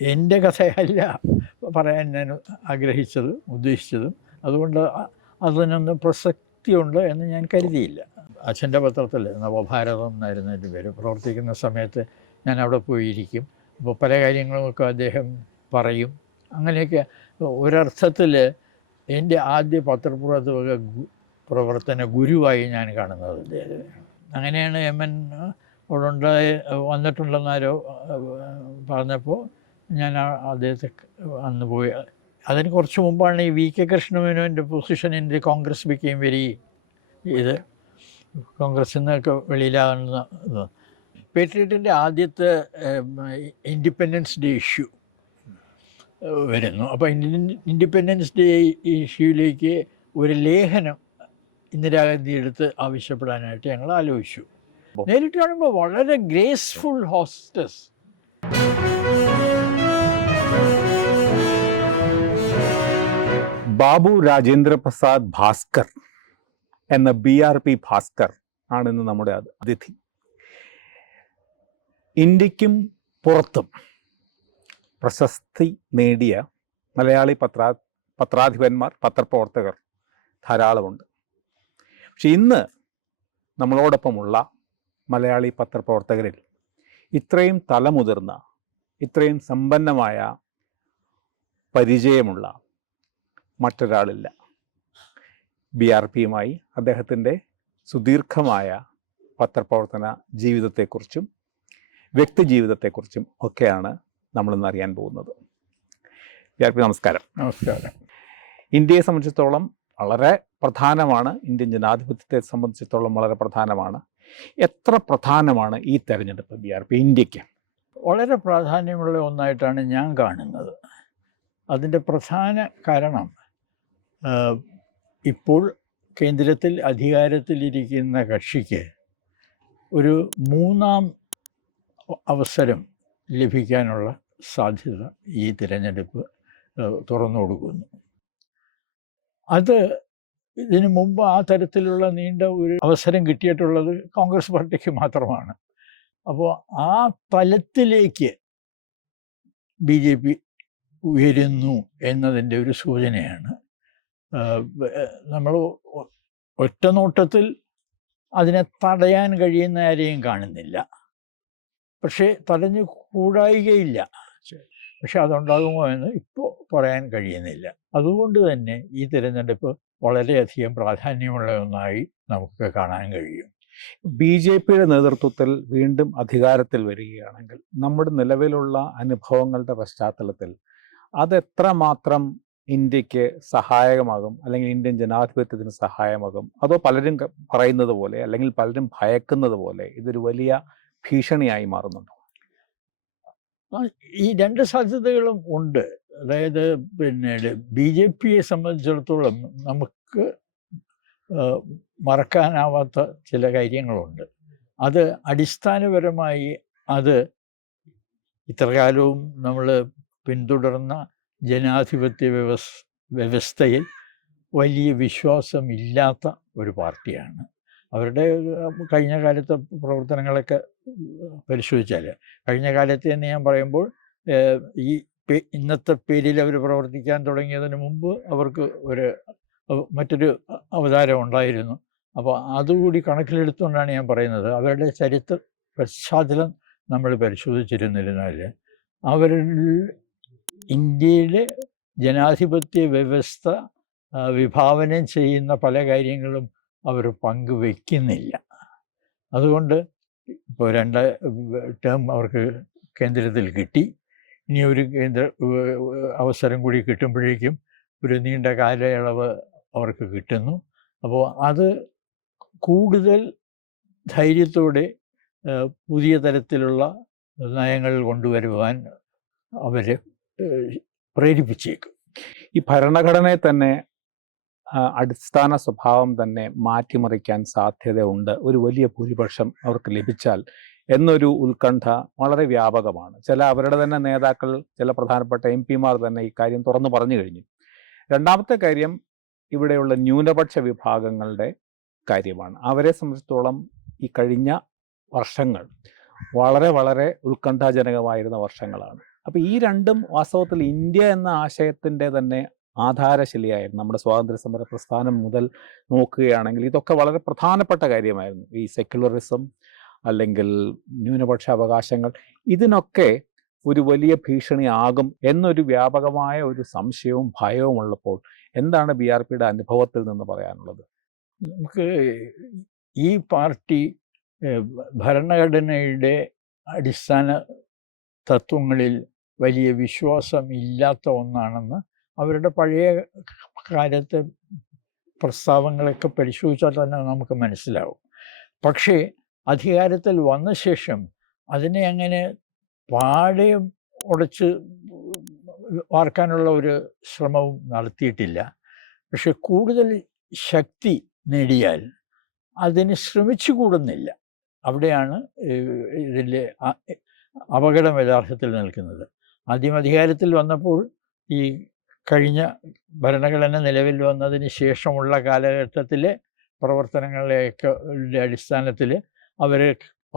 എൻ്റെ കഥയല്ല പറയാൻ ഞാൻ ആഗ്രഹിച്ചതും ഉദ്ദേശിച്ചതും. അതുകൊണ്ട് അതിനൊന്നും പ്രസക്തിയുണ്ട് എന്ന് ഞാൻ കരുതിയില്ല. അച്ഛൻ്റെ പത്രത്തിൽ നവഭാരതം എന്നായിരുന്നു എൻ്റെ പേര്. പ്രവർത്തിക്കുന്ന സമയത്ത് ഞാൻ അവിടെ പോയിരിക്കും. അപ്പോൾ പല കാര്യങ്ങളുമൊക്കെ അദ്ദേഹം പറയും. അങ്ങനെയൊക്കെ ഒരർത്ഥത്തിൽ എൻ്റെ ആദ്യ പ്രവർത്തന ഗുരുവായി ഞാൻ കാണുന്നത് അദ്ദേഹം. അങ്ങനെയാണ് എം.എൻ. അവിടെ വന്നിട്ടുണ്ടെന്നാരോ പറഞ്ഞപ്പോൾ ഞാൻ അദ്ദേഹത്തെ അന്ന് പോയി. അതിന് കുറച്ച് മുമ്പാണ് ഈ വി കെ കൃഷ്ണമേനോൻ്റെ position in the Congress became very ഇത് കോൺഗ്രസ്സിൽ നിന്നൊക്കെ വെളിയിലാകുന്ന ഇത്. പേട്രിയറ്റിൻ്റെ ആദ്യത്തെ ഇൻഡിപെൻഡൻസ് ഡേ ഇഷ്യൂ വരുന്നു. അപ്പോൾ ഇൻഡിപെൻഡൻസ് ഡേ ഇഷ്യൂയിലേക്ക് ഒരു ലേഖനം ഇന്ദിരാഗാന്ധി എടുത്ത് ആവശ്യപ്പെടാനായിട്ട് ഞങ്ങൾ ആലോചിച്ചു. നേരിട്ട് കാണുമ്പോൾ വളരെ ഗ്രേസ്ഫുൾ ഹോസ്റ്റസ്. ബാബു രാജേന്ദ്ര പ്രസാദ് ഭാസ്കർ എന്ന BRP ഭാസ്കർ ആണിന്ന് നമ്മുടെ അതിഥി. ഇന്ത്യക്കും പുറത്തും പ്രശസ്തി നേടിയ മലയാളി പത്രാധിപന്മാർ, പത്രപ്രവർത്തകർ ധാരാളമുണ്ട്. പക്ഷെ ഇന്ന് നമ്മളോടൊപ്പമുള്ള മലയാളി പത്രപ്രവർത്തകരിൽ ഇത്രയും തലമുതിർന്ന, ഇത്രയും സമ്പന്നമായ പരിചയമുള്ള മറ്റൊരാളില്ല. BRPയുമായി അദ്ദേഹത്തിൻ്റെ സുദീർഘമായ പത്രപ്രവർത്തന ജീവിതത്തെക്കുറിച്ചും വ്യക്തി ജീവിതത്തെക്കുറിച്ചും ഒക്കെയാണ് നമ്മളിന്ന് അറിയാൻ പോകുന്നത്. BRP നമസ്കാരം. നമസ്കാരം. ഇന്ത്യയെ സംബന്ധിച്ചിടത്തോളം വളരെ പ്രധാനമാണ്, ഇന്ത്യൻ ജനാധിപത്യത്തെ സംബന്ധിച്ചിടത്തോളം വളരെ പ്രധാനമാണ്. എത്ര പ്രധാനമാണ് ഈ തെരഞ്ഞെടുപ്പ് BRP ഇന്ത്യക്ക്? വളരെ പ്രാധാന്യമുള്ള ഒന്നായിട്ടാണ് ഞാൻ കാണുന്നത്. അതിൻ്റെ പ്രധാന കാരണം ഇപ്പോൾ കേന്ദ്രത്തിൽ അധികാരത്തിലിരിക്കുന്ന കക്ഷിക്ക് ഒരു മൂന്നാം അവസരം ലഭിക്കാനുള്ള സാധ്യത ഈ തിരഞ്ഞെടുപ്പ് തുറന്നു കൊടുക്കുന്നു. അത് ഇതിനു മുമ്പ് ആ തരത്തിലുള്ള നീണ്ട ഒരു അവസരം കിട്ടിയിട്ടുള്ളത് കോൺഗ്രസ് പാർട്ടിക്ക് മാത്രമാണ്. അപ്പോൾ ആ തലത്തിലേക്ക് BJP ഉയരുന്നു എന്നതിൻ്റെ ഒരു സൂചനയാണ്. നമ്മൾ ഒറ്റ നോട്ടത്തിൽ അതിനെ തടയാൻ കഴിയുന്ന ആരെയും കാണുന്നില്ല. പക്ഷേ തടഞ്ഞു കൂടായികയില്ല. പക്ഷെ അതുണ്ടാകുമോ എന്ന് ഇപ്പോൾ പറയാൻ കഴിയുന്നില്ല. അതുകൊണ്ട് തന്നെ ഈ തിരഞ്ഞെടുപ്പ് വളരെയധികം പ്രാധാന്യമുള്ള ഒന്നായി നമുക്ക് കാണാൻ കഴിയും. BJPയുടെ നേതൃത്വത്തിൽ വീണ്ടും അധികാരത്തിൽ വരികയാണെങ്കിൽ നമ്മുടെ നിലവിലുള്ള അനുഭവങ്ങളുടെ പശ്ചാത്തലത്തിൽ അതെത്രമാത്രം ഇന്ത്യക്ക് സഹായകമാകും, അല്ലെങ്കിൽ ഇന്ത്യൻ ജനാധിപത്യത്തിന് സഹായമാകും? അതോ പലരും പറയുന്നത് പോലെ, അല്ലെങ്കിൽ പലരും ഭയക്കുന്നത് പോലെ ഇതൊരു വലിയ ഭീഷണിയായി മാറുന്നുണ്ടോ? ഈ രണ്ട് സാധ്യതകളും ഉണ്ട്. അതായത് പിന്നീട് BJPയെ സംബന്ധിച്ചിടത്തോളം നമുക്ക് മറക്കാനാവാത്ത ചില കാര്യങ്ങളുണ്ട്. അത് അടിസ്ഥാനപരമായി അത് ഇത്രകാലവും നമ്മൾ പിന്തുടർന്ന ജനാധിപത്യ വ്യവസ്ഥയിൽ വലിയ വിശ്വാസമില്ലാത്ത ഒരു പാർട്ടിയാണ്. അവരുടെ കഴിഞ്ഞ കാലത്തെ പ്രവർത്തനങ്ങളൊക്കെ പരിശോധിച്ചാൽ, കഴിഞ്ഞ കാലത്തെ എന്ന് ഞാൻ പറയുമ്പോൾ ഈ ഇന്നത്തെ പേരിൽ അവർ പ്രവർത്തിക്കാൻ തുടങ്ങിയതിന് മുമ്പ് അവർക്ക് മറ്റൊരു അവതാരം ഉണ്ടായിരുന്നു. അപ്പോൾ അതുകൂടി കണക്കിലെടുത്തുകൊണ്ടാണ് ഞാൻ പറയുന്നത്. അവരുടെ ചരിത്ര പശ്ചാത്തലം നമ്മൾ പരിശോധിച്ചിരുന്നിരുന്നാൽ അവരിൽ ഇന്ത്യയിലെ ജനാധിപത്യ വ്യവസ്ഥ വിഭാവനം ചെയ്യുന്ന പല കാര്യങ്ങളും അവർ പങ്കുവയ്ക്കുന്നില്ല. അതുകൊണ്ട് ഇപ്പോൾ 2 ടേം അവർക്ക് കേന്ദ്രത്തിൽ കിട്ടി. ഇനി ഒരു അവസരം കൂടി കിട്ടുമ്പോഴേക്കും ഒരു നീണ്ട കാലയളവ് അവർക്ക് കിട്ടുന്നു. അപ്പോൾ അത് കൂടുതൽ ധൈര്യത്തോടെ പുതിയ തരത്തിലുള്ള നയങ്ങൾ കൊണ്ടുവരുവാൻ അവരെ പ്രേരിപ്പിച്ചേക്കും. ഈ ഭരണഘടനയെ തന്നെ അടിസ്ഥാന സ്വഭാവം തന്നെ മാറ്റിമറിക്കാൻ സാധ്യതയുണ്ട്, ഒരു വലിയ ഭൂരിപക്ഷം അവർക്ക് ലഭിച്ചാൽ എന്നൊരു ഉത്കണ്ഠ വളരെ വ്യാപകമാണ്. അവരുടെ തന്നെ നേതാക്കൾ, ചില പ്രധാനപ്പെട്ട MP-മാർ തന്നെ ഇക്കാര്യം തുറന്നു പറഞ്ഞു കഴിഞ്ഞു. രണ്ടാമത്തെ കാര്യം ഇവിടെയുള്ള ന്യൂനപക്ഷ വിഭാഗങ്ങളുടെ കാര്യമാണ്. അവരെ സംബന്ധിച്ചിടത്തോളം ഈ കഴിഞ്ഞ വർഷങ്ങൾ വളരെ വളരെ ഉത്കണ്ഠാജനകമായിരുന്ന വർഷങ്ങളാണ്. അപ്പോൾ ഈ രണ്ടും വാസ്തവത്തിൽ ഇന്ത്യ എന്ന ആശയത്തിൻ്റെ തന്നെ ആധാരശിലയായിരുന്നു. നമ്മുടെ സ്വാതന്ത്ര്യ സമര പ്രസ്ഥാനം മുതൽ നോക്കുകയാണെങ്കിൽ ഇതൊക്കെ വളരെ പ്രധാനപ്പെട്ട കാര്യമായിരുന്നു. ഈ സെക്യുലറിസം അല്ലെങ്കിൽ ന്യൂനപക്ഷ അവകാശങ്ങൾ ഇതിനൊക്കെ ഒരു വലിയ ഭീഷണിയാകും എന്നൊരു വ്യാപകമായ ഒരു സംശയവും ഭയവും ഉള്ളപ്പോൾ എന്താണ് BRPയുടെ അനുഭവത്തിൽ നിന്ന് പറയാനുള്ളത്? നമുക്ക് ഈ പാർട്ടി ഭരണഘടനയുടെ അടിസ്ഥാന തത്വങ്ങളിൽ വലിയ വിശ്വാസം ഇല്ലാത്ത ഒന്നാണെന്ന് അവരുടെ പഴയ കാലത്തെ പ്രസ്താവങ്ങളൊക്കെ പരിശോധിച്ചാൽ തന്നെ നമുക്ക് മനസ്സിലാവും. പക്ഷേ അധികാരത്തിൽ വന്ന ശേഷം അതിനെ അങ്ങനെ പാടെ ഉടച്ച് വാർക്കാനുള്ള ഒരു ശ്രമവും നടത്തിയിട്ടില്ല. പക്ഷെ കൂടുതൽ ശക്തി നേടിയാൽ അതിന് ശ്രമിച്ചുകൂടുന്നില്ല. അവിടെയാണ് ഇതിൻ്റെ അപകടം യഥാർത്ഥത്തിൽ നിൽക്കുന്നത്. ആദ്യം അധികാരത്തിൽ വന്നപ്പോൾ ഈ കഴിഞ്ഞ ഭരണഘടന നിലവിൽ വന്നതിന് ശേഷമുള്ള കാലഘട്ടത്തിലെ പ്രവർത്തനങ്ങളെയൊക്കെ അടിസ്ഥാനത്തിൽ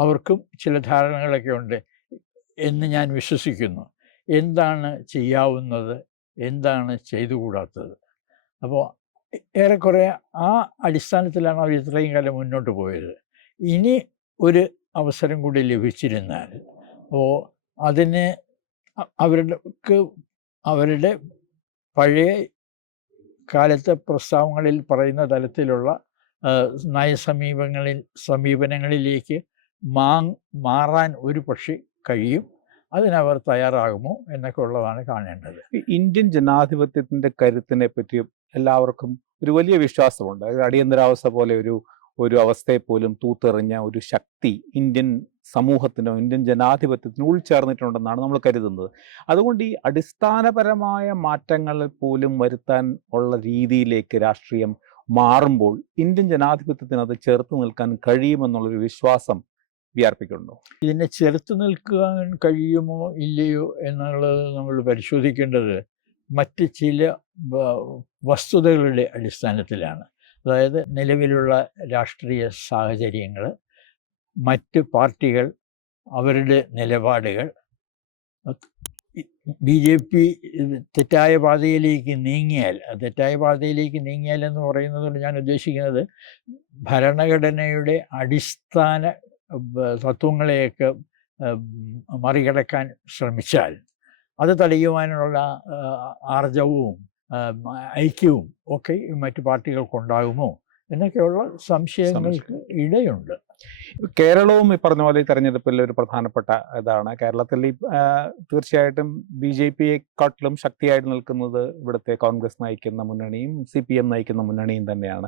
അവർക്കും ചില ധാരണകളൊക്കെ ഉണ്ട് എന്ന് ഞാൻ വിശ്വസിക്കുന്നു. എന്താണ് ചെയ്യാവുന്നത്, എന്താണ് ചെയ്തുകൂടാത്തത്. അപ്പോൾ ഏറെക്കുറെ ആ അടിസ്ഥാനത്തിലാണ് അവർ ഇത്രയും കാലം മുന്നോട്ട് പോയത്. ഇനി ഒരു അവസരം കൂടി ലഭിച്ചിരുന്നാൽ അതിന് അവരുടെ പഴയ കാലത്തെ പ്രസ്താവങ്ങളിൽ പറയുന്ന തലത്തിലുള്ള സമീപനങ്ങളിലേക്ക് മാറാൻ ഒരു പക്ഷേ കഴിയും. അതിനവർ തയ്യാറാകുമോ എന്നൊക്കെ ഉള്ളതാണ് കാണേണ്ടത്. ഇന്ത്യൻ ജനാധിപത്യത്തിൻ്റെ കരുത്തിനെ പറ്റി എല്ലാവർക്കും ഒരു വലിയ വിശ്വാസമുണ്ട്. അടിയന്തരാവസ്ഥ പോലെ ഒരു അവസ്ഥയെ പോലും തൂത്തെറിഞ്ഞ ഒരു ശക്തി ഇന്ത്യൻ സമൂഹത്തിനോ ഇന്ത്യൻ ജനാധിപത്യത്തിനോ ഉൾച്ചേർന്നിട്ടുണ്ടെന്നാണ് നമ്മൾ കരുതുന്നത്. അതുകൊണ്ട് ഈ അടിസ്ഥാനപരമായ മാറ്റങ്ങൾ പോലും വരുത്താൻ ഉള്ള രീതിയിലേക്ക് രാഷ്ട്രീയം മാറുമ്പോൾ ഇന്ത്യൻ ജനാധിപത്യത്തിന് അത് ചെറുത്ത് നിൽക്കാൻ കഴിയുമെന്നുള്ളൊരു വിശ്വാസം BRPക്കുണ്ടോ? ഇതിനെ ചെറുത്ത് നിൽക്കാൻ കഴിയുമോ ഇല്ലയോ എന്നുള്ളത് നമ്മൾ പരിശോധിക്കേണ്ടത് മറ്റ് ചില വസ്തുതകളുടെ അടിസ്ഥാനത്തിലാണ്. അതായത് നിലവിലുള്ള രാഷ്ട്രീയ സാഹചര്യങ്ങൾ, മറ്റ് പാർട്ടികൾ, അവരുടെ നിലപാടുകൾ. BJP തെറ്റായ പാതയിലേക്ക് നീങ്ങിയാൽ എന്ന് പറയുന്നതുകൊണ്ട് ഞാൻ ഉദ്ദേശിക്കുന്നത് ഭരണഘടനയുടെ അടിസ്ഥാന തത്വങ്ങളെയൊക്കെ മറികടക്കാൻ ശ്രമിച്ചാൽ അത് തടയുവാനുള്ള ആർജവവും ഐക്യവും ഒക്കെ മറ്റു പാർട്ടികൾക്കുണ്ടാകുമോ എന്നൊക്കെയുള്ള സംശയങ്ങൾക്ക് ഇടയുണ്ട്. കേരളവും ഈ പറഞ്ഞ പോലെ ഈ തെരഞ്ഞെടുപ്പിൽ ഒരു പ്രധാനപ്പെട്ട ഇതാണ്. കേരളത്തിൽ തീർച്ചയായിട്ടും BJPയെക്കാട്ടിലും ശക്തിയായിട്ട് നിൽക്കുന്നത് ഇവിടുത്തെ കോൺഗ്രസ് നയിക്കുന്ന മുന്നണിയും CPM നയിക്കുന്ന മുന്നണിയും തന്നെയാണ്.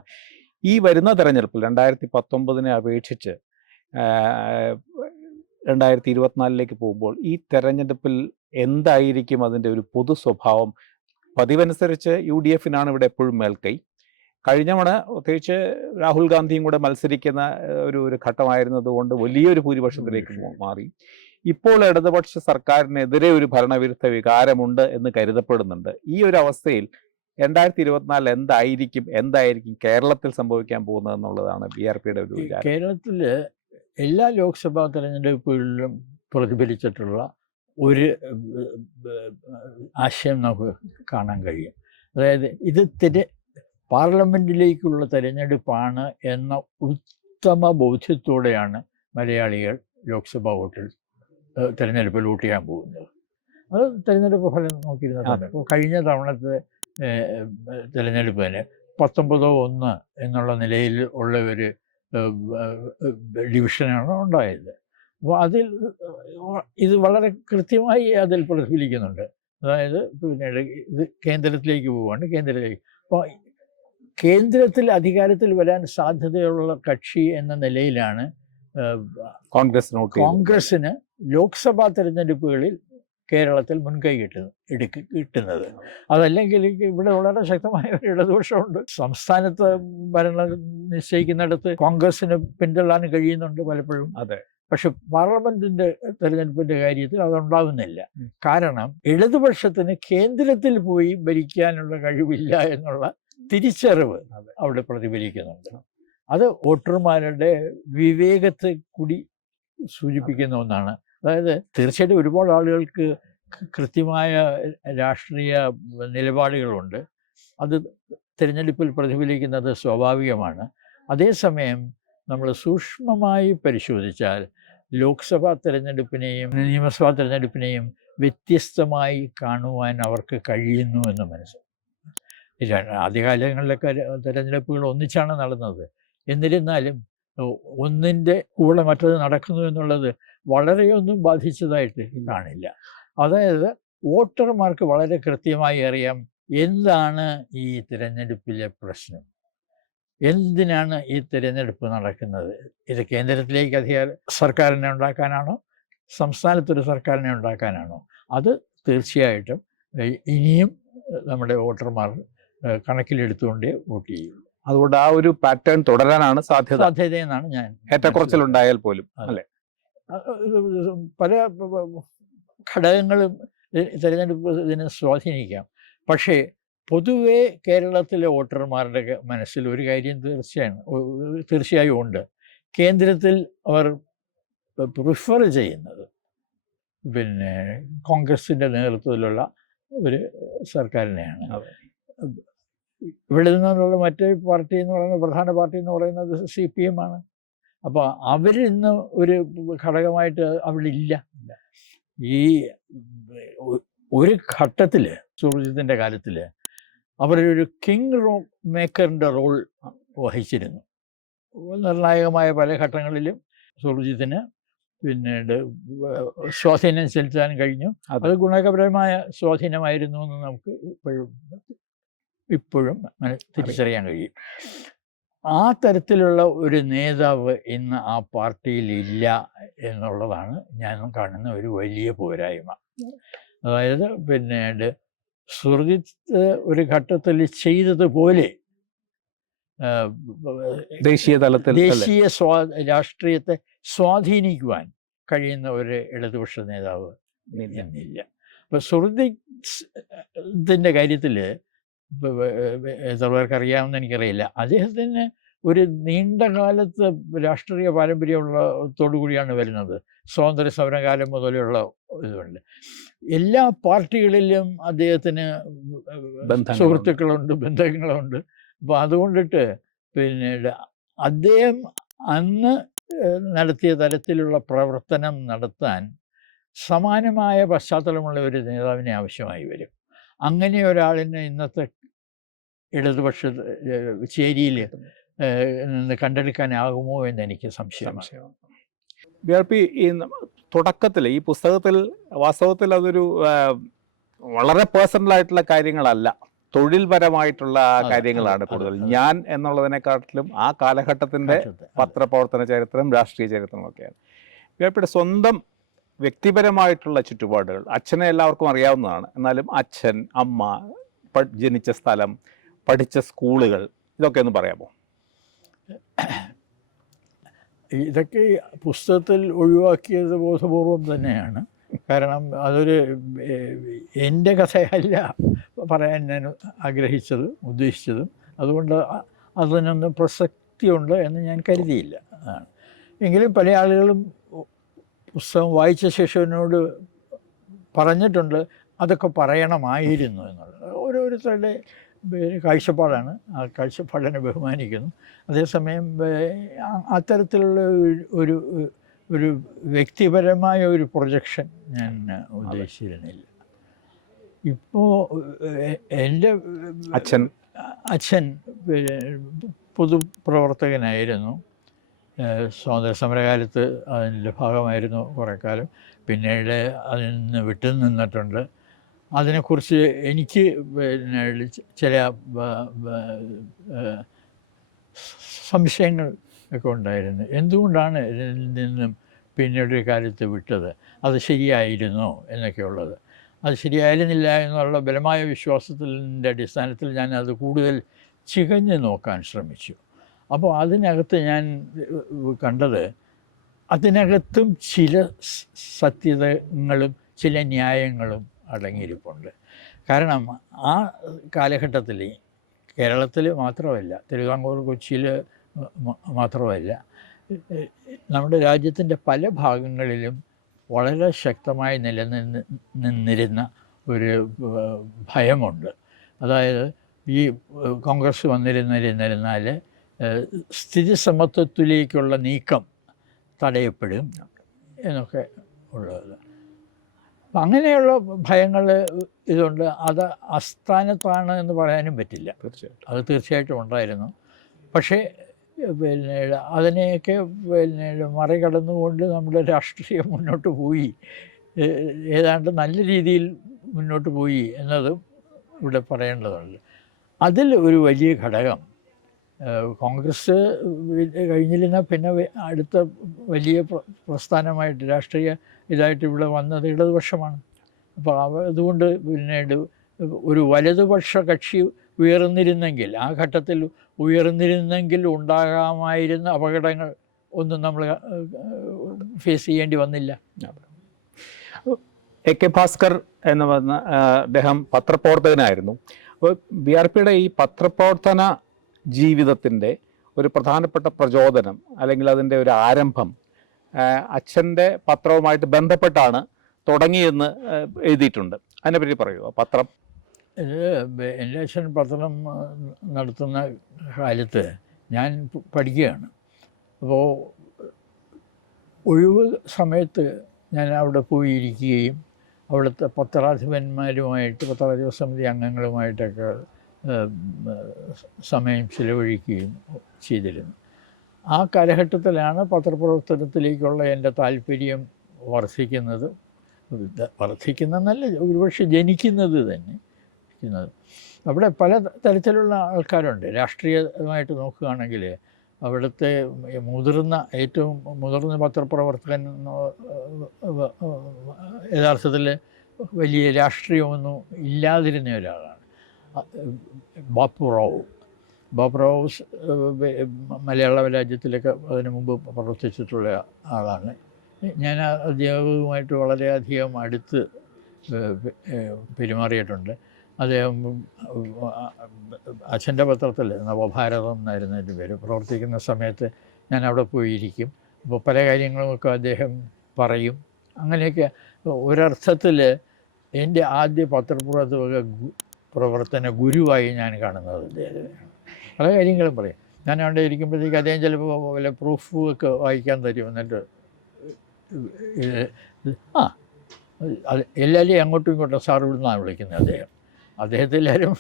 ഈ വരുന്ന തെരഞ്ഞെടുപ്പിൽ 2019 അപേക്ഷിച്ച് 2024 പോകുമ്പോൾ ഈ തെരഞ്ഞെടുപ്പിൽ എന്തായിരിക്കും അതിൻ്റെ ഒരു പൊതു സ്വഭാവം? പതിവനുസരിച്ച് UDFനാണ് ഇവിടെ എപ്പോഴും മേൽക്കൈ. കഴിഞ്ഞ തവണ പ്രത്യേകിച്ച് രാഹുൽ ഗാന്ധിയും കൂടെ മത്സരിക്കുന്ന ഒരു ഘട്ടമായിരുന്നതുകൊണ്ട് വലിയൊരു ഭൂരിപക്ഷത്തിലേക്ക് മാറി. ഇപ്പോൾ ഇടതുപക്ഷ സർക്കാരിനെതിരെ ഒരു ഭരണവിരുദ്ധ വികാരമുണ്ട് എന്ന് കരുതപ്പെടുന്നുണ്ട്. ഈ ഒരു അവസ്ഥയിൽ 2024 എന്തായിരിക്കും കേരളത്തിൽ സംഭവിക്കാൻ പോകുന്നത് എന്നുള്ളതാണ് BRPയുടെ ഒരു വിചാരം. കേരളത്തിൽ എല്ലാ ലോക്സഭാ തെരഞ്ഞെടുപ്പുകളിലും പ്രതിഫലിച്ചിട്ടുള്ള ഒരു ആശയം നമുക്ക് കാണാൻ കഴിയും. അതായത് ഇത് പാർലമെൻറ്റിലേക്കുള്ള തെരഞ്ഞെടുപ്പാണ് എന്ന ഉത്തമ ബോധ്യത്തോടെയാണ് മലയാളികൾ ലോക്സഭാ തെരഞ്ഞെടുപ്പിൽ വോട്ട് ചെയ്യാൻ പോകുന്നത്. അത് തെരഞ്ഞെടുപ്പ് ഫലം നോക്കിയിരുന്നത്. അപ്പോൾ കഴിഞ്ഞ തവണത്തെ തെരഞ്ഞെടുപ്പിന് 19-1 എന്നുള്ള നിലയിൽ ഉള്ള ഒരു ഡിവിഷനാണ് ഉണ്ടായത്. അപ്പോൾ ഇത് വളരെ കൃത്യമായി അതിൽ പ്രതിഫലിക്കുന്നുണ്ട്. അതായത് പിന്നീട് ഇത് കേന്ദ്രത്തിലേക്ക് പോവുകയാണ്. അപ്പോൾ കേന്ദ്രത്തിൽ അധികാരത്തിൽ വരാൻ സാധ്യതയുള്ള കക്ഷി എന്ന നിലയിലാണ് കോൺഗ്രസിന് ലോക്സഭാ തെരഞ്ഞെടുപ്പുകളിൽ കേരളത്തിൽ മുൻകൈ കിട്ടുന്നത്. അതല്ലെങ്കിൽ ഇവിടെ വളരെ ശക്തമായ ഒരു ഇടതുപക്ഷമുണ്ട്. സംസ്ഥാനത്ത് ഭരണം നിശ്ചയിക്കുന്നിടത്ത് കോൺഗ്രസിന് പിന്തള്ളാൻ കഴിയുന്നുണ്ട് പലപ്പോഴും. അതെ. പക്ഷെ പാർലമെന്റിന്റെ തെരഞ്ഞെടുപ്പിന്റെ കാര്യത്തിൽ അതുണ്ടാകുന്നില്ല. കാരണം ഇടതുപക്ഷത്തിന് കേന്ദ്രത്തിൽ പോയി ഭരിക്കാനുള്ള കഴിവില്ല എന്നുള്ള തിരിച്ചറിവ് അവിടെ പ്രതിഫലിക്കുന്നുണ്ട്. അത് വോട്ടർമാരുടെ വിവേകത്തെ കൂടി സൂചിപ്പിക്കുന്ന ഒന്നാണ്. അതായത് തീർച്ചയായിട്ടും ഒരുപാട് ആളുകൾക്ക് കൃത്യമായ രാഷ്ട്രീയ നിലപാടുകളുണ്ട്. അത് തിരഞ്ഞെടുപ്പിൽ പ്രതിഫലിക്കുന്നത് സ്വാഭാവികമാണ്. അതേസമയം നമ്മൾ സൂക്ഷ്മമായി പരിശോധിച്ചാൽ ലോക്സഭാ തിരഞ്ഞെടുപ്പിനെയും നിയമസഭാ തിരഞ്ഞെടുപ്പിനെയും വ്യത്യസ്തമായി കാണുവാൻ അവർക്ക് കഴിയുന്നു എന്ന് മനസ്സിലാക്കും. ആദ്യകാലങ്ങളിലൊക്കെ തിരഞ്ഞെടുപ്പുകൾ ഒന്നിച്ചാണ് നടന്നത്. എന്നിരുന്നാലും ഒന്നിൻ്റെ കൂടെ മറ്റത് നടക്കുന്നു എന്നുള്ളത് വളരെയൊന്നും ബാധിച്ചതായിട്ട് കാണില്ല. അതായത് വോട്ടർമാർക്ക് വളരെ കൃത്യമായി അറിയാം എന്താണ് ഈ തിരഞ്ഞെടുപ്പിലെ പ്രശ്നം, എന്തിനാണ് ഈ തിരഞ്ഞെടുപ്പ് നടക്കുന്നത്. ഇത് കേന്ദ്രത്തിലേക്ക് സർക്കാരിനെ ഉണ്ടാക്കാനാണോ സംസ്ഥാനത്തൊരു സർക്കാരിനെ ഉണ്ടാക്കാനാണോ? അത് തീർച്ചയായിട്ടും ഇനിയും നമ്മുടെ വോട്ടർമാർ കണക്കിലെടുത്തുകൊണ്ടേ വോട്ട് ചെയ്യുള്ളൂ. അതുകൊണ്ട് ആ ഒരു പാറ്റേൺ തുടരാനാണ് സാധ്യതയെന്നാണ് ഞാൻ. ഏറ്റക്കുറച്ചിലുണ്ടായാൽ പോലും അല്ലേ? പല ഘടകങ്ങളും തിരഞ്ഞെടുപ്പ് ഇതിനെ സ്വാധീനിക്കാം. പക്ഷേ പൊതുവെ കേരളത്തിലെ വോട്ടർമാരുടെ മനസ്സിൽ ഒരു കാര്യം തീർച്ചയായും ഉണ്ട്. കേന്ദ്രത്തിൽ അവർ പ്രിഫർ ചെയ്യുന്നത് കോൺഗ്രസിൻ്റെ നേതൃത്വത്തിലുള്ള ഒരു സർക്കാരിനെയാണ്. ഇവിടെ നിന്നുള്ള മറ്റേ പാർട്ടി എന്ന് പറയുന്നത്, പ്രധാന പാർട്ടി എന്ന് പറയുന്നത് CPM ആണ്. അപ്പോൾ അവരിന്ന് ഒരു ഘടകമായിട്ട് അവിടെ ഇല്ല. ഈ ഒരു ഘട്ടത്തിൽ സുർജിത്തിൻ്റെ കാര്യത്തിൽ അവരൊരു കിങ് മേക്കറിൻ്റെ റോൾ വഹിച്ചിരുന്നു. നിർണായകമായ പല ഘട്ടങ്ങളിലും സുർജിത്തിന് പിന്നീട് സ്വാധീനം ചെലുത്താൻ കഴിഞ്ഞു. അത് ഗുണകരമായ സ്വാധീനമായിരുന്നു എന്ന് നമുക്ക് ഇപ്പോഴും തിരിച്ചറിയാൻ കഴിയും. ആ തരത്തിലുള്ള ഒരു നേതാവ് ഇന്ന് ആ പാർട്ടിയിലില്ല എന്നുള്ളതാണ് ഞാൻ കാണുന്ന ഒരു വലിയ പോരായ്മ. അതായത് പിന്നീട് സുർജിത്ത് ഒരു ഘട്ടത്തിൽ ചെയ്തതുപോലെ ദേശീയ തലത്തിൽ രാഷ്ട്രീയത്തെ സ്വാധീനിക്കുവാൻ കഴിയുന്ന ഒരു ഇടതുപക്ഷ നേതാവ് എന്നില്ല. അപ്പോൾ സുർജിത്തിൻ്റെ കാര്യത്തിൽ എത്ര പേർക്ക് അറിയാമെന്ന് എനിക്കറിയില്ല. അദ്ദേഹത്തിന് ഒരു നീണ്ട കാലത്ത് രാഷ്ട്രീയ പാരമ്പര്യമുള്ളതോടു കൂടിയാണ് വരുന്നത്. സ്വാതന്ത്ര്യ സമരകാലം മുതലുള്ള ഇതുണ്ട്. എല്ലാ പാർട്ടികളിലും അദ്ദേഹത്തിന് സുഹൃത്തുക്കളുണ്ട്, ബന്ധങ്ങളുണ്ട്. അപ്പോൾ അതുകൊണ്ടിട്ട് പിന്നീട് അദ്ദേഹം അന്ന് നടത്തിയ തരത്തിലുള്ള പ്രവർത്തനം നടത്താൻ സമാനമായ പശ്ചാത്തലമുള്ള ഒരു നേതാവിനെ ആവശ്യമായി വരും. അങ്ങനെ ഒരാളിനെ ഇന്നത്തെ ഇടതുപക്ഷ ചേരിയിൽ നിന്ന് കണ്ടെടുക്കാനാകുമോ എന്ന് എനിക്ക് സംശയമാണ്. BRP ഈ തുടക്കത്തിൽ ഈ പുസ്തകത്തിൽ വാസ്തവത്തിൽ അതൊരു വളരെ പേഴ്സണലായിട്ടുള്ള കാര്യങ്ങളല്ല, തൊഴിൽപരമായിട്ടുള്ള കാര്യങ്ങളാണ് കൂടുതൽ. ഞാൻ എന്നുള്ളതിനെക്കാട്ടിലും ആ കാലഘട്ടത്തിൻ്റെ പത്രപ്രവർത്തന ചരിത്രം, രാഷ്ട്രീയ ചരിത്രമൊക്കെയാണ്. BRPയുടെ സ്വന്തം വ്യക്തിപരമായിട്ടുള്ള ചുറ്റുപാടുകൾ, അച്ഛനെ എല്ലാവർക്കും അറിയാവുന്നതാണ്. എന്നാലും അച്ഛൻ, അമ്മ, ജനിച്ച സ്ഥലം, പഠിച്ച സ്കൂളുകൾ, ഇതൊക്കെ ഒന്ന് പറയാമോ? ഇതൊക്കെ പുസ്തകത്തിൽ ഒഴിവാക്കിയത് ബോധപൂർവം തന്നെയാണ്. കാരണം അതൊരു എൻ്റെ കഥയല്ല പറയാൻ ഞാൻ ആഗ്രഹിച്ചതും ഉദ്ദേശിച്ചതും. അതുകൊണ്ട് അതിനൊന്നും പ്രസക്തിയുണ്ട് എന്ന് ഞാൻ കരുതിയില്ല. അതാണ്. എങ്കിലും പല ആളുകളും പുസ്തകം വായിച്ച ശേഷം എന്നോട് പറഞ്ഞിട്ടുണ്ട് അതൊക്കെ പറയണമായിരുന്നു എന്നുള്ളത്. ഓരോരുത്തരുടെ കാഴ്ചപ്പാടാണ്. ആ കാഴ്ചപ്പാടിനെ ബഹുമാനിക്കുന്നു. അതേസമയം അത്തരത്തിലുള്ള ഒരു ഒരു വ്യക്തിപരമായ ഒരു പ്രൊജക്ഷൻ ഞാൻ ഉദ്ദേശിച്ചിരുന്നില്ല. ഇപ്പോൾ എൻ്റെ അച്ഛൻ പൊതുപ്രവർത്തകനായിരുന്നു. സ്വാതന്ത്ര്യ സമരകാലത്ത് അതിൻ്റെ ഭാഗമായിരുന്നു കുറേ കാലം. പിന്നീട് അതിൽ നിന്ന് വിട്ടു നിന്നിട്ടുണ്ട്. അതിനെക്കുറിച്ച് എനിക്ക് പിന്നെ ചില സംശയങ്ങൾ ഒക്കെ ഉണ്ടായിരുന്നു. എന്തുകൊണ്ടാണ് ഇതിൽ നിന്നും പിന്നീടൊരു കാലത്ത് വിട്ടത്, അത് ശരിയായിരുന്നോ എന്നൊക്കെയുള്ളത്. അത് ശരിയായിരുന്നില്ല എന്നുള്ള ബലമായ വിശ്വാസത്തിൻ്റെ അടിസ്ഥാനത്തിൽ ഞാൻ അത് കൂടുതൽ ചികഞ്ഞ് നോക്കാൻ ശ്രമിച്ചു. അപ്പോൾ അതിനകത്ത് ഞാൻ കണ്ടത് അതിനകത്തും ചില സത്യതകളും ചില ന്യായങ്ങളും അടങ്ങിയിരിപ്പുണ്ട്. കാരണം ആ കാലഘട്ടത്തിൽ കേരളത്തിൽ മാത്രമല്ല, തിരുവിതാംകൂർ, കൊച്ചിയിൽ മാത്രമല്ല, നമ്മുടെ രാജ്യത്തിൻ്റെ പല ഭാഗങ്ങളിലും വളരെ ശക്തമായി നിന്നിരുന്ന ഒരു ഭയമുണ്ട്. അതായത് ഈ കോൺഗ്രസ് വന്നിരുന്നാൽ സ്ഥിതി സമത്വത്തിലേക്കുള്ള നീക്കം തടയപ്പെടും എന്നൊക്കെ ഉള്ളത്. അപ്പം അങ്ങനെയുള്ള ഭയങ്ങൾ ഇതുണ്ട്. അത് അസ്ഥാനത്താണ് എന്ന് പറയാനും പറ്റില്ല. തീർച്ചയായിട്ടും അത് തീർച്ചയായിട്ടും ഉണ്ടായിരുന്നു. പക്ഷേ അതിനെയൊക്കെ മറികടന്നുകൊണ്ട് നമ്മുടെ രാഷ്ട്രീയം മുന്നോട്ട് പോയി, ഏതാണ്ട് നല്ല രീതിയിൽ മുന്നോട്ട് പോയി എന്നതും ഇവിടെ പറയേണ്ടതുണ്ട്. അതിൽ ഒരു വലിയ ഘടകം കോൺഗ്രസ് കഴിഞ്ഞിരുന്നാൽ പിന്നെ അടുത്ത വലിയ പ്രസ്ഥാനമായിട്ട് രാഷ്ട്രീയ ഇതായിട്ട് ഇവിടെ വന്നത് ഇടതുപക്ഷമാണ്. അപ്പോൾ അതുകൊണ്ട് പിന്നീട് ഒരു വലതുപക്ഷ കക്ഷി ഉയർന്നിരുന്നെങ്കിൽ, ആ ഘട്ടത്തിൽ ഉയർന്നിരുന്നെങ്കിൽ ഉണ്ടാകാമായിരുന്ന അപകടങ്ങൾ ഒന്നും നമ്മൾ ഫേസ് ചെയ്യേണ്ടി വന്നില്ല. AK ഭാസ്കർ എന്ന് പറഞ്ഞ അദ്ദേഹം പത്രപ്രവർത്തകനായിരുന്നു. അപ്പോൾ BRPയുടെ ഈ പത്രപ്രവർത്തന ജീവിതത്തിൻ്റെ ഒരു പ്രധാനപ്പെട്ട പ്രചോദനം അല്ലെങ്കിൽ അതിൻ്റെ ഒരു ആരംഭം അച്ഛൻ്റെ പത്രവുമായിട്ട് ബന്ധപ്പെട്ടാണ് തുടങ്ങിയെന്ന് എഴുതിയിട്ടുണ്ട്. അതിനെപ്പറ്റി പറയുമോ? പത്രം എൻ്റെ അച്ഛൻ പത്രം നടത്തുന്ന കാലത്ത് ഞാൻ പഠിക്കുകയാണ്. അപ്പോൾ ഒഴിവ് സമയത്ത് ഞാൻ അവിടെ പോയിരിക്കുകയും അവിടുത്തെ പത്രാധിപന്മാരുമായിട്ട്, പത്രാധിപ സമിതി അംഗങ്ങളുമായിട്ടൊക്കെ സമയം ചിലവഴിക്കുകയും ചെയ്തിരുന്നു. ആ കാലഘട്ടത്തിലാണ് പത്രപ്രവർത്തനത്തിലേക്കുള്ള എൻ്റെ താല്പര്യം വർദ്ധിക്കുന്നതെന്നല്ല, ഒരുപക്ഷെ ജനിക്കുന്നത് തന്നെ. അവിടെ പല തരത്തിലുള്ള ആൾക്കാരുണ്ട്. രാഷ്ട്രീയമായിട്ട് നോക്കുകയാണെങ്കിൽ അവിടുത്തെ ഏറ്റവും മുതിർന്ന പത്രപ്രവർത്തകൻ യഥാർത്ഥത്തിൽ വലിയ രാഷ്ട്രീയമൊന്നും ഇല്ലാതിരുന്ന ഒരാളാണ് ബാപ്പുറാവു. മലയാള രാജ്യത്തിലൊക്കെ അതിനു മുമ്പ് പ്രവർത്തിച്ചിട്ടുള്ള ആളാണ്. ഞാൻ അദ്ദേഹവുമായിട്ട് വളരെയധികം അടുത്ത് പെരുമാറിയിട്ടുണ്ട്. അദ്ദേഹം അച്ഛൻ്റെ പത്രത്തിൽ നവഭാരതം എന്നായിരുന്നു എൻ്റെ പേര്, പ്രവർത്തിക്കുന്ന സമയത്ത് ഞാൻ അവിടെ പോയിരിക്കും. അപ്പോൾ പല കാര്യങ്ങളുമൊക്കെ അദ്ദേഹം പറയും. അങ്ങനെയൊക്കെ ഒരർത്ഥത്തിൽ എൻ്റെ ആദ്യ പ്രവർത്തന ഗുരുവായി ഞാൻ കാണുന്നത് അദ്ദേഹമാണ്. പല കാര്യങ്ങളും പറയും. ഞാൻ അവിടെ ഇരിക്കുമ്പോഴത്തേക്ക് അദ്ദേഹം ചിലപ്പോൾ വല്ല പ്രൂഫും ഒക്കെ വായിക്കാൻ തരും. എന്നിട്ട് അത് എല്ലാവരെയും അങ്ങോട്ടും ഇങ്ങോട്ടും സാർ ഇവിടുന്നാണ് വിളിക്കുന്നത്. അദ്ദേഹത്തെ എല്ലാവരും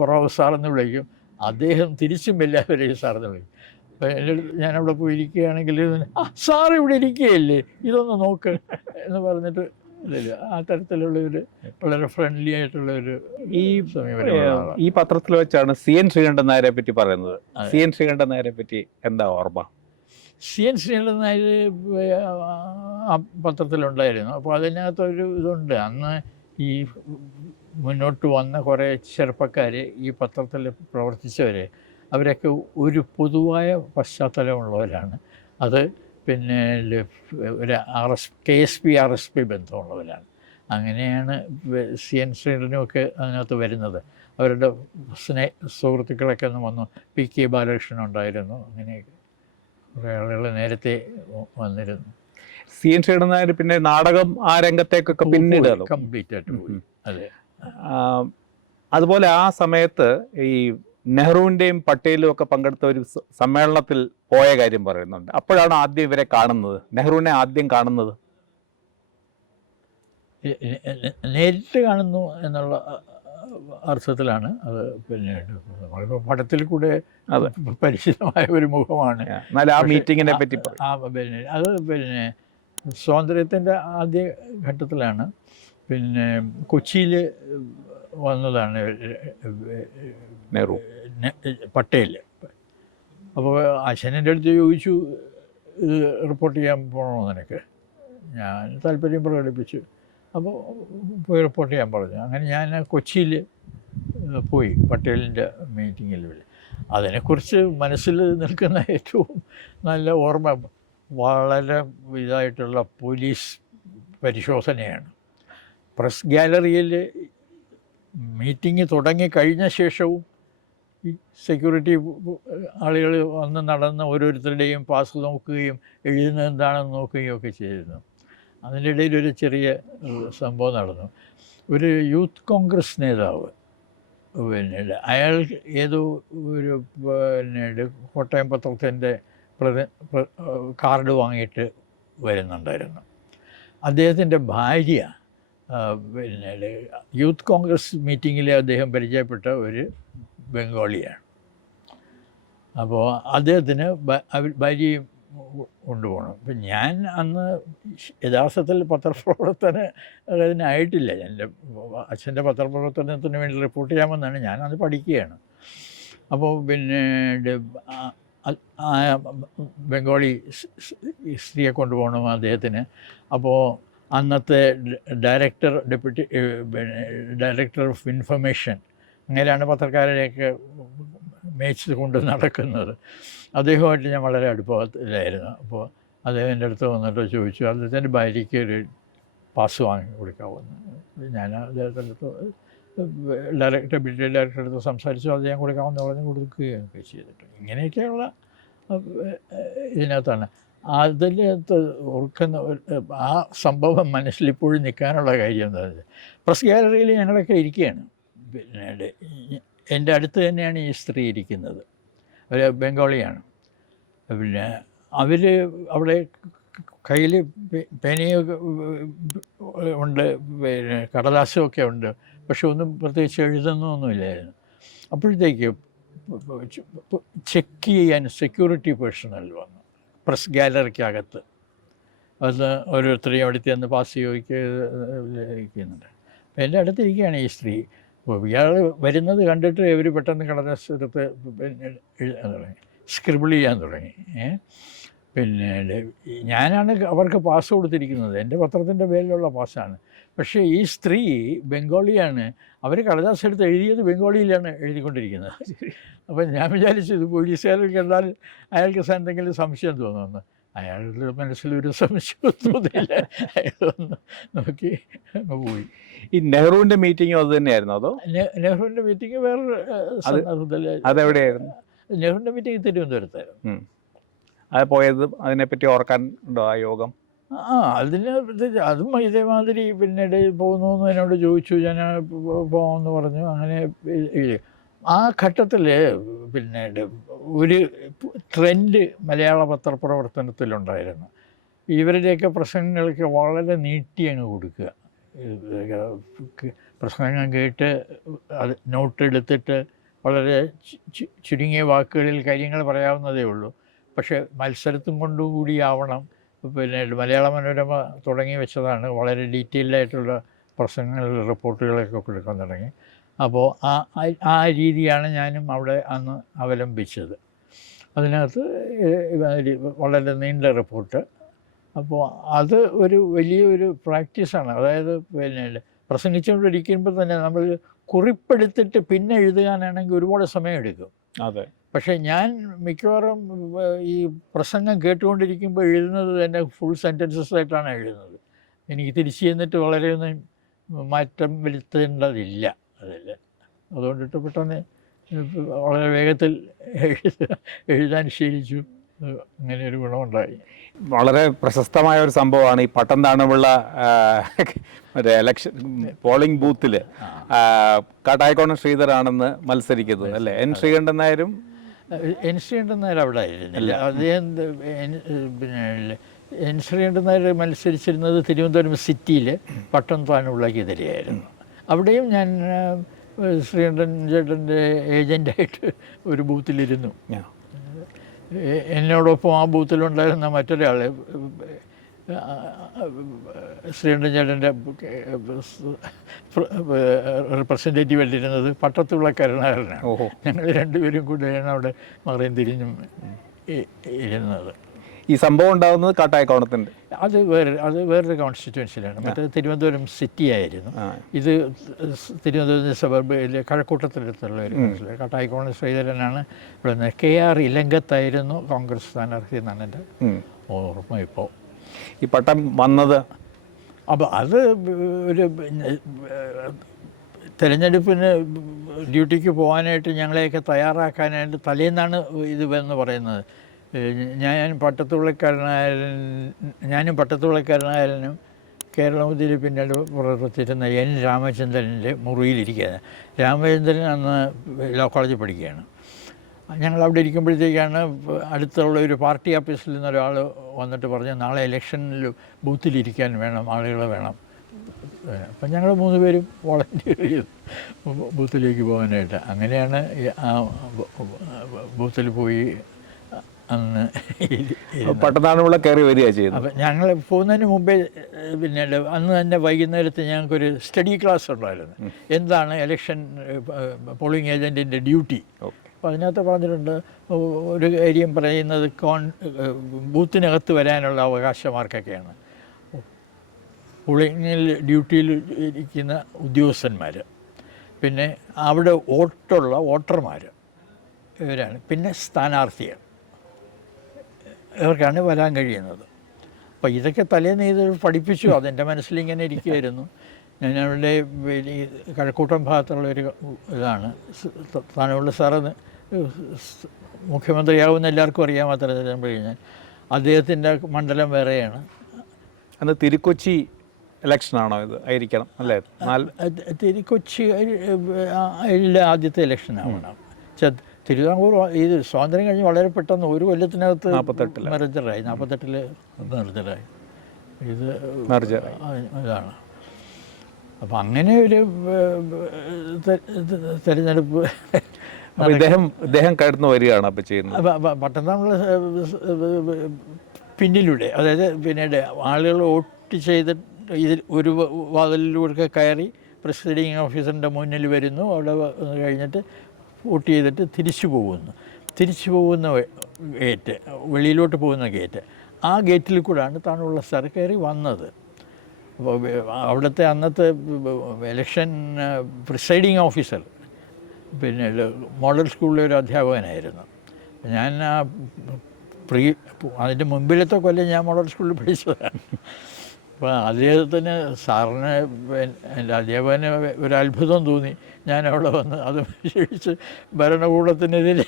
പ്രൊഫ സാറെന്ന് വിളിക്കും. അദ്ദേഹം തിരിച്ചും എല്ലാവരെയും സാറെന്ന് വിളിക്കും. അപ്പോൾ ഞാനവിടെ പോയിരിക്കുകയാണെങ്കിൽ സാർ ഇവിടെ ഇരിക്കുകയല്ലേ, ഇതൊന്ന് നോക്ക് എന്ന് പറഞ്ഞിട്ട് ആ തരത്തിലുള്ളൊരു വളരെ ഫ്രണ്ട്ലി ആയിട്ടുള്ളൊരു ഈ പത്രത്തിൽ വെച്ചാണ് CN ശ്രീകണ്ഠൻ നായരെ പറ്റി പറയുന്നത്. CN ശ്രീകണ്ഠൻ നായരെ പറ്റി എന്താ ഓർമ്മ? CN ശ്രീകണ്ഠൻ നായർ ആ പത്രത്തിലുണ്ടായിരുന്നു. അപ്പോൾ അതിനകത്തൊരു ഇതുണ്ട്. അന്ന് ഈ മുന്നോട്ട് വന്ന കുറേ ചെറുപ്പക്കാർ, ഈ പത്രത്തിൽ പ്രവർത്തിച്ചവർ, അവരൊക്കെ ഒരു പൊതുവായ പശ്ചാത്തലമുള്ളവരാണ്. അത് പിന്നെ ഒരു KSP RSP ബന്ധമുള്ളവരാണ്. അങ്ങനെയാണ് CN ശ്രീകണ്ഠനുമൊക്കെ അതിനകത്ത് വരുന്നത്. അവരുടെ സുഹൃത്തുക്കളൊക്കെ ഒന്ന് വന്നു. PK ബാലകൃഷ്ണൻ ഉണ്ടായിരുന്നു. അങ്ങനെയൊക്കെ കുറേ ആളുകൾ നേരത്തെ വന്നിരുന്നു. CN ശ്രീകണ്ഠൻ നായർ പിന്നെ നാടകം ആ രംഗത്തേക്കൊക്കെ പിന്നീട് കംപ്ലീറ്റ് ആയിട്ട് പോയി. അതെ. അതുപോലെ ആ സമയത്ത് ഈ നെഹ്റുവിൻ്റെയും പട്ടേലും ഒക്കെ പങ്കെടുത്ത ഒരു സമ്മേളനത്തിൽ പോയ കാര്യം പറയുന്നുണ്ട്. അപ്പോഴാണ് ആദ്യം ഇവരെ കാണുന്നത്, നെഹ്റുവിനെ ആദ്യം കാണുന്നത്. നേരിട്ട് കാണുന്നു എന്നുള്ള അർത്ഥത്തിലാണ് അത്. പിന്നീട് നമ്മളിപ്പോൾ പടത്തിൽ കൂടെ പരിചിതമായ ഒരു മുഖമാണ്. ആ മീറ്റിങ്ങിനെ പറ്റി അത് സ്വാതന്ത്ര്യത്തിൻ്റെ ആദ്യ ഘട്ടത്തിലാണ്. പിന്നെ കൊച്ചിയിൽ വന്നതാണ് നെഹ്റു, പട്ടേൽ. അപ്പോൾ അച്ഛനെൻ്റെ അടുത്ത് ചോദിച്ചു, ഇത് റിപ്പോർട്ട് ചെയ്യാൻ പോകണോ നിനക്ക്? ഞാൻ താല്പര്യം പ്രകടിപ്പിച്ചു. അപ്പോൾ പോയി റിപ്പോർട്ട് ചെയ്യാൻ പറഞ്ഞു. അങ്ങനെ ഞാൻ കൊച്ചിയിൽ പോയി പട്ടേലിൻ്റെ മീറ്റിങ്ങിൽ. അതിനെക്കുറിച്ച് മനസ്സിൽ നിൽക്കുന്ന ഏറ്റവും നല്ല ഓർമ്മ വളരെ ഇതായിട്ടുള്ള പോലീസ് പരിശോധനയാണ്. പ്രസ് ഗാലറിയിൽ മീറ്റിംഗ് തുടങ്ങി കഴിഞ്ഞ ശേഷവും ഈ സെക്യൂരിറ്റി ആളുകൾ വന്ന് നടന്ന് ഓരോരുത്തരുടെയും പാസ് നോക്കുകയും എഴുതുന്നത് എന്താണെന്ന് നോക്കുകയും ഒക്കെ ചെയ്തിരുന്നു. അതിൻ്റെ ഇടയിൽ ഒരു ചെറിയ സംഭവം നടന്നു. ഒരു യൂത്ത് കോൺഗ്രസ് നേതാവ് പിന്നീട് അയാൾ ഏതോ ഒരു പിന്നീട് കോട്ടയം പത്രത്തിൻ്റെ കാർഡ് വാങ്ങിയിട്ട് വരുന്നുണ്ടായിരുന്നു. അദ്ദേഹത്തിൻ്റെ ഭാര്യ പിന്നീട് യൂത്ത് കോൺഗ്രസ് മീറ്റിങ്ങിൽ അദ്ദേഹം പരിചയപ്പെട്ട ഒരു ബംഗാളിയാണ്. അപ്പോൾ അദ്ദേഹത്തിന് ഭാര്യയും കൊണ്ടുപോകണം. അപ്പം ഞാൻ അന്ന് യഥാർത്ഥത്തിൽ പത്രപ്രവർത്തനത്തിനായിട്ടില്ല. എൻ്റെ അച്ഛൻ്റെ പത്രപ്രവർത്തനത്തിന് വേണ്ടി റിപ്പോർട്ട് ചെയ്യാമെന്നാണ്. ഞാനത് പഠിക്കുകയാണ്. അപ്പോൾ പിന്നീട് ബംഗാളി സ്ത്രീയെ കൊണ്ടുപോകണം അദ്ദേഹത്തിന്. അപ്പോൾ അന്നത്തെ ഡയറക്ടർ ഓഫ് ഇൻഫർമേഷൻ, അങ്ങനെയാണ് പത്രക്കാരെയൊക്കെ മേച്ച് കൊണ്ട് നടക്കുന്നത്. അദ്ദേഹമായിട്ട് ഞാൻ വളരെ അടുപ്പത്തിലായിരുന്നു. അപ്പോൾ അദ്ദേഹം എൻ്റെ അടുത്ത് വന്നിട്ട് ചോദിച്ചു അദ്ദേഹത്തിൻ്റെ ഭാര്യയ്ക്ക് ഒരു പാസ് വാങ്ങി കൊടുക്കാമെന്ന്. ഞാൻ അദ്ദേഹത്തിൻ്റെ അടുത്ത് ഡെപ്യൂട്ടി ഡയറക്ടറുടെ അടുത്ത് സംസാരിച്ചു. അത് ഞാൻ കൊടുക്കാമെന്ന് പറഞ്ഞ് കൊടുക്കുകയൊക്കെ ചെയ്തിട്ട് ഇങ്ങനെയൊക്കെയുള്ള ഇതിനകത്താണ്. അതിനകത്ത് ഓർക്കുന്ന ആ സംഭവം മനസ്സിലിപ്പോഴും നിൽക്കാനുള്ള കാര്യം എന്താ വെച്ചാൽ, പ്രസ് ഗാലറിയിൽ ഞങ്ങളൊക്കെ ഇരിക്കുകയാണ്. പിന്നീട് എൻ്റെ അടുത്ത് തന്നെയാണ് ഈ സ്ത്രീ ഇരിക്കുന്നത്. അവർ ബംഗാളിയാണ്. പിന്നെ അവർ അവിടെ കയ്യിൽ പേനയൊക്കെ ഉണ്ട്, പിന്നെ കടലാസമൊക്കെ ഉണ്ട്, പക്ഷെ ഒന്നും പ്രത്യേകിച്ച് എഴുതുന്നൊന്നുമില്ലായിരുന്നു. അപ്പോഴത്തേക്ക് ചെക്ക് ചെയ്യാൻ സെക്യൂരിറ്റി പേഴ്സണൽ വന്നു പ്രസ് ഗാലറിക്കകത്ത്. അത് ഓരോരുത്തരെയും അവിടുത്തെ ഒന്ന് പാസ് ചോദിക്കുന്നുണ്ട്. അപ്പം എൻ്റെ അടുത്തിരിക്കുകയാണ് ഈ സ്ത്രീ. ഇയാൾ വരുന്നത് കണ്ടിട്ട് ഇവർ പെട്ടെന്ന് കടലാസ് എടുത്ത് പിന്നെ എഴുതാൻ തുടങ്ങി, സ്ക്രിബിൾ ചെയ്യാൻ തുടങ്ങി. പിന്നീട് ഞാനാണ് അവർക്ക് പാസ് കൊടുത്തിരിക്കുന്നത്, എൻ്റെ പത്രത്തിൻ്റെ പേരിലുള്ള പാസ്സാണ്. പക്ഷേ ഈ സ്ത്രീ ബംഗാളിയാണ്. അവർ കടലാസ് എടുത്ത് എഴുതിയത് ബംഗാളിയിലാണ് എഴുതിക്കൊണ്ടിരിക്കുന്നത്. അപ്പം ഞാൻ വിചാരിച്ചു ഇത് പോലീസുകാരിൽ കണ്ടാൽ അയാൾക്ക് എന്തെങ്കിലും സംശയം തോന്നുന്നു. അയാളുടെ മനസ്സിലൊരു സംശയവും തോന്നിയില്ല. അയാൾ വന്ന് നോക്കി പോയി. ഈ നെഹ്റുവിൻ്റെ മീറ്റിംഗ് അത് തന്നെയായിരുന്നു അതോ? നെഹ്റുവിൻ്റെ മീറ്റിംഗ് വേറൊരു സന്ദർഭത്തിൽ. അതെവിടെയായിരുന്നു? നെഹ്റുവിൻ്റെ മീറ്റിംഗ് തിരുവനന്തപുരത്തായിരുന്നു. അത് പോയത് അതിനെപ്പറ്റി ഓർക്കാൻ ഉണ്ടോ ആ യോഗം? അതും ഇതേമാതിരി പിന്നീട് പോകുന്നു എന്ന് എന്നോട് ചോദിച്ചു. ഞാൻ പോകാമെന്ന് പറഞ്ഞു. അങ്ങനെ ആ ഘട്ടത്തിൽ പിന്നീട് ഒരു ട്രെൻഡ് മലയാള പത്രപ്രവർത്തനത്തിലുണ്ടായിരുന്നു. ഇവരുടെയൊക്കെ പ്രസംഗങ്ങൾക്ക് വളരെ നീട്ടി അങ്ങ് കൊടുക്കുക. പ്രസംഗം കേട്ട് അത് നോട്ടെടുത്തിട്ട് വളരെ ചുരുങ്ങിയ വാക്കുകളിൽ കാര്യങ്ങൾ പറയാവുന്നതേ ഉള്ളൂ. പക്ഷേ മത്സരത്തും കൊണ്ടുകൂടിയാവണം. പിന്നെ മലയാള മനോരമ തുടങ്ങി വെച്ചതാണ്. വളരെ ഡീറ്റെയിൽഡായിട്ടുള്ള പ്രസംഗങ്ങൾ, റിപ്പോർട്ടുകളൊക്കെ കൊടുക്കാൻ തുടങ്ങി. അപ്പോൾ ആ രീതിയാണ് ഞാനും അവിടെ അന്ന് അവലംബിച്ചത്. അതിനകത്ത് വളരെ നീണ്ട റിപ്പോർട്ട്. അപ്പോൾ അത് ഒരു വലിയൊരു പ്രാക്ടീസാണ്. അതായത് പിന്നെ പ്രസംഗിച്ചുകൊണ്ടിരിക്കുമ്പോൾ തന്നെ നമ്മൾ കുറിപ്പെടുത്തിട്ട് പിന്നെ എഴുതാനാണെങ്കിൽ ഒരുപാട് സമയം എടുക്കും. അതെ. പക്ഷേ ഞാൻ മിക്കവാറും ഈ പ്രസംഗം കേട്ടുകൊണ്ടിരിക്കുമ്പോൾ എഴുതുന്നത് തന്നെ ഫുൾ സെൻറ്റൻസസ് ആയിട്ടാണ് എഴുതുന്നത്. എനിക്ക് തിരിച്ച് ചെന്നിട്ട് വളരെയൊന്നും മാറ്റം വരുത്തേണ്ടതില്ല അതിൽ. അതുകൊണ്ടിട്ട് പെട്ടെന്ന് വളരെ വേഗത്തിൽ എഴുതാൻ ശീലിച്ചു. അങ്ങനെ ഒരു ഗുണമുണ്ടായി. വളരെ പ്രശസ്തമായ ഒരു സംഭവമാണ് ഈ പട്ടംതാണുള്ള മറ്റേ ഇലക്ഷൻ പോളിംഗ് ബൂത്തിൽ കാട്ടായിക്കോണം ശ്രീധരാണെന്ന് മത്സരിക്കുന്നത് അല്ലേ? എൻ ശ്രീകണ്ഠൻ നായരും അവിടെ ആയിരുന്നില്ല. അദ്ദേഹം പിന്നെ എൻ ശ്രീകണ്ഠൻ നായർ മത്സരിച്ചിരുന്നത് തിരുവനന്തപുരം സിറ്റിയിൽ പട്ടംതാണുള്ളക്കെതിരെയായിരുന്നു. അവിടെയും ഞാൻ ശ്രീകണ്ഠൻ ചേട്ടൻ്റെ ഏജൻ്റായിട്ട് ഒരു ബൂത്തിലിരുന്നു. എന്നോടൊപ്പം ആ ബൂത്തിലുണ്ടായിരുന്ന മറ്റൊരാൾ ശ്രീകണ്ഠൻ ചേട്ടൻ്റെ റെപ്രസെൻറ്റേറ്റീവ് ആയിട്ടിരുന്നത് പട്ടത്തുള്ളക്കാരനാണ്. ഞങ്ങൾ രണ്ടുപേരും കൂടെയാണ് അവിടെ മറിയും തിരിഞ്ഞും ഇരുന്നത്. ഈ സംഭവം ഉണ്ടാകുന്നത് കാട്ടായിക്കോണത്തിൻ്റെ അത് വേറൊരു കോൺസ്റ്റിറ്റ്യുവൻസിലാണ്. മറ്റേ തിരുവനന്തപുരം സിറ്റി ആയിരുന്നു. ഇത് തിരുവനന്തപുരം സബർബിലെ കഴക്കൂട്ടത്തിനടുത്തുള്ള ഒരു കൗൺസിലർ. കാട്ടായിക്കോണം ശ്രീധരനാണ് ഇവിടെ. KR ഇലങ്കത്തായിരുന്നു കോൺഗ്രസ് സ്ഥാനാർത്ഥി എന്നാണ് എൻ്റെ ഓർമ്മ. ഇപ്പോൾ ഈ പട്ടം വന്നത് അപ്പോൾ അത് ഒരു തെരഞ്ഞെടുപ്പിന് ഡ്യൂട്ടിക്ക് പോകാനായിട്ട് ഞങ്ങളെയൊക്കെ തയ്യാറാക്കാനായിട്ട് തലേന്നാണ് ഇത് എന്ന് പറയുന്നത്. ഞാനും പട്ടത്തുള്ളക്കാരനായാലും കേരളമുതിൽ പിന്നീട് പ്രവർത്തിച്ചിരുന്ന എൻ രാമചന്ദ്രൻ്റെ മുറിയിലിരിക്കുകയാണ്. രാമചന്ദ്രൻ അന്ന് ലോ കോളേജിൽ പഠിക്കുകയാണ്. ഞങ്ങൾ അവിടെ ഇരിക്കുമ്പോഴത്തേക്കാണ് അടുത്തുള്ള ഒരു പാർട്ടി ഓഫീസിൽ നിന്ന് ഒരാൾ വന്നിട്ട് പറഞ്ഞു, നാളെ ഇലക്ഷനിൽ ബൂത്തിലിരിക്കാൻ വേണം, ആളുകൾ വേണം. അപ്പം ഞങ്ങൾ 3 പേരും വോളണ്ടിയർ ചെയ്തു ബൂത്തിലേക്ക് പോകാനായിട്ട്. അങ്ങനെയാണ് ആ ബൂത്തിൽ പോയി അന്ന് പട്ടണാണുള്ള കയറി വരിക ചെയ്യുന്നത്. അപ്പം ഞങ്ങൾ പോകുന്നതിന് മുമ്പേ പിന്നീട് അന്ന് തന്നെ വൈകുന്നേരത്ത് ഞങ്ങൾക്കൊരു സ്റ്റഡി ക്ലാസ് ഉണ്ടായിരുന്നു. എന്താണ് ഇലക്ഷൻ പോളിംഗ് ഏജൻറ്റിൻ്റെ ഡ്യൂട്ടി. അപ്പോൾ അതിനകത്ത് പറഞ്ഞിട്ടുണ്ട്, ഒരു കാര്യം പറയുന്നത് ബൂത്തിനകത്ത് വരാനുള്ള അവകാശമാർക്കൊക്കെയാണ്. പോളിംഗിൽ ഡ്യൂട്ടിയിൽ ഇരിക്കുന്ന ഉദ്യോഗസ്ഥന്മാർ, പിന്നെ അവിടെ വോട്ടർമാർ, ഇവരാണ്. പിന്നെ സ്ഥാനാർത്ഥികൾ, ഇവർക്കാണ് വരാൻ കഴിയുന്നത്. അപ്പോൾ ഇതൊക്കെ തലേന്ന് ഇത് പഠിപ്പിച്ചു. അതെൻ്റെ മനസ്സിലിങ്ങനെ ഇരിക്കുമായിരുന്നു. ഞാനവിടെ കഴക്കൂട്ടം ഭാഗത്തുള്ളൊരു ഇതാണ് സ്ഥാനമുള്ള സാറെന്ന് മുഖ്യമന്ത്രിയാവുന്ന എല്ലാവർക്കും അറിയാൻ മാത്രമേ കഴിഞ്ഞാൽ അദ്ദേഹത്തിൻ്റെ മണ്ഡലം വേറെയാണ്. അന്ന് തിരുക്കൊച്ചി ഇലക്ഷനാണോ ഇത്? ആയിരിക്കണം അല്ലേ? തിരുക്കൊച്ചി ആദ്യത്തെ ഇലക്ഷൻ ആവണം. തിരുവിതാംകൂർ ഇത് സ്വാതന്ത്ര്യം കഴിഞ്ഞ് വളരെ പെട്ടെന്ന് 1 കൊല്ലത്തിനകത്ത് 48 മെർജറായി. 48 മെർജറായി. ഇത് ഇതാണ്. അപ്പം അങ്ങനെ ഒരു തെരഞ്ഞെടുപ്പ് ഇദ്ദേഹം കടന്നു വരികയാണ് അപ്പോൾ ചെയ്യുന്നത്. പട്ടണത്തിലുള്ള പിന്നിലൂടെ, അതായത് പിന്നീട് ആളുകൾ വോട്ട് ചെയ്തിട്ട് ഇതിൽ ഒരു വാതിലിലൂടെ കയറി പ്രിസൈഡിങ് ഓഫീസറിൻ്റെ മുന്നിൽ വരുന്നു. അവിടെ കഴിഞ്ഞിട്ട് വോട്ട് ചെയ്തിട്ട് തിരിച്ചു പോകുന്ന ഗേറ്റ്, വെളിയിലോട്ട് പോകുന്ന ഗേറ്റ്, ആ ഗേറ്റിൽ കൂടെയാണ് താനുള്ള സാർ കയറി വന്നത്. അപ്പോൾ അവിടുത്തെ അന്നത്തെ ഇലക്ഷൻ പ്രിസൈഡിങ് ഓഫീസർ പിന്നെ മോഡൽ സ്കൂളിലെ ഒരു അധ്യാപകനായിരുന്നു. ഞാൻ അതിൻ്റെ മുമ്പിലത്തെ കൊല്ലം ഞാൻ മോഡൽ സ്കൂളിൽ പഠിച്ചതാണ്. അപ്പോൾ അദ്ദേഹത്തിന് സാറിന് എൻ്റെ അധ്യാപകന് ഒരു അത്ഭുതം തോന്നി. ഞാൻ അവിടെ വന്ന് അത് ശേഷിച്ച് ഭരണകൂടത്തിനെതിരെ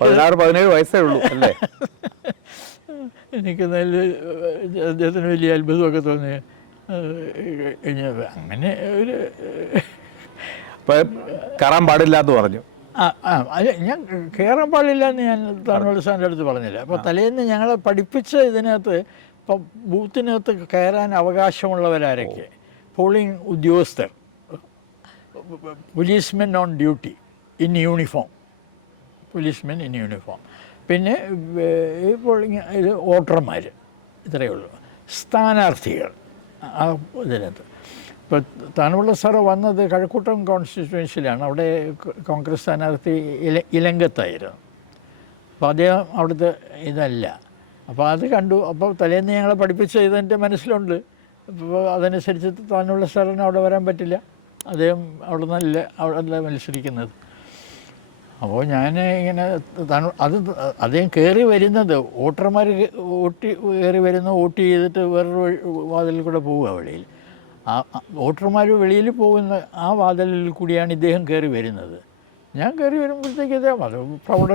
16-17 വയസ്സേ ഉള്ളൂ അല്ലേ? എനിക്ക് അദ്ദേഹത്തിന് വലിയ അത്ഭുതമൊക്കെ തോന്നി. അങ്ങനെ ഒരു കയറാൻ പാടില്ലാന്ന് പറഞ്ഞു. ഞാൻ കയറാൻ പാടില്ല എന്ന് ഞാൻ താനോട് സാറിൻ്റെ അടുത്ത് പറഞ്ഞില്ല. അപ്പോൾ തലേന്ന് ഞങ്ങളെ പഠിപ്പിച്ച ഇതിനകത്ത് ഇപ്പം ബൂത്തിനകത്ത് കയറാൻ അവകാശമുള്ളവരാരൊക്കെ, പോളിംഗ് ഉദ്യോഗസ്ഥർ, policemen on duty in uniform, പിന്നെ ഈ പോളിംഗ് ഇത് വോട്ടർമാർ, ഇത്രയേ ഉള്ളൂ. സ്ഥാനാർത്ഥികൾ ആ ഇതിനകത്ത്. ഇപ്പോൾ താനുള്ള സാറ് വന്നത് കഴക്കൂട്ടം കോൺസ്റ്റിറ്റ്യുവൻസിയിലാണ്. അവിടെ കോൺഗ്രസ് സ്ഥാനാർത്ഥി ഇലങ്കത്തായിരുന്നു. അപ്പോൾ അദ്ദേഹം അവിടുത്തെ ഇതല്ല. അപ്പോൾ അത് കണ്ടു. അപ്പോൾ തലേന്ന് ഞങ്ങളെ പഠിപ്പിച്ച ഇതെൻ്റെ മനസ്സിലുണ്ട്. അപ്പോൾ അതനുസരിച്ച് താനുള്ള സാറിന് അവിടെ വരാൻ പറ്റില്ല. അദ്ദേഹം അവിടെ നിന്നല്ല മത്സരിക്കുന്നത്. അപ്പോൾ ഞാൻ ഇങ്ങനെ അദ്ദേഹം കയറി വരുന്നത്, വോട്ടർമാർ കയറി വരുന്നു, വോട്ട് ചെയ്തിട്ട് വേറൊരു വാതിലിൽ കൂടെ പോവുക വെളിയിൽ. ആ വോട്ടർമാർ വെളിയിൽ പോകുന്ന ആ വാതിലിൽ കൂടിയാണ് ഇദ്ദേഹം കയറി വരുന്നത്. ഞാൻ കയറി വരുമ്പോഴത്തേക്ക് അദ്ദേഹം അത് പ്രൗഢ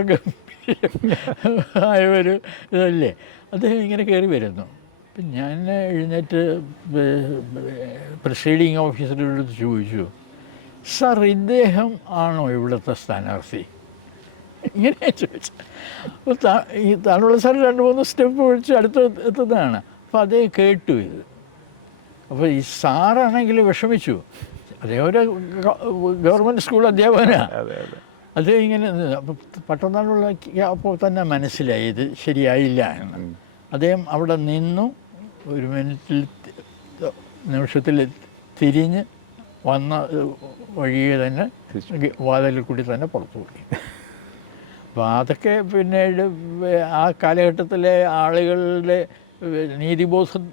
ആയൊരു ഇതല്ലേ, അദ്ദേഹം ഇങ്ങനെ കയറി വരുന്നു. അപ്പം ഞാൻ എഴുന്നേറ്റ് പ്രിസൈഡിങ് ഓഫീസറോട് ചോദിച്ചു, സാർ ഇദ്ദേഹം ആണോ ഇവിടുത്തെ സ്ഥാനാർത്ഥി? ഇങ്ങനെ ചോദിച്ചു. അപ്പോൾ ഈ താനുള്ള സാർ 2-3 സ്റ്റെപ്പ് ഒഴിച്ച് അടുത്ത് എത്തുന്നതാണ്. അപ്പോൾ അദ്ദേഹം കേട്ടു ഇത്. അപ്പോൾ ഈ സാറാണെങ്കിൽ വിഷമിച്ചു. അദ്ദേഹം ഒരു ഗവൺമെൻറ് സ്കൂൾ അധ്യാപകനാണ്. അദ്ദേഹം ഇങ്ങനെ അപ്പോൾ പട്ടണത്തിലുള്ള അപ്പോൾ തന്നെ മനസ്സിലായി ഇത് ശരിയായില്ല എന്ന്. അദ്ദേഹം അവിടെ നിന്നു. 1 നിമിഷത്തിൽ തിരിഞ്ഞ് വന്ന വഴിയെ തന്നെ വാതിലിൽ കൂടി തന്നെ പുറത്തു പോയി. അപ്പോൾ അതൊക്കെ പിന്നീട് ആ കാലഘട്ടത്തിലെ ആളുകളുടെ നീതിബോധം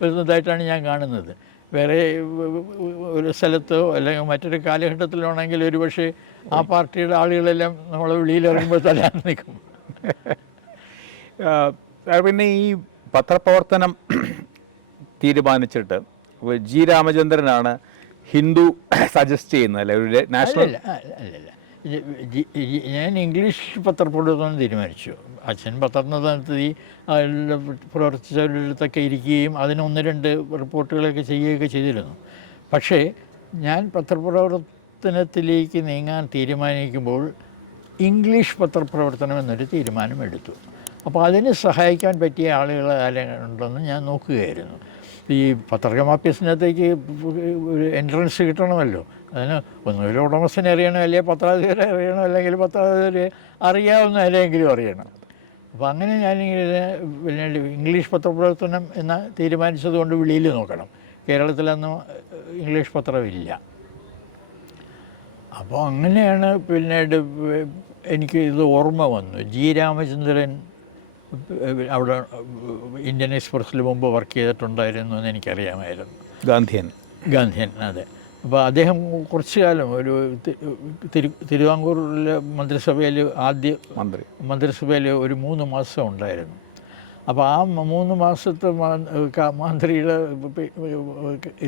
വരുന്നതായിട്ടാണ് ഞാൻ കാണുന്നത്. വേറെ ഒരു സ്ഥലത്തോ അല്ലെങ്കിൽ മറ്റൊരു കാലഘട്ടത്തിലാണെങ്കിൽ ഒരുപക്ഷെ ആ പാർട്ടിയുടെ ആളുകളെല്ലാം നമ്മളെ വെളിയിലിറങ്ങുമ്പോൾ തല്ലാൻ നിൽക്കും. പിന്നെ ഈ പത്രപ്രവർത്തനം തീരുമാനിച്ചിട്ട് ജി രാമചന്ദ്രനാണ് ഹിന്ദു സജസ്റ്റ് ചെയ്യുന്നത് അല്ലേ? ഒരു നാഷണൽ അല്ലല്ല, ഞാൻ ഇംഗ്ലീഷ് പത്രപ്രവർത്തനം തീരുമാനിച്ചു. അച്ഛൻ പത്രത്തിൽ പ്രവർത്തിച്ചവരടുത്തൊക്കെ ഇരിക്കുകയും അതിന് 1-2 റിപ്പോർട്ടുകളൊക്കെ ചെയ്യുകയൊക്കെ ചെയ്തിരുന്നു. പക്ഷേ ഞാൻ പത്രപ്രവർത്തനത്തിലേക്ക് നീങ്ങാൻ തീരുമാനിക്കുമ്പോൾ ഇംഗ്ലീഷ് പത്രപ്രവർത്തനം എന്നൊരു തീരുമാനമെടുത്തു. അപ്പോൾ അതിന് സഹായിക്കാൻ പറ്റിയ ആളുകൾ ആരുണ്ടെന്ന് ഞാൻ നോക്കുകയായിരുന്നു. ഈ പത്രമാപ്യസിനകത്തേക്ക് ഒരു എൻട്രൻസ് കിട്ടണമല്ലോ. അതിന് ഒന്നുകിൽ ഉടമസ്ഥനെ അറിയണം, അല്ലെങ്കിൽ പത്രാധിപരെ അറിയണം, അല്ലെങ്കിൽ പത്രാധിപരെ അറിയാവുന്ന ആരെങ്കിലും അറിയണം. അപ്പോൾ അങ്ങനെ ഞാനിങ്ങനെ പിന്നീട് ഇംഗ്ലീഷ് പത്രപ്രവർത്തനം എന്ന തീരുമാനിച്ചതുകൊണ്ട് വെളിയിൽ നോക്കണം. കേരളത്തിലൊന്നും ഇംഗ്ലീഷ് പത്രമില്ല. അപ്പോൾ അങ്ങനെയാണ് പിന്നീട് എനിക്ക് ഇത് ഓർമ്മ വന്നു. ജി രാമചന്ദ്രൻ അവിടെ ഇന്ത്യൻ എക്സ്പ്രസ്സിൽ മുമ്പ് വർക്ക് ചെയ്തിട്ടുണ്ടായിരുന്നു എന്ന് എനിക്കറിയാമായിരുന്നു. ഗാന്ധിയൻ, അതെ. അപ്പോൾ അദ്ദേഹം കുറച്ചു കാലം ഒരു തിരുവിതാംകൂറിലെ മന്ത്രിസഭയിൽ മന്ത്രിസഭയിൽ ഒരു 3 മാസം ഉണ്ടായിരുന്നു. അപ്പോൾ ആ 3 മാസത്തെ മന്ത്രിയുടെ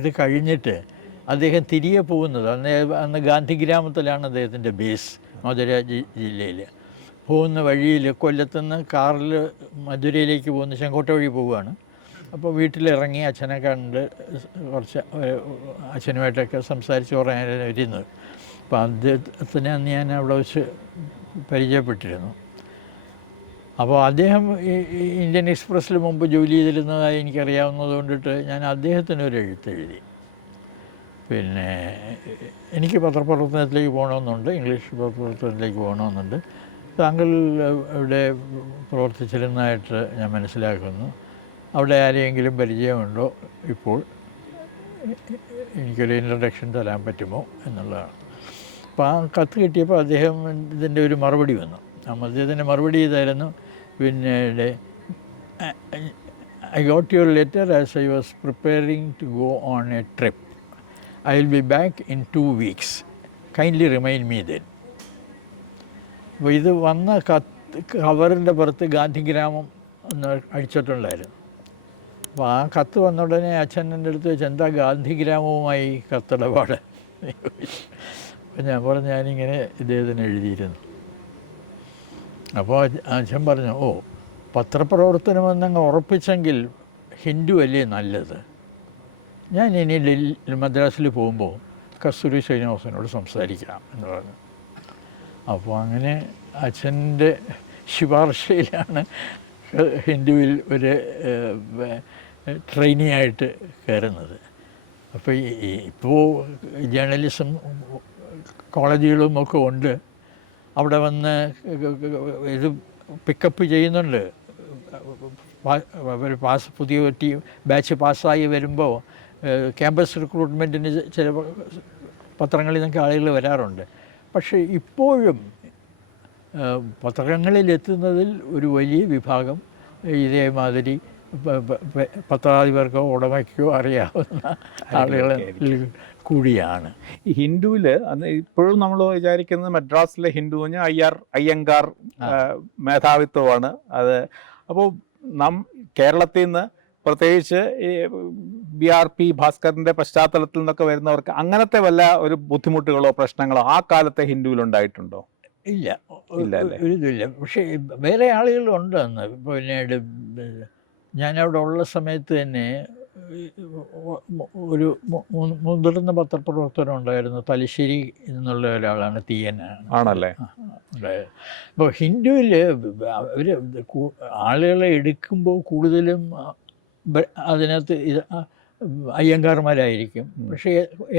ഇത് കഴിഞ്ഞിട്ട് അദ്ദേഹം തിരികെ പോകുന്നത് അന്ന് ഗാന്ധിഗ്രാമത്തിലാണ് അദ്ദേഹത്തിൻ്റെ ബേസ്, മധുര ജില്ലയിൽ. പോകുന്ന വഴിയിൽ കൊല്ലത്തുനിന്ന് കാറിൽ മധുരയിലേക്ക് പോകുന്ന ചെങ്കോട്ട വഴി പോവുകയാണ്. അപ്പോൾ വീട്ടിലിറങ്ങി അച്ഛനെ കണ്ട് കുറച്ച് അച്ഛനുമായിട്ടൊക്കെ സംസാരിച്ച് പറയാനായിരുന്നു ഇരുന്നത്. അപ്പോൾ അദ്ദേഹത്തിനെ അന്ന് ഞാൻ അവിടെ വെച്ച് പരിചയപ്പെട്ടിരുന്നു. അപ്പോൾ അദ്ദേഹം ഇന്ത്യൻ എക്സ്പ്രസ്സിൽ മുമ്പ് ജോലി ചെയ്തിരുന്നതായി എനിക്കറിയാവുന്നത് കൊണ്ടിട്ട് ഞാൻ അദ്ദേഹത്തിനൊരു എഴുത്തെഴുതി. പിന്നെ എനിക്ക് പത്രപ്രവർത്തനത്തിലേക്ക് പോകണമെന്നുണ്ട്, ഇംഗ്ലീഷ് പത്രപ്രവർത്തനത്തിലേക്ക് പോകണമെന്നുണ്ട്. താങ്കൾ ഇവിടെ പ്രവർത്തിച്ചിരുന്നതായിട്ട് ഞാൻ മനസ്സിലാക്കുന്നു. അവിടെ ആരെയെങ്കിലും പരിചയമുണ്ടോ? ഇപ്പോൾ എനിക്കൊരു ഇൻട്രൊഡക്ഷൻ തരാൻ പറ്റുമോ എന്നുള്ളതാണ്. അപ്പോൾ ആ കത്ത് കിട്ടിയപ്പോൾ അദ്ദേഹം ഇതിൻ്റെ ഒരു മറുപടി വന്നു. അദ്ദേഹത്തിൻ്റെ മറുപടി ഇതായിരുന്നു, പിന്നീട് I got your letter as I was preparing to go on a trip. I will be back in 2 weeks. Kindly remind me then. അപ്പോൾ ഇത് വന്ന കവറിൻ്റെ പുറത്ത് ഗാന്ധിഗ്രാമം എന്ന് അടിച്ചിട്ടുണ്ടായിരുന്നു. അപ്പോൾ ആ കത്ത് വന്ന ഉടനെ അച്ഛൻ എൻ്റെ അടുത്ത് വെച്ച്, എന്താ ഗാന്ധിഗ്രാമവുമായി കത്തിടപാട്? അപ്പോൾ ഞാൻ പറഞ്ഞു, ഞാനിങ്ങനെ ഇദ്ദേഹത്തിന് എഴുതിയിരുന്നു. അപ്പോൾ അച്ഛൻ പറഞ്ഞു, ഓ, പത്രപ്രവർത്തനമെന്നങ്ങ് ഉറപ്പിച്ചെങ്കിൽ ഹിന്ദു അല്ലേ നല്ലത്. ഞാൻ ഇനി മദ്രാസിൽ പോകുമ്പോൾ കസ്തൂരി ശ്രീനിവാസനോട് സംസാരിക്കാം എന്ന് പറഞ്ഞു. അപ്പോൾ അങ്ങനെ അച്ഛൻ്റെ ശുപാർശയിലാണ് ഹിന്ദുവിൽ ഒരു ട്രെയിനി ആയിട്ട് കയറുന്നത്. അപ്പോൾ ഇപ്പോൾ ജേർണലിസം കോളേജുകളും ഒക്കെ ഉണ്ട്. അവിടെ വന്ന് ഇത് പിക്കപ്പ് ചെയ്യുന്നുണ്ട്. പുതിയ ബാച്ച് പാസ്സായി വരുമ്പോൾ ക്യാമ്പസ് റിക്രൂട്ട്മെൻറ്റിന് ചില പത്രങ്ങളിൽ നിന്നൊക്കെ ആളുകൾ വരാറുണ്ട്. പക്ഷേ ഇപ്പോഴും പത്രങ്ങളിലെത്തുന്നതിൽ ഒരു വലിയ വിഭാഗം ഇതേമാതിരി പത്രാധിപർക്കോ ഉടമയ്ക്കോ അറിയാവുന്ന ആളുകളിൽ കൂടിയാണ്. ഈ ഹിന്ദുവിൽ അന്ന് ഇപ്പോഴും നമ്മൾ വിചാരിക്കുന്നത് മദ്രാസിലെ ഹിന്ദു അയ്യങ്കാർ മേധാവിത്വമാണ് അത്. അപ്പോൾ കേരളത്തിൽ നിന്ന് പ്രത്യേകിച്ച് ഈ BRP ഭാസ്കറിൻ്റെ പശ്ചാത്തലത്തിൽ നിന്നൊക്കെ വരുന്നവർക്ക് അങ്ങനത്തെ വല്ല ഒരു ബുദ്ധിമുട്ടുകളോ പ്രശ്നങ്ങളോ ആ കാലത്തെ ഹിന്ദുവിലുണ്ടായിട്ടുണ്ടോ? ഇല്ല, ഒരു ഇതില്ല. പക്ഷേ വേറെ ആളുകളുണ്ട് അന്ന്. പിന്നീട് ഞാനവിടെ ഉള്ള സമയത്ത് തന്നെ ഒരു മുതിർന്ന പത്രപ്രവർത്തനം ഉണ്ടായിരുന്നു. തലശ്ശേരി എന്നുള്ള ഒരാളാണ്, തീയനാണ് ആണല്ലേ. അപ്പോൾ ഹിന്ദുവിൽ അവർ ആളുകളെ എടുക്കുമ്പോൾ കൂടുതലും അതിനകത്ത് അയ്യങ്കാർമാരായിരിക്കും. പക്ഷേ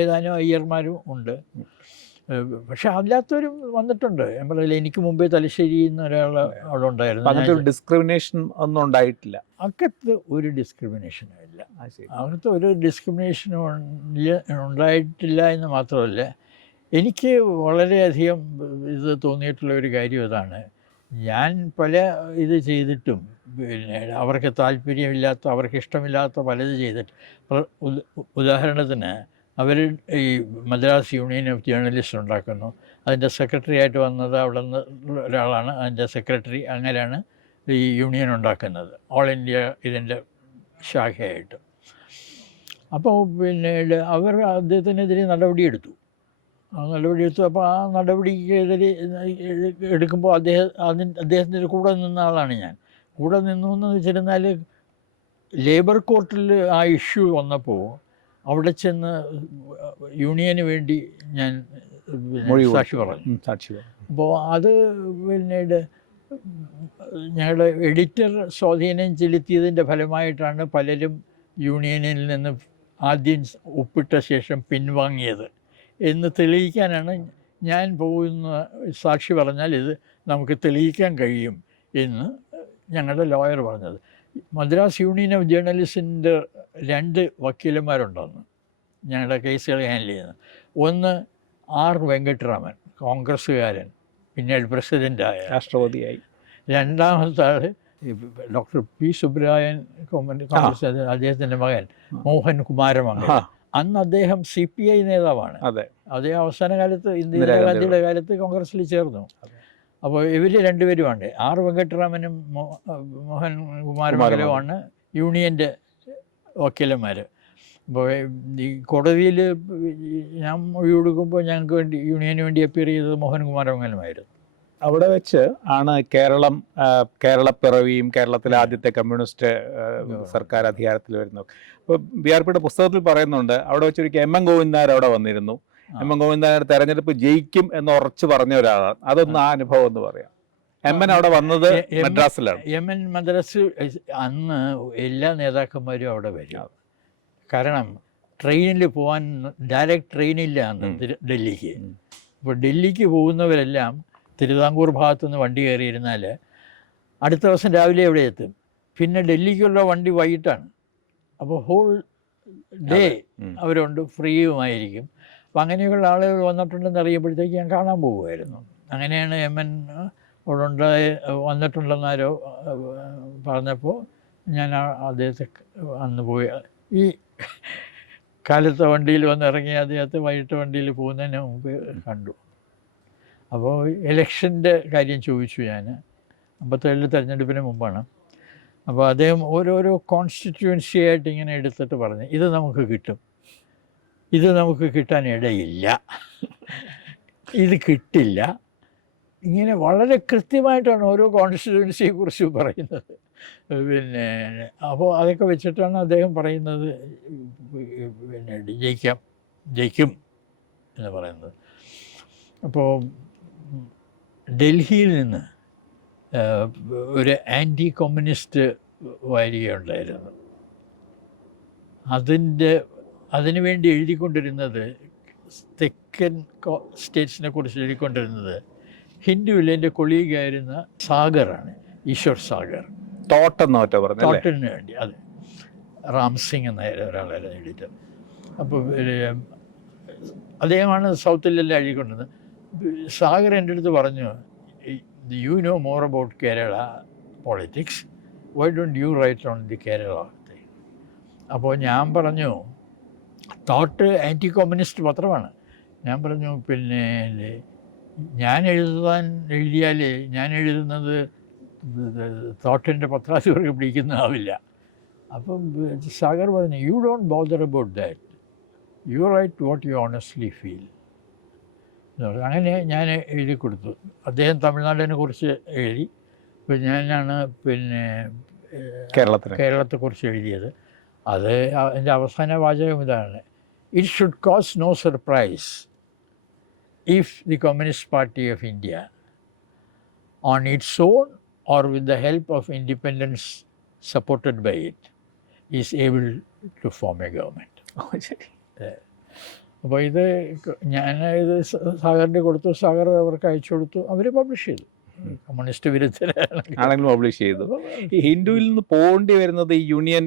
ഏതാനും അയ്യർമാരും ഉണ്ട്. പക്ഷെ അല്ലാത്തവരും വന്നിട്ടുണ്ട്. ഞാൻ പറഞ്ഞില്ല, എനിക്ക് മുമ്പേ തലശ്ശേരി ഒരാൾ അവിടെ ഉണ്ടായിരുന്നു. ഡിസ്ക്രിമിനേഷൻ ഒന്നും ഉണ്ടായിട്ടില്ല. അകത്ത് ഒരു ഡിസ്ക്രിമിനേഷനും ഇല്ല. അകത്ത് ഒരു ഡിസ്ക്രിമിനേഷനും ഉണ്ടായിട്ടില്ല എന്ന് മാത്രമല്ല, എനിക്ക് വളരെയധികം ഇത് തോന്നിയിട്ടുള്ള ഒരു കാര്യം ഇതാണ്. ഞാൻ പല ഇത് ചെയ്തിട്ടും പിന്നെ അവർക്ക് താല്പര്യമില്ലാത്ത, അവർക്ക് ഇഷ്ടമില്ലാത്ത പലത് ചെയ്തിട്ട്, ഉദാഹരണത്തിന് അവർ ഈ മദ്രാസ് യൂണിയൻ ഓഫ് ജേർണലിസ്റ്റ് ഉണ്ടാക്കുന്നു. അതിൻ്റെ സെക്രട്ടറി ആയിട്ട് വന്നത് അവിടെ നിന്ന് ഒരാളാണ് അതിൻ്റെ സെക്രട്ടറി. അങ്ങനെയാണ് ഈ യൂണിയൻ ഉണ്ടാക്കുന്നത്, ഓൾ ഇന്ത്യ ഇതിൻ്റെ ശാഖയായിട്ട്. അപ്പോൾ പിന്നീട് അവർ അദ്ദേഹത്തിനെതിരെ നടപടിയെടുത്തു. ആ നടപടി എടുത്തു. അപ്പോൾ ആ നടപടിക്കെതിരെ എടുക്കുമ്പോൾ അദ്ദേഹത്തിൻ്റെ കൂടെ നിന്ന ആളാണ് ഞാൻ. കൂടെ നിന്നു എന്ന് വെച്ചിരുന്നാൽ ലേബർ കോർട്ടിൽ ആ ഇഷ്യൂ വന്നപ്പോൾ അവിടെ ചെന്ന് യൂണിയന് വേണ്ടി ഞാൻ സാക്ഷി പറഞ്ഞു. അപ്പോൾ അത് പിന്നീട് ഞങ്ങളുടെ എഡിറ്റർ സ്വാധീനം ചെലുത്തിയതിൻ്റെ ഫലമായിട്ടാണ് പലരും യൂണിയനിൽ നിന്ന് ആദ്യം ഒപ്പിട്ട ശേഷം പിൻവാങ്ങിയത് എന്ന് തെളിയിക്കാനാണ് ഞാൻ പോകുന്ന സാക്ഷി പറഞ്ഞാൽ ഇത് നമുക്ക് തെളിയിക്കാൻ കഴിയും എന്ന് ഞങ്ങളുടെ ലോയർ പറഞ്ഞത്. മദ്രാസ് യൂണിയൻ ഓഫ് ജേർണലിസ്റ്റിൻ്റെ 2 വക്കീലന്മാരുണ്ടെന്ന് ഞങ്ങളുടെ കേസുകൾ ഹാൻഡിൽ ചെയ്യുന്നത്. ഒന്ന് ആർ വെങ്കട്ടരാമൻ, കോൺഗ്രസ്സുകാരൻ, പിന്നീട് പ്രസിഡൻ്റായ രാഷ്ട്രപതിയായി. രണ്ടാമത്തെ ആൾ ഡോക്ടർ പി സുബ്രായൻ, കോൺഗ്രസ് അദ്ദേഹത്തിൻ്റെ മകൻ മോഹൻ കുമാരമംഗൽ. അന്ന് അദ്ദേഹം CPI നേതാവാണ്. അദ്ദേഹം അവസാന കാലത്ത് ഇന്ദിരാഗാന്ധിയുടെ കാലത്ത് കോൺഗ്രസ്സിൽ ചേർന്നു. അപ്പോൾ ഇവർ 2 പേരുമാണ്, ആർ വെങ്കട്ടരാമനും മോഹൻ കുമാരമംഗലുമാണ് യൂണിയൻ്റെ വക്കീലന്മാർ. അപ്പോൾ ഈ കോടതിയിൽ ഞാൻ മൊഴി കൊടുക്കുമ്പോൾ ഞങ്ങൾക്ക് വേണ്ടി യൂണിയന് വേണ്ടി അപ്പിയർ ചെയ്തത് മോഹൻ കുമാരമംഗലുമായിരുന്നു. അവിടെ വെച്ച് ആണ് കേരളപ്പിറവിയും കേരളത്തിലെ ആദ്യത്തെ കമ്മ്യൂണിസ്റ്റ് സർക്കാർ അധികാരത്തിൽ വരുന്നത്. ഇപ്പോൾ BRP പുസ്തകത്തിൽ പറയുന്നുണ്ട്, അവിടെ വെച്ചൊരിക്കൽ MM ഗോവിന്ദനായർ അവിടെ വന്നിരുന്നു. MM ഗോവിന്ദനായർ തെരഞ്ഞെടുപ്പ് ജയിക്കും എന്ന് ഉറച്ചു പറഞ്ഞ ഒരാളാണ്. അതൊന്ന് ആ അനുഭവം എന്ന് പറയാം. MN അവിടെ വന്നത് മദ്രാസിലാണ്. MN മദ്രാസ് അന്ന് എല്ലാ നേതാക്കന്മാരും അവിടെ വരും. കാരണം ട്രെയിനിൽ പോകാൻ ഡയറക്റ്റ് ട്രെയിനില്ല അന്ന് ഡൽഹിക്ക്. അപ്പോൾ ഡൽഹിക്ക് പോകുന്നവരെല്ലാം തിരുവിതാംകൂർ ഭാഗത്തുനിന്ന് വണ്ടി കയറിയിരുന്നാൽ അടുത്ത ദിവസം രാവിലെ എവിടെ എത്തും. പിന്നെ ഡൽഹിക്കുള്ള വണ്ടി വൈകിട്ടാണ്. അപ്പോൾ ഹോൾ ഡേ അവരുണ്ട്, ഫ്രീയുമായിരിക്കും. അപ്പം അങ്ങനെയുള്ള ആളുകൾ വന്നിട്ടുണ്ടെന്ന് അറിയുമ്പോഴത്തേക്ക് ഞാൻ കാണാൻ പോകുമായിരുന്നു. അങ്ങനെയാണ് MN അവിടെ വന്നിട്ടുണ്ടെന്നാരോ പറഞ്ഞപ്പോൾ ഞാൻ അദ്ദേഹത്തെ അന്ന് പോയി. ഈ കാലത്തെ വണ്ടിയിൽ വന്നിറങ്ങി അദ്ദേഹത്തെ വൈകിട്ട് വണ്ടിയിൽ പോകുന്നതിന് മുമ്പ് കണ്ടു. അപ്പോൾ ഇലക്ഷൻ്റെ കാര്യം ചോദിച്ചു ഞാൻ. 57 തെരഞ്ഞെടുപ്പിന് മുമ്പാണ്. അപ്പോൾ അദ്ദേഹം ഓരോരോ കോൺസ്റ്റിറ്റ്യുവൻസി ആയിട്ട് ഇങ്ങനെ എടുത്തിട്ട് പറഞ്ഞു, ഇത് നമുക്ക് കിട്ടും, ഇത് നമുക്ക് കിട്ടാൻ ഇടയില്ല, ഇത് കിട്ടില്ല. ഇങ്ങനെ വളരെ കൃത്യമായിട്ടാണ് ഓരോ കോൺസ്റ്റിറ്റ്യുവൻസിയെക്കുറിച്ച് പറയുന്നത്. പിന്നെ അപ്പോൾ അതൊക്കെ വെച്ചിട്ടാണ് അദ്ദേഹം പറയുന്നത് പിന്നെ ജയിക്കും എന്ന് പറയുന്നത്. അപ്പോൾ ഡൽഹിയിൽ നിന്ന് ഒരു ആൻറ്റി കമ്മ്യൂണിസ്റ്റ് വാരികയുണ്ടായിരുന്നു. അതിനു വേണ്ടി എഴുതിക്കൊണ്ടിരുന്നത്, തെക്കൻ സ്റ്റേറ്റ്സിനെ കുറിച്ച് എഴുതിക്കൊണ്ടിരുന്നത് ഹിന്ദുവിൽ എൻ്റെ കൊളീഗായിരുന്ന സാഗറാണ്, ഈശ്വർ സാഗർ. തോട്ടിന് വേണ്ടി, അതെ, റാം സിംഗ് എന്ന ഒരാളായിരുന്നു എഡിറ്റർ. അപ്പോൾ അദ്ദേഹമാണ് സൗത്തിലെല്ലാം എഴുതിക്കൊണ്ടിരുന്നത്. സാഗർ എൻ്റെ അടുത്ത് പറഞ്ഞു, you know more about Kerala politics, why don't you write on the Kerala thing. അപ്പോൾ ഞാൻ പറഞ്ഞു, തോട്ട് ആൻറ്റി കമ്മ്യൂണിസ്റ്റ് പത്രമാണ്. ഞാൻ പറഞ്ഞു, പിന്നെ ഞാൻ എഴുതിയാൽ ഞാൻ എഴുതുന്നത് തോട്ടിൻ്റെ പത്രാധിപർക്ക് പിടിക്കുന്നതാവില്ല. അപ്പം സാഗർ പറഞ്ഞു, you don't bother about that, you write what you honestly feel. അങ്ങനെ ഞാൻ എഴുതി കൊടുത്തു. അദ്ദേഹം തമിഴ്നാടിനെ കുറിച്ച് എഴുതി. ഇപ്പം ഞാനാണ് പിന്നെ കേരളത്തെക്കുറിച്ച് എഴുതിയത്. അത് എൻ്റെ അവസാന വാചകം ഇതാണ്: it should cause no surprise if the Communist Party of India on its own or with the help of independence supported by it is able to form a government. അപ്പോൾ ഇത് ഞാനിത് സാഗറിൻ്റെ കൊടുത്തു, സാഗർ അവർക്ക് അയച്ചു കൊടുത്തു, അവർ പബ്ലിഷ് ചെയ്തു. കമ്മ്യൂണിസ്റ്റ് വിരുദ്ധരാണെങ്കിലും പബ്ലിഷ് ചെയ്തു. ഈ ഹിന്ദുവിൽ നിന്ന് പോകേണ്ടി വരുന്നത് ഈ യൂണിയൻ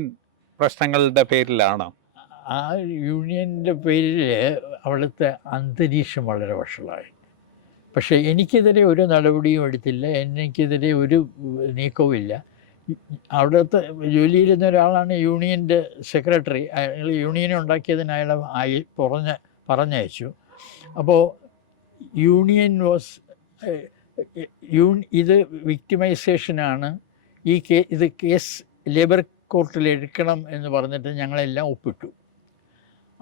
പ്രശ്നങ്ങളുടെ പേരിലാണോ? ആ യൂണിയൻ്റെ പേരിൽ അവിടുത്തെ അന്തരീക്ഷം വളരെ വഷളായി. പക്ഷേ എനിക്കെതിരെ ഒരു നടപടിയും എടുത്തില്ല, എനിക്കെതിരെ ഒരു നീക്കവുമില്ല. അവിടുത്തെ ജോലിയിരുന്ന ഒരാളാണ് യൂണിയൻ്റെ സെക്രട്ടറി. അയാൾ യൂണിയനെ ഉണ്ടാക്കിയതിന് അയാളെ പറഞ്ഞയച്ചു. അപ്പോൾ യൂണിയൻ ഇത് വിക്ടിമൈസേഷനാണ്, ഇത് കേസ് ലേബർ കോർട്ടിൽ എടുക്കണം എന്ന് പറഞ്ഞിട്ട് ഞങ്ങളെല്ലാം ഒപ്പിട്ടു.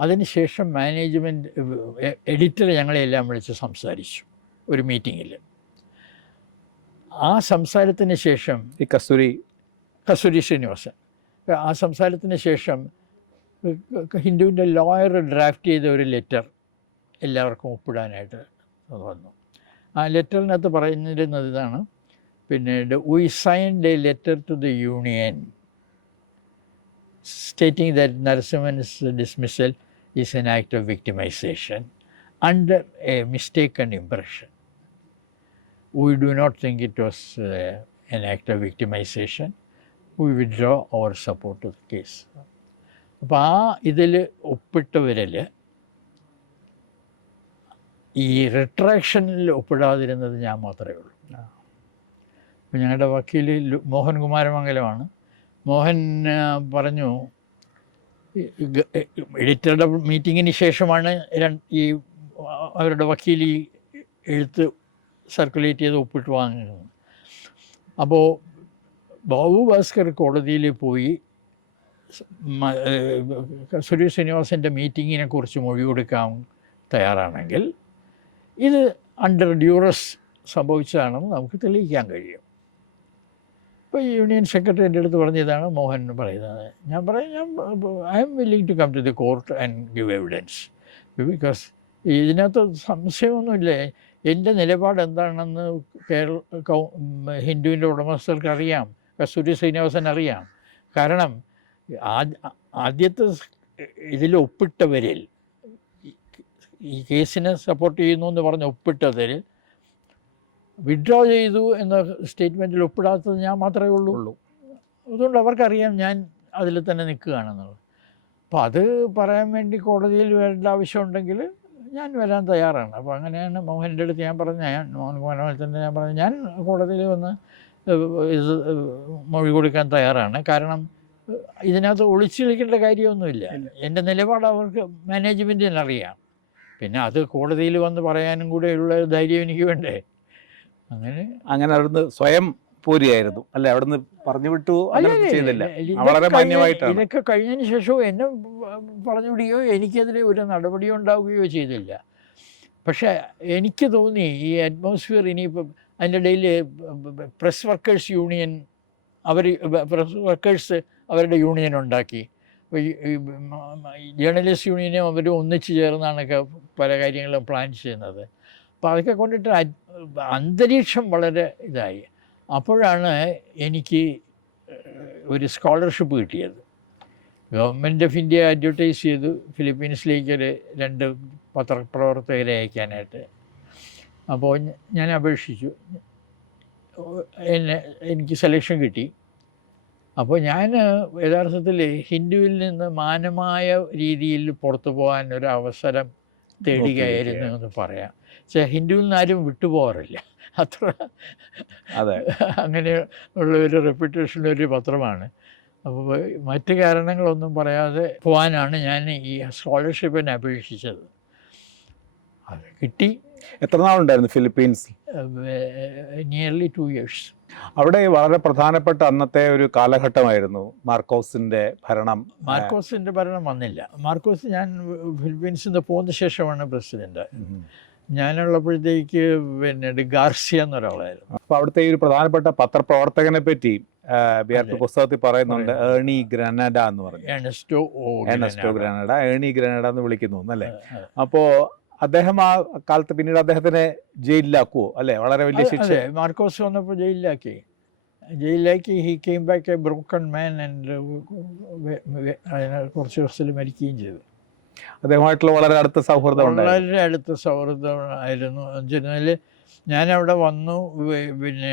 അതിനുശേഷം മാനേജ്മെൻറ്റ് എഡിറ്റർ ഞങ്ങളെല്ലാം വിളിച്ച് സംസാരിച്ചു ഒരു മീറ്റിങ്ങിൽ. ആ സംസാരത്തിന് ശേഷം ഈ കസ്തൂരി ശ്രീനിവാസൻ, ആ സംസാരത്തിന് ശേഷം ഹിന്ദുവിൻ്റെ ലോയർ ഡ്രാഫ്റ്റ് ചെയ്ത ഒരു ലെറ്റർ എല്ലാവർക്കും ഒപ്പിടാനായിട്ട് വന്നു. ആ ലെറ്ററിനകത്ത് പറഞ്ഞിരുന്നത് ഇതാണ്, പിന്നീട് we signed a letter to the union stating that Narasimhan's dismissal is an act of victimization under a mistaken impression. We do not think it was an act of victimization. We withdraw our support to the case. അപ്പോൾ ആ ഇതിൽ ഒപ്പിട്ടവരിൽ ഈ റിട്രാക്ഷനിൽ ഒപ്പിടാതിരുന്നത് ഞാൻ മാത്രമേ ഉള്ളൂ. അപ്പോൾ ഞങ്ങളുടെ വക്കീൽ മോഹൻ കുമാരമംഗലമാണ്. മോഹൻ പറഞ്ഞു, എഡിറ്ററുടെ മീറ്റിങ്ങിന് ശേഷമാണ് ഈ അവരുടെ വക്കീൽ ഈ എഴുത്ത് സർക്കുലേറ്റ് ചെയ്ത് ഒപ്പിട്ട് വാങ്ങുന്നത്. അപ്പോൾ ബാബു ഭാസ്കർ കോടതിയിൽ പോയി കസ്തൂരി ശ്രീനിവാസൻ്റെ മീറ്റിങ്ങിനെ കുറിച്ച് മൊഴി കൊടുക്കാൻ തയ്യാറാണെങ്കിൽ ഇത് അണ്ടർ ഡ്യൂറസ് സംഭവിച്ചതാണെന്ന് നമുക്ക് തെളിയിക്കാൻ കഴിയും. ഇപ്പോൾ യൂണിയൻ സെക്രട്ടറി എൻ്റെ അടുത്ത് പറഞ്ഞതാണ് മോഹൻ പറയുന്നത്. ഞാൻ I'm willing to come to the court and give evidence, because ഇതിനകത്ത് സംശയമൊന്നുമില്ല. എൻ്റെ നിലപാട് എന്താണെന്ന് ഹിന്ദുവിൻ്റെ ഉടമസ്ഥർക്ക് അറിയാം, കസ്തൂരി ശ്രീനിവാസൻ അറിയാം. കാരണം ആദ്യത്തെ ഇതിൽ ഒപ്പിട്ടവരിൽ, ഈ കേസിനെ സപ്പോർട്ട് ചെയ്യുന്നു എന്ന് പറഞ്ഞ് ഒപ്പിട്ടവരിൽ വിഡ്രോ ചെയ്തു എന്ന സ്റ്റേറ്റ്മെൻറ്റിൽ ഒപ്പിടാത്തത് ഞാൻ മാത്രമേ ഉള്ളൂ. അതുകൊണ്ട് അവർക്കറിയാം ഞാൻ അതിൽ തന്നെ നിൽക്കുകയാണെന്നുള്ളത്. അപ്പോൾ അത് പറയാൻ വേണ്ടി കോടതിയിൽ വരേണ്ട ആവശ്യമുണ്ടെങ്കിൽ ഞാൻ വരാൻ തയ്യാറാണ്. അപ്പോൾ അങ്ങനെയാണ് മോഹൻ്റെ അടുത്ത് ഞാൻ മോഹൻ കുമാരമംഗലത്തിൻ്റെ ഞാൻ പറഞ്ഞു, ഞാൻ കോടതിയിൽ വന്ന് ഇത് മൊഴി കൊടുക്കാൻ തയ്യാറാണ്. കാരണം ഇതിനകത്ത് ഒളിച്ചിരിക്കേണ്ട കാര്യമൊന്നുമില്ല. എൻ്റെ നിലപാട് അവർക്ക് മാനേജ്മെൻറ്റിനറിയാം. പിന്നെ അത് കോടതിയിൽ വന്ന് പറയാനും കൂടെയുള്ള ധൈര്യം എനിക്ക് വേണ്ടേ. അങ്ങനെ അവിടുന്ന് സ്വയം പോരുകയായിരുന്നു അല്ലേ? അവിടുന്ന് പറഞ്ഞു വിട്ടു ചെയ്തില്ല. വളരെ മാന്യമായിട്ടാണ്. ഇതൊക്കെ കഴിഞ്ഞതിന് ശേഷവും എന്നെ പറഞ്ഞു വിടുകയോ എനിക്കെതിരെ ഒരു നടപടിയോ ഉണ്ടാവുകയോ ചെയ്തില്ല. പക്ഷേ എനിക്ക് തോന്നി ഈ അറ്റ്മോസ്ഫിയർ ഇനിയിപ്പം അതിൻ്റെ ഇടയിൽ press workers union press workers അവരുടെ യൂണിയൻ ഉണ്ടാക്കി. ജേർണലിസ്റ്റ് യൂണിയനും അവരും ഒന്നിച്ചു ചേർന്നാണ് പല കാര്യങ്ങളും പ്ലാൻ ചെയ്യുന്നത്. അപ്പോൾ അതൊക്കെ കൊണ്ടിട്ട് അന്തരീക്ഷം വളരെ ഇതായി. അപ്പോഴാണ് എനിക്ക് ഒരു സ്കോളർഷിപ്പ് കിട്ടിയത്. ഗവൺമെൻറ് ഓഫ് ഇന്ത്യ അഡ്വർട്ടൈസ് ചെയ്തു ഫിലിപ്പീൻസിലേക്ക് 2 പത്രപ്രവർത്തകരെ അയക്കാനായിട്ട്. അപ്പോൾ ഞാൻ അപേക്ഷിച്ചു, എനിക്ക് സെലക്ഷൻ കിട്ടി. അപ്പോൾ ഞാൻ യഥാർത്ഥത്തിൽ ഹിന്ദുവിൽ നിന്ന് മാന്യമായ രീതിയിൽ പുറത്തു പോകാൻ ഒരു അവസരം തേടുകയായിരുന്നു എന്ന് പറയാം. പക്ഷേ ഹിന്ദുവിൽ നിന്ന് ആരും വിട്ടുപോകാറില്ല. അത്ര അങ്ങനെ ഉള്ള ഒരു റെപ്യൂട്ടേഷനൊരു പത്രമാണ്. അപ്പോൾ മറ്റ് കാരണങ്ങളൊന്നും പറയാതെ പോകാനാണ് ഞാൻ ഈ സ്കോളർഷിപ്പിന് അപേക്ഷിച്ചത്. അത് കിട്ടി. എത്ര നാളുണ്ടായിരുന്നു ഫിലിപ്പീൻസ്? Nearly 2 years. അവിടെ വളരെ പ്രധാനപ്പെട്ട അന്നത്തെ ഒരു കാലഘട്ടമായിരുന്നു മാർക്കോസിൻ്റെ ഭരണം. മാർക്കോസിൻ്റെ ഭരണം വന്നില്ല. മാർക്കോസ് ഞാൻ ഫിലിപ്പീൻസിൽ നിന്ന് പോകുന്ന ശേഷമാണ് പ്രസിഡന്റ്. ഞാനുള്ളപ്പോഴത്തേക്ക് പിന്നെ ഗാർസിയ എന്നൊരാളായിരുന്നു. അപ്പോൾ അവിടുത്തെ ഒരു പ്രധാനപ്പെട്ട പത്രപ്രവർത്തകനെ പറ്റി ബിആർപി പുസ്തകത്തിൽ പറയുന്നുണ്ട്, ഏണി ഗ്രനഡ എന്ന് പറഞ്ഞു. എർണസ്റ്റോ ഗ്രനഡ, ഏണി ഗ്രനഡ എന്ന് വിളിക്കുന്നു അല്ലേ? അപ്പോൾ അദ്ദേഹം ആ കാലത്ത് പിന്നീട് അദ്ദേഹത്തിനെ ജയിലിലാക്കുവോ അല്ലേ? വളരെ വലിയ ശിക്ഷ. മാർക്കോസ് വന്നപ്പോൾ ജയിലിലാക്കി. He came back a broken man and കുറച്ച് ദിവസത്തിൽ മരിക്കുകയും ചെയ്തു. അദ്ദേഹമായിട്ടുള്ള വളരെ അടുത്ത സൗഹൃദം, വളരെ അടുത്ത സൗഹൃദമായിരുന്നു. എന്നുവെച്ചാൽ ഞാനവിടെ വന്നു, പിന്നെ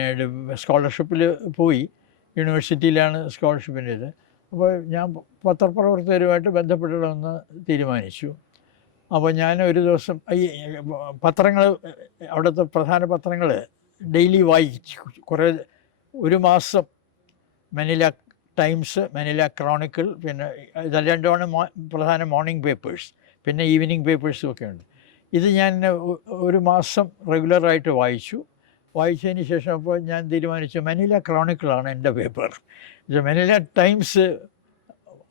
സ്കോളർഷിപ്പിൽ പോയി, യൂണിവേഴ്സിറ്റിയിലാണ് സ്കോളർഷിപ്പിൻ്റെ ഇത്. അപ്പോൾ ഞാൻ പത്രപ്രവർത്തകരുമായിട്ട് ബന്ധപ്പെടണമെന്ന് തീരുമാനിച്ചു. അപ്പോൾ ഞാൻ ഒരു ദിവസം ഈ പത്രങ്ങൾ, അവിടുത്തെ പ്രധാന പത്രങ്ങൾ ഡെയിലി വായിച്ചു. ഒരു മാസം മനില ടൈംസ്, മനില ക്രോണിക്കിൾ, പിന്നെ ഇത് 2 പ്രധാന മോർണിംഗ് പേപ്പേഴ്സ്, പിന്നെ ഈവനിങ് പേപ്പേഴ്സും ഒക്കെ ഉണ്ട്. ഇത് ഞാൻ ഒരു മാസം റെഗുലറായിട്ട് വായിച്ചതിന് ശേഷം അപ്പോൾ ഞാൻ തീരുമാനിച്ചു മനില ക്രോണിക്കിളാണ് എൻ്റെ paper. Manila times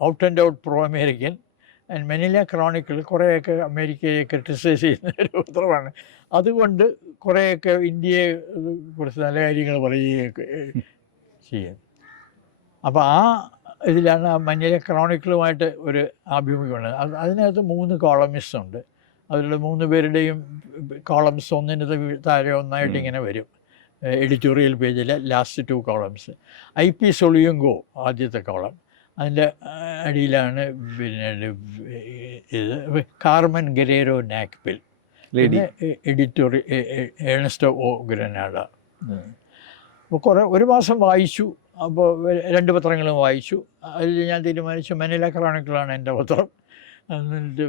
out and out pro American, Manila Chronicle കുറേയൊക്കെ അമേരിക്കയെ ക്രിട്ടിസൈസ് ചെയ്യുന്ന ഒരു പത്രമാണ്. അതുകൊണ്ട് കുറേയൊക്കെ ഇന്ത്യയെ കുറിച്ച് നല്ല കാര്യങ്ങൾ പറയുകയൊക്കെ ചെയ്യും. അപ്പോൾ ആ ഇതിലാണ് ആ മനില ക്രോണിക്കിളുമായിട്ട് ഒരു ആഭിമുഖ്യമുള്ളത്. അതിനകത്ത് 3 കോളമിസ്റ്റ് ഉണ്ട്. അതിലുള്ള 3 പേരുടെയും കോളംസ് ഒന്നിന് താഴെ ഒന്നായിട്ട് ഇങ്ങനെ വരും. എഡിറ്റോറിയൽ പേജിലെ ലാസ്റ്റ് 2 കോളംസ്. IP സൊളിയങ്കോ ആദ്യത്തെ കോളം, അതിൻ്റെ അടിയിലാണ് പിന്നെ ഇത് കാർമൻ ഗെരേരോ നാക്പിൽ, പിന്നെ ഏണസ്റ്റോ ഒ ഗ്രനാഡ. അപ്പോൾ ഒരു മാസം വായിച്ചു. അപ്പോൾ 2 പത്രങ്ങളും വായിച്ചു. അതിൽ ഞാൻ തീരുമാനിച്ചു മനില ക്രോണിക്കിളാണ് എൻ്റെ പത്രം. എന്നിട്ട്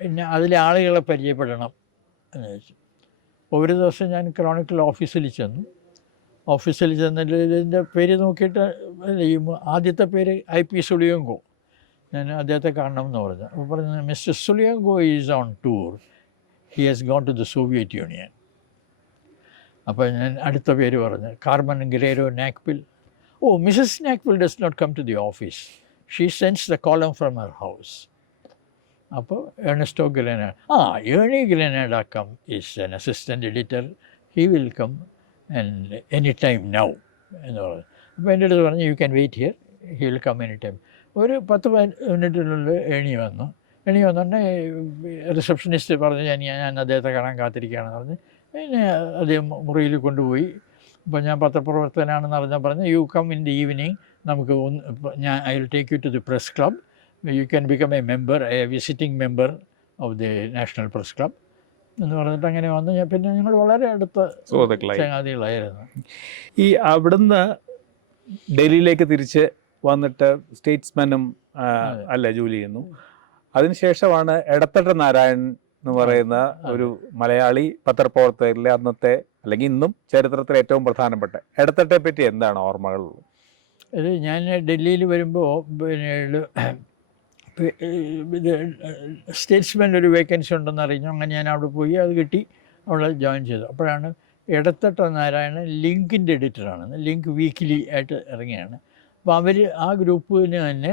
പിന്നെ അതിലെ ആളുകളെ പരിചയപ്പെടണം എന്ന് വെച്ചു. ഒരു ദിവസം ഞാൻ ക്രോണിക്കിൾ ഓഫീസിൽ ചെന്നു. ഓഫീസിൽ ചെന്നിട്ട് ഇതിൻ്റെ പേര് നോക്കിയിട്ട് ആദ്യത്തെ പേര് IP സൊളിയങ്കോ. ഞാൻ അദ്ദേഹത്തെ കാണണം എന്ന് പറഞ്ഞു. അപ്പോൾ പറഞ്ഞു, Mister Soliongco is on tour, he has gone to the Soviet Union. അപ്പോൾ ഞാൻ അടുത്ത പേര് പറഞ്ഞു, Carmen Guerrero Nakpil. Oh, Mrs Nakpil does not come to the office, she sends the column from her house. അപ്പോൾ Ernesto Granada, Ernie Granada come is an assistant editor, he will come and any time now എന്ന് പറഞ്ഞു. അപ്പോൾ എൻ്റെ അടുത്ത് പറഞ്ഞു, you can wait here, he will come any time. ഒരു 10 മിനിറ്റിനുള്ളിൽ എണി വന്നുകൊണ്ട് റിസപ്ഷനിസ്റ്റ് പറഞ്ഞു, ഞാൻ അദ്ദേഹത്തെ കാണാൻ കാത്തിരിക്കുകയാണെന്ന് പറഞ്ഞ് പിന്നെ അദ്ദേഹം മുറിയിൽ കൊണ്ടുപോയി. അപ്പോൾ ഞാൻ പത്രപ്രവർത്തകനാണെന്ന് പറഞ്ഞ് you come in the evening, നമുക്ക് I will take you to the press club, you can become a member, a visiting member of the National Press Club എന്ന് പറഞ്ഞിട്ട് അങ്ങനെ വന്ന് പിന്നെ ഞങ്ങൾ വളരെ അടുത്ത ചങ്ങാതികളായിരുന്നു. ഈ അവിടുന്ന് ഡൽഹിയിലേക്ക് തിരിച്ച് വന്നിട്ട് സ്റ്റേറ്റ്സ്മാനും അല്ല ജോലി ചെയ്യുന്നു. അതിനുശേഷമാണ് എടത്തട്ട നാരായണൻ എന്ന് പറയുന്ന ഒരു മലയാളി പത്രപ്രവർത്തകരിലെ അന്നത്തെ അല്ലെങ്കിൽ ഇന്നും ചരിത്രത്തിൽ ഏറ്റവും പ്രധാനപ്പെട്ട. എടത്തട്ടയെ പറ്റി എന്താണ് ഓർമ്മകൾ? ഇത് ഞാൻ ഡൽഹിയിൽ വരുമ്പോൾ പിന്നെ ഇത് സ്റ്റേറ്റ്സ്മാൻ ഒരു വേക്കൻസി ഉണ്ടെന്ന് അറിഞ്ഞു. അങ്ങനെ ഞാൻ അവിടെ പോയി, അത് കിട്ടി, അവിടെ ജോയിൻ ചെയ്തു. അപ്പോഴാണ് എടത്തട്ട നാരായണൻ ലിങ്കിൻ്റെ എഡിറ്ററാണ്. ലിങ്ക് വീക്കിലി ആയിട്ട് ഇറങ്ങിയാണ്. അപ്പോൾ അവർ ആ ഗ്രൂപ്പിന് തന്നെ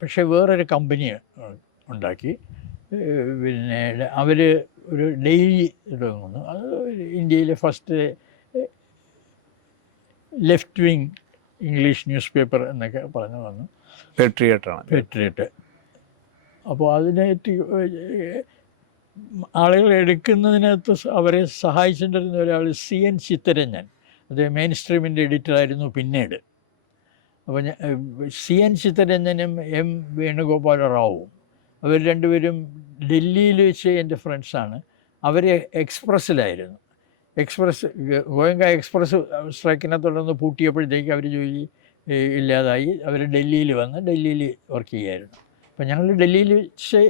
പക്ഷേ വേറൊരു കമ്പനി ഉണ്ടാക്കി. പിന്നെ അവർ ഒരു ഡെയിലി തുടങ്ങുന്നു. അത് ഇന്ത്യയിലെ first left wing English news paper എന്നൊക്കെ പറഞ്ഞു വന്നു. പേട്രിയറ്റ്. അപ്പോൾ അതിനായിട്ട് ആളുകൾ എടുക്കുന്നതിനകത്ത് അവരെ സഹായിച്ചിട്ടിരുന്ന ഒരാൾ CN ചിത്തരഞ്ജൻ. അത് മെയിൻ സ്ട്രീമിൻ്റെ എഡിറ്ററായിരുന്നു പിന്നീട്. അപ്പോൾ CN ചിത്തരഞ്ജനും M വേണുഗോപാല റാവുവും അവർ രണ്ടുപേരും ഡൽഹിയിൽ വെച്ച് എൻ്റെ ഫ്രണ്ട്സാണ്. അവർ എക്സ്പ്രസ്സിലായിരുന്നു. ഗോയങ്ക എക്സ്പ്രസ് സ്ട്രൈക്കിനെ തുടർന്ന് പൂട്ടിയപ്പോഴത്തേക്ക് അവർ ജോലി ഇല്ലാതായി. അവർ ഡൽഹിയിൽ വന്ന് ഡൽഹിയിൽ വർക്ക് ചെയ്യുമായിരുന്നു. അപ്പോൾ ഞങ്ങൾ ഡൽഹിയിൽ വെച്ച്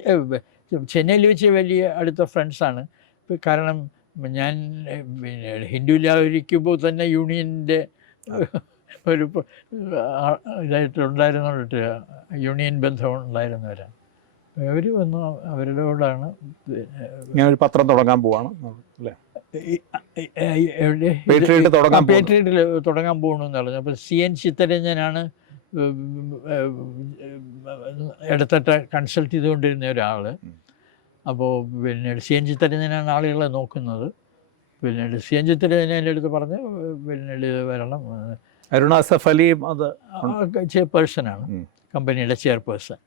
ചെന്നൈയിൽ വെച്ച് വലിയ അടുത്ത ഫ്രണ്ട്സാണ്. കാരണം ഞാൻ പിന്നെ ഹിന്ദുവിലായിരിക്കുമ്പോൾ തന്നെ യൂണിയൻ്റെ ഒരു ഇതായിട്ടുണ്ടായിരുന്നിട്ട് യൂണിയൻ ബന്ധം ഉണ്ടായിരുന്നവരാണ്. അവർ വന്നു, അവരുടെ കൂടാണ് ഞാൻ ഒരു പത്രം തുടങ്ങാൻ പോവാണ് അല്ലേ, പേട്രിയറ്റിൽ തുടങ്ങാൻ പോകണമെന്ന് പറഞ്ഞു. അപ്പോൾ CN ചിത്തരഞ്ജനാണ് ഇടത്തട്ട കൺസൾട്ട് ചെയ്തുകൊണ്ടിരുന്ന ഒരാൾ. അപ്പോൾ പിന്നീട് CN ചിത്തരഞ്ജനാണ് ആളുകളെ നോക്കുന്നത്. പിന്നീട് CN ചിത്തരഞ്ജൻ എൻ്റെ അടുത്ത് പറഞ്ഞ് പിന്നീട് വരണം. അരുൺ അസഫ് അലിയും അത് ചെയർപേഴ്സണാണ്, കമ്പനിയുടെ ചെയർപേഴ്സൺ.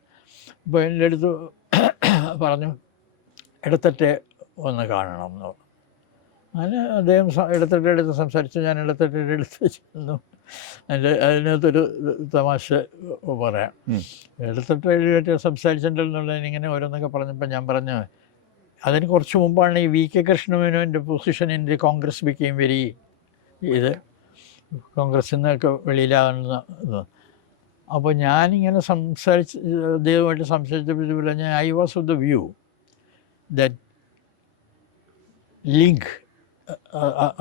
അപ്പോൾ എൻ്റെ അടുത്ത് പറഞ്ഞു ഇടത്തട്ടെ ഒന്ന് കാണണം എന്ന് പറഞ്ഞു. അങ്ങനെ അദ്ദേഹം ഇടത്തട്ടയുടെ അടുത്ത് സംസാരിച്ചു. ഞാൻ ഇടത്തട്ടയുടെ അടുത്ത് ചെന്നു. അതിനകത്തൊരു തമാശ പറയാം. ഇടത്തട്ടയായിട്ട് സംസാരിച്ചിട്ടുണ്ടെന്നുള്ളതിന് ഇങ്ങനെ ഓരോന്നൊക്കെ പറഞ്ഞപ്പോൾ ഞാൻ പറഞ്ഞു, അതിന് കുറച്ച് മുമ്പാണ് ഈ VK കൃഷ്ണമേനോൻ്റെ position in the Congress became very കോൺഗ്രസ്സിൽ നിന്നൊക്കെ വെളിയിലാകുന്ന ഇത്. അപ്പോൾ ഞാനിങ്ങനെ അദ്ദേഹമായിട്ട് സംസാരിച്ചപ്പോൾ ഞാൻ I was of the view that Link,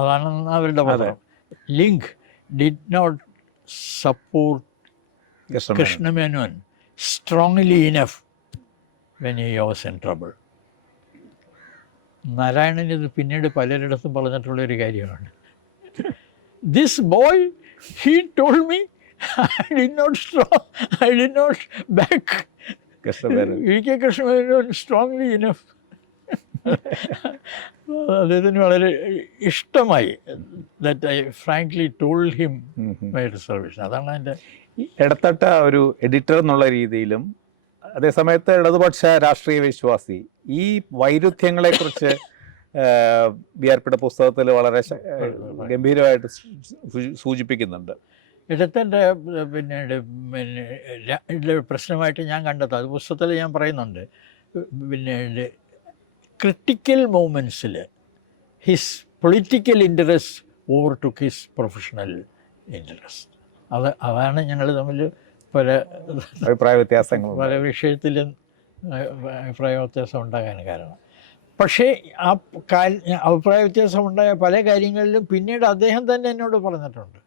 അതാണ് അവരുടെ പദം, Link did not support Krishna Menon strongly enough when he was in trouble. Narayanan ഇത് പിന്നീട് പലരിടത്തും പറഞ്ഞിട്ടുള്ളൊരു കാര്യമാണ്. This boy he told me I did not back Krishna Menon. K Krishna Menon strongly enough. അദ്ദേഹത്തിന് വളരെ ഇഷ്ടമായി. That I frankly told him my reservation. അതാണ് എൻ്റെ. ഇടത്തട്ട ഒരു എഡിറ്റർ എന്നുള്ള രീതിയിലും അതേസമയത്ത് ഇടതുപക്ഷ രാഷ്ട്രീയ വിശ്വാസി, ഈ വൈരുദ്ധ്യങ്ങളെക്കുറിച്ച് ബി ആർ പിയുടെ പുസ്തകത്തിൽ വളരെ ഗംഭീരമായിട്ട് സൂചിപ്പിക്കുന്നുണ്ട്. ഇടത്തൻ്റെ പിന്നെ പ്രശ്നമായിട്ട് ഞാൻ കണ്ടെത്തും, അത് പുസ്തകത്തിൽ ഞാൻ പറയുന്നുണ്ട്. പിന്നെ ക്രിട്ടിക്കൽ മൂമെൻറ്റ്സിൽ his political interest overtook his professional interest. അതാണ് ഞങ്ങൾ തമ്മിൽ പല അഭിപ്രായ വ്യത്യാസങ്ങൾ, പല വിഷയത്തിലും അഭിപ്രായ വ്യത്യാസം ഉണ്ടാകാൻ കാരണം. പക്ഷേ ആ അഭിപ്രായ വ്യത്യാസം ഉണ്ടായ പല കാര്യങ്ങളിലും പിന്നീട് അദ്ദേഹം തന്നെ എന്നോട് പറഞ്ഞിട്ടുണ്ട്,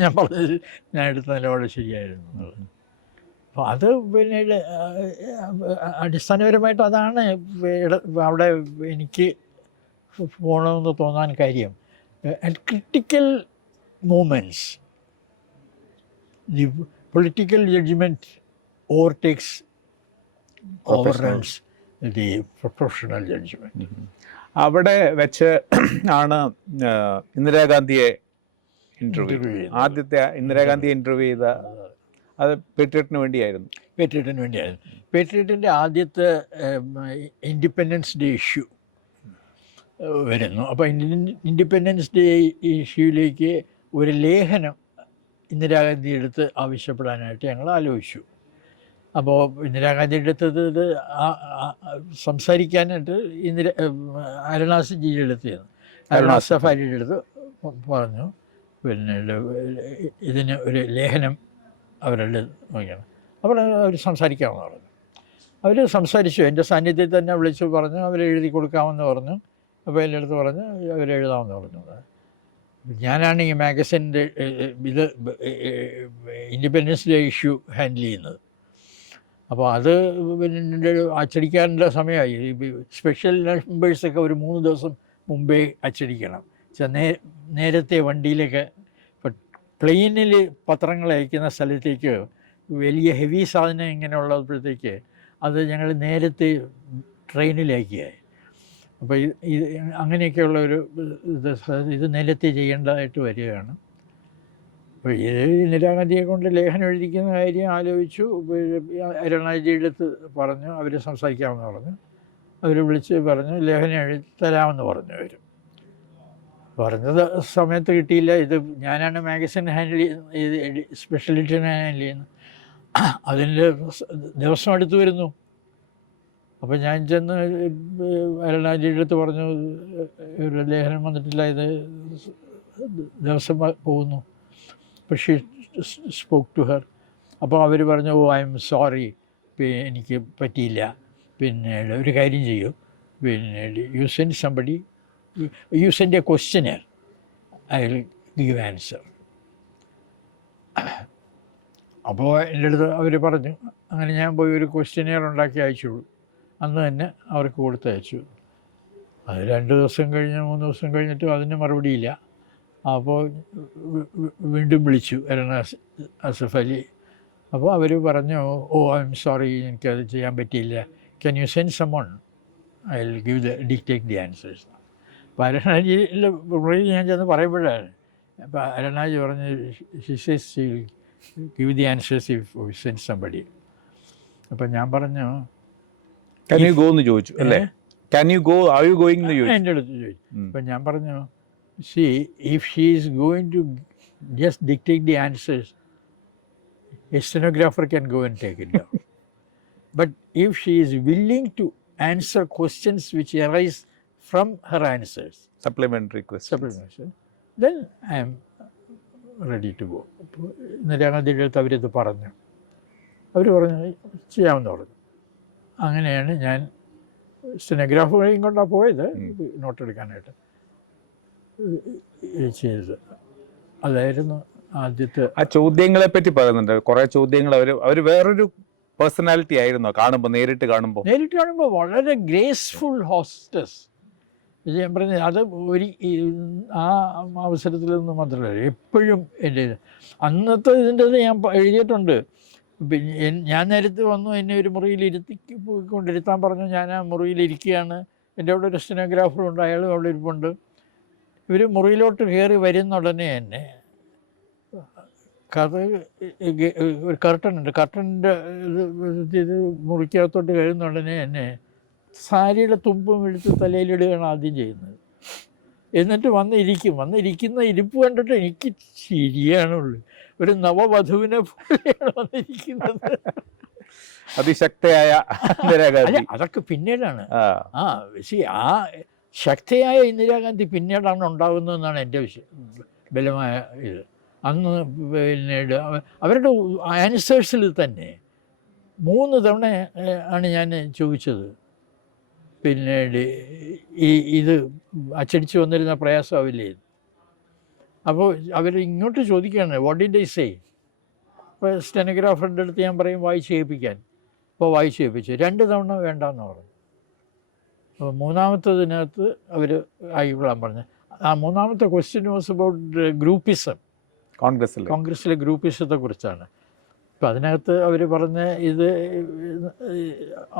ഞാൻ പറഞ്ഞത് ഞാൻ എടുത്ത നിലപാട് ശരിയായിരുന്നു എന്നുള്ളത്. അപ്പോൾ അത് പിന്നീട് അടിസ്ഥാനപരമായിട്ട് അതാണ് അവിടെ എനിക്ക് പോകണമെന്ന് തോന്നാൻ കാര്യം. At critical moments the political judgement overtakes overruns the professional judgment. അവിടെ വെച്ച് ആണ് ഇന്ദിരാഗാന്ധിയെ ഇൻ്റർവ്യൂ, ആദ്യത്തെ ഇന്ദിരാഗാന്ധിയെ ഇൻ്റർവ്യൂ ചെയ്ത, അത് പേട്രിയറ്റിന് വേണ്ടിയായിരുന്നു. പേട്രിയറ്റിന് വേണ്ടിയായിരുന്നു. പേട്രിയറ്റിൻ്റെ ആദ്യത്തെ ഇൻഡിപെൻഡൻസ് ഡേ ഇഷ്യൂ വരുന്നു. അപ്പോൾ ഇൻഡിപെൻഡൻസ് ഡേ ഇഷ്യൂയിലേക്ക് ഒരു ലേഖനം ഇന്ദിരാഗാന്ധി എടുത്ത് ആവശ്യപ്പെടാനായിട്ട് ഞങ്ങൾ ആലോചിച്ചു. അപ്പോൾ ഇന്ദിരാഗാന്ധിയുടെ അടുത്തത് ഇത് സംസാരിക്കാനായിട്ട് അരുണാസിജിയുടെ അടുത്തായിരുന്നു. അരുണാസ് സഫാരിയുടെ അടുത്ത് പറഞ്ഞു, പിന്നെ ഇതിന് ഒരു ലേഖനം അവരുടെ നോക്കിയാണ്. അപ്പോൾ അവർ സംസാരിക്കാമെന്ന് പറഞ്ഞു. അവർ സംസാരിച്ചു, എൻ്റെ സാന്നിധ്യത്തിൽ തന്നെ വിളിച്ചു പറഞ്ഞു, അവരെഴുതി കൊടുക്കാമെന്ന് പറഞ്ഞു. അപ്പോൾ എൻ്റെ അടുത്ത് പറഞ്ഞു അവരെഴുതാമെന്ന് പറഞ്ഞു. ഞാനാണ് ഈ മാഗസിൻ്റെ ഇത് ഇൻഡിപെൻഡൻസ് ഡേ ഇഷ്യൂ ഹാൻഡിൽ ചെയ്യുന്നത്. അപ്പോൾ അത് പിന്നെ അച്ചടിക്കാനുള്ള സമയമായി. സ്പെഷ്യൽ നമ്പേഴ്സൊക്കെ ഒരു 3 ദിവസം മുമ്പേ അച്ചടിക്കണം. നേരത്തെ വണ്ടിയിലേക്ക്, ഇപ്പം പ്ലെയിനിൽ പത്രങ്ങൾ അയക്കുന്ന സ്ഥലത്തേക്ക് വലിയ ഹെവി സാധനം ഇങ്ങനെയുള്ളപ്പോഴത്തേക്ക് അത് ഞങ്ങൾ നേരത്തെ ട്രെയിനിലേക്കായി. അപ്പോൾ ഇത് അങ്ങനെയൊക്കെയുള്ള ഒരു ഇത് നേരത്തെ ചെയ്യേണ്ടതായിട്ട് വരികയാണ്. അപ്പോൾ ഇത് ഇന്ദിരാഗാന്ധിയെ കൊണ്ട് ലേഖനം എഴുതിക്കുന്ന കാര്യം ആലോചിച്ചു. അരുണാജിയുടെ അടുത്ത് പറഞ്ഞു, അവർ സംസാരിക്കാമെന്ന് പറഞ്ഞു. അവർ വിളിച്ച് പറഞ്ഞു ലേഖനം എഴുതി തരാമെന്ന് പറഞ്ഞു. അവർ പറഞ്ഞത് സമയത്ത് കിട്ടിയില്ല. ഇത് ഞാനാണ് മാഗസിൻ ഹാൻഡിൽ ചെയ്ത്, സ്പെഷ്യൽ എഡിഷൻ ഹാൻഡിൽ ചെയ്യുന്നത്. അതിൻ്റെ ദിവസം അടുത്ത് വരുന്നു. അപ്പോൾ ഞാൻ ചെന്ന് അരുണാജിയുടെ അടുത്ത് പറഞ്ഞു, ഒരു ലേഖനം വന്നിട്ടില്ല, ഇത് ദിവസം പോകുന്നു. അപ്പോൾ ഷീ സ്പോക്ക് ടു ഹെർ. അപ്പോൾ അവർ പറഞ്ഞു, ഓ ഐ എം സോറി, എനിക്ക് പറ്റിയില്ല, പിന്നെ ഒരു കാര്യം ചെയ്യൂ, പിന്നെ U send somebody, U send A questionnaire, I will give answer. അപ്പോൾ എൻ്റെ അടുത്ത് അവർ പറഞ്ഞു. അങ്ങനെ ഞാൻ പോയി ഒരു ക്വസ്റ്റ്യനർ ഉണ്ടാക്കി അയച്ചു. അന്ന് തന്നെ അവർക്ക് കൊടുത്തയച്ചു. അത് 2 ദിവസം കഴിഞ്ഞ് 3 ദിവസം കഴിഞ്ഞിട്ടും അതിന് മറുപടിയില്ല. അപ്പോൾ വീണ്ടും വിളിച്ചു അസഫ് അലി. അപ്പോൾ അവർ പറഞ്ഞു, ഓ ഐ എം സോറി, എനിക്കത് ചെയ്യാൻ പറ്റിയില്ല, can you send someone, I will give dictate the answers. അപ്പോൾ അരുണാജിയുടെ ഞാൻ ചെന്ന് പറയുമ്പോഴാണ്, അപ്പോൾ അരുണാജി പറഞ്ഞ് she says she will give the answers if you send somebody. അപ്പം ഞാൻ പറഞ്ഞു, Can you go എന്ന് ചോദിച്ചു അല്ലേ? Can you go, are you going എന്ന് ചോദിച്ചു എൻ്റെ അടുത്ത് ചോദിച്ചു. അപ്പം ഞാൻ പറഞ്ഞു, see, if she is going to just dictate the answers, a stenographer can go and take it down. But if she is willing to answer questions which arise from her answers, supplementary questions, then I am ready to go. ഇന്ദിരാഗാന്ധിയുടെ അടുത്ത് അവരിത് പറഞ്ഞു. അവർ പറഞ്ഞു ചെയ്യാമെന്ന് പറഞ്ഞു. അങ്ങനെയാണ് ഞാൻ സ്റ്റെനോഗ്രാഫറേയും കൊണ്ടാണ് പോയത് നോട്ട് എടുക്കാനായിട്ട് ചെയ്തത്. അതായിരുന്നു ആദ്യത്തെ. ആ ചോദ്യങ്ങളെ പറ്റി പറയുന്നുണ്ട്. കുറേ ചോദ്യങ്ങൾ അവർ വേറൊരു പേഴ്സണാലിറ്റി ആയിരുന്നോ കാണുമ്പോൾ, നേരിട്ട് കാണുമ്പോൾ വളരെ ഗ്രേസ്ഫുൾ ഹോസ്റ്റസ്. ഞാൻ പറഞ്ഞത് അത് ആ അവസരത്തിലൊന്നും മാത്രമല്ല, എപ്പോഴും എൻ്റെ അന്നത്തെ ഇതിൻ്റെ ഞാൻ എഴുതിയിട്ടുണ്ട്. പിന്നെ ഞാൻ നേരത്തെ വന്നു, എന്നെ ഒരു മുറിയിൽ കൊണ്ടിരുത്താൻ പറഞ്ഞു. ഞാൻ ആ മുറിയിലിരിക്കുകയാണ്. എൻ്റെ അവിടെ ഒരു സ്റ്റെനോഗ്രാഫറുണ്ട്, അയാളും അവിടെ ഇരിപ്പുണ്ട്. ഇവർ മുറിയിലോട്ട് കയറി വരുന്ന ഉടനെ തന്നെ കഥ ഒരു കർട്ടനുണ്ട്, കർട്ടൻ്റെ ഇത് മുറിക്കകത്തോട്ട് കഴിയുന്ന ഉടനെ തന്നെ സാരിയുടെ തുമ്പും എടുത്ത് തലയിലിടുകയാണ് ആദ്യം ചെയ്യുന്നത്. എന്നിട്ട് വന്നിരിക്കുന്ന ഇരിപ്പ് കണ്ടിട്ട് എനിക്ക് ചിരിയാണുള്ളൂ. ഒരു നവവധുവിനെ പോലെയാണ് വന്നിരിക്കുന്നത്. അതിശക്തയായ അല്ല, അതൊക്കെ പിന്നീടാണ്. ആ ശക്തിയായ ഇന്ദിരാഗാന്ധി പിന്നീടാണ് ഉണ്ടാകുന്നതെന്നാണ് എൻ്റെ ബലമായ ഇത്. അന്ന് പിന്നീട് അവരുടെ ആൻസേഴ്സിൽ തന്നെ 3 തവണ ആണ് ഞാൻ ചോദിച്ചത്, പിന്നീട് ഇത് അച്ചടിച്ച് വന്നിരുന്ന പ്രയാസമാവില്ലേ. അപ്പോൾ അവർ ഇങ്ങോട്ട് ചോദിക്കുകയാണ്, വാട്ട് ഡിഡ് ഐ സേ. അപ്പോൾ സ്റ്റെനോഗ്രാഫറിൻ്റെ അടുത്ത് ഞാൻ പറയും വായിച്ച് കേൾപ്പിക്കാൻ. അപ്പോൾ വായിച്ച് കേൾപ്പിച്ചു. 2 തവണ വേണ്ടാന്ന് പറഞ്ഞു. അപ്പോൾ 3-ാമത്തതിനകത്ത് അവർ ആയിക്കൊള്ളാൻ പറഞ്ഞു. ആ 3-ാമത്തെ ക്വസ്റ്റ്യൻ വാസ് അബൌട്ട് ഗ്രൂപ്പിസം, കോൺഗ്രസ്സിലെ ഗ്രൂപ്പിസത്തെ കുറിച്ചാണ്. അപ്പം അതിനകത്ത് അവർ പറഞ്ഞ ഇത്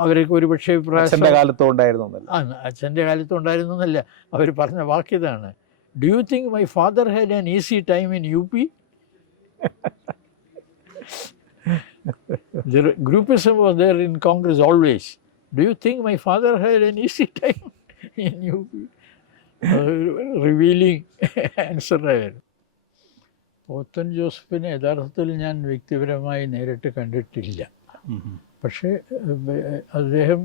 അവർക്ക് ഒരുപക്ഷെ അച്ഛൻ്റെ കാലത്തും ഉണ്ടായിരുന്നു എന്നല്ല, അവർ പറഞ്ഞ വാക്കിതാണ്, do you think my father had an easy time in UP? Groupism was there in Congress always. Do you think my father had an easy time in UP? Revealing answer ആയിരുന്നു. പോത്തൻ ജോസഫിനെ യഥാർത്ഥത്തിൽ ഞാൻ വ്യക്തിപരമായി നേരിട്ട് കണ്ടിട്ടില്ല. പക്ഷേ അദ്ദേഹം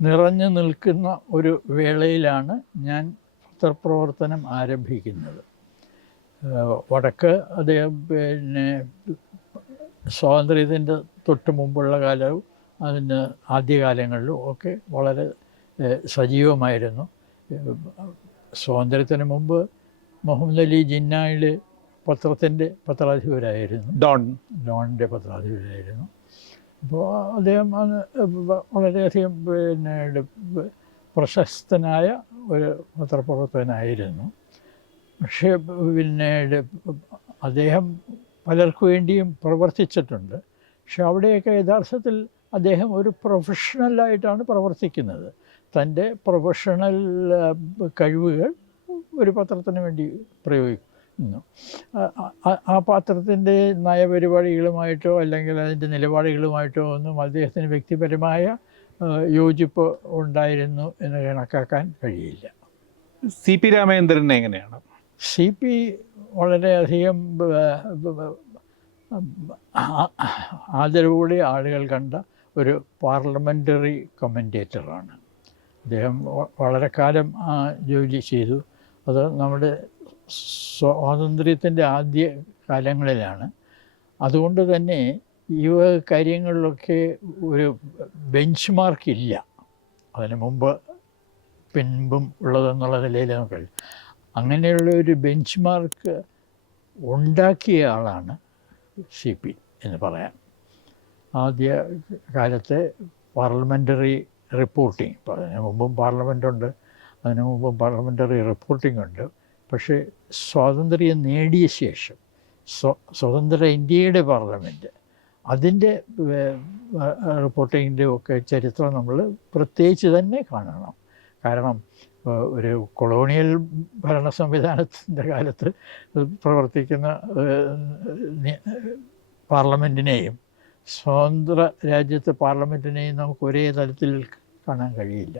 നിറഞ്ഞു നിൽക്കുന്ന ഒരു വേളയിലാണ് ഞാൻ പത്രപ്രവർത്തനം ആരംഭിക്കുന്നത്. വടക്ക് അദ്ദേഹം പിന്നെ സ്വാതന്ത്ര്യത്തിൻ്റെ തൊട്ട് മുമ്പുള്ള കാലവും അതിന് ആദ്യകാലങ്ങളിലും ഒക്കെ വളരെ സജീവമായിരുന്നു. സ്വാതന്ത്ര്യത്തിന് മുമ്പ് മുഹമ്മദ് അലി ജിന്നയിൽ പത്രത്തിൻ്റെ പത്രാധിപരായിരുന്നു, ഡോണിൻ്റെ പത്രാധിപരായിരുന്നു. അപ്പോൾ അദ്ദേഹം വളരെയധികം പിന്നെ പ്രശസ്തനായ ഒരു പത്രപ്രവർത്തകനായിരുന്നു. പക്ഷേ പിന്നീട് അദ്ദേഹം പലർക്കു വേണ്ടിയും പ്രവർത്തിച്ചിട്ടുണ്ട്. പക്ഷെ അവിടെയൊക്കെ യഥാർത്ഥത്തിൽ അദ്ദേഹം ഒരു പ്രൊഫഷണലായിട്ടാണ് പ്രവർത്തിക്കുന്നത്. തൻ്റെ പ്രൊഫഷണൽ കഴിവുകൾ ഒരു പത്രത്തിന് വേണ്ടി പ്രയോഗിക്കുന്നു. ആ പത്രത്തിൻ്റെ നയപരിപാടികളുമായിട്ടോ അല്ലെങ്കിൽ അതിൻ്റെ നിലപാടുകളുമായിട്ടോ ഒന്നും അദ്ദേഹത്തിന് വ്യക്തിപരമായ യോജിപ്പ് ഉണ്ടായിരുന്നു എന്ന് കണക്കാക്കാൻ കഴിയില്ല. CP രാമചന്ദ്രൻ എങ്ങനെയാണ്? CP വളരെയധികം ആദരവോടെ ആളുകൾ കണ്ട ഒരു പാർലമെൻ്ററി കമൻറ്റേറ്ററാണ്. അദ്ദേഹം വളരെ കാലം ജോലി ചെയ്തു. അത് നമ്മുടെ സ്വാതന്ത്ര്യത്തിൻ്റെ ആദ്യ കാലങ്ങളിലാണ്. അതുകൊണ്ട് തന്നെ ഈ കാര്യങ്ങളിലൊക്കെ ഒരു ബെഞ്ച് മാർക്കില്ല, അതിന് മുമ്പ് പിൻപും ഉള്ളതെന്നുള്ള നിലയിൽ നമുക്ക് അങ്ങനെയുള്ള ഒരു ബെഞ്ച് മാർക്ക് ഉണ്ടാക്കിയ ആളാണ് CP എന്ന് പറയാം. ആദ്യ കാലത്തെ പാർലമെൻ്ററി റിപ്പോർട്ടിംഗ്, അതിന് മുമ്പും പാർലമെൻറ്റുണ്ട്, അതിന് മുമ്പും പാർലമെൻ്ററി റിപ്പോർട്ടിംഗ് ഉണ്ട്. പക്ഷേ സ്വാതന്ത്ര്യം നേടിയ ശേഷം സ്വതന്ത്ര ഇന്ത്യയുടെ പാർലമെൻറ്റ് അതിൻ്റെ റിപ്പോർട്ടിങ്ങിൻ്റെ ഒക്കെ ചരിത്രം നമ്മൾ പ്രത്യേകിച്ച് തന്നെ കാണണം. കാരണം ഒരു കൊളോണിയൽ ഭരണ സംവിധാനത്തിൻ്റെ കാലത്ത് പ്രവർത്തിക്കുന്ന പാർലമെൻറ്റിനെയും സ്വതന്ത്ര രാജ്യത്തെ പാർലമെൻറ്റിനെയും നമുക്ക് ഒരേ തലത്തിൽ കാണാൻ കഴിയില്ല.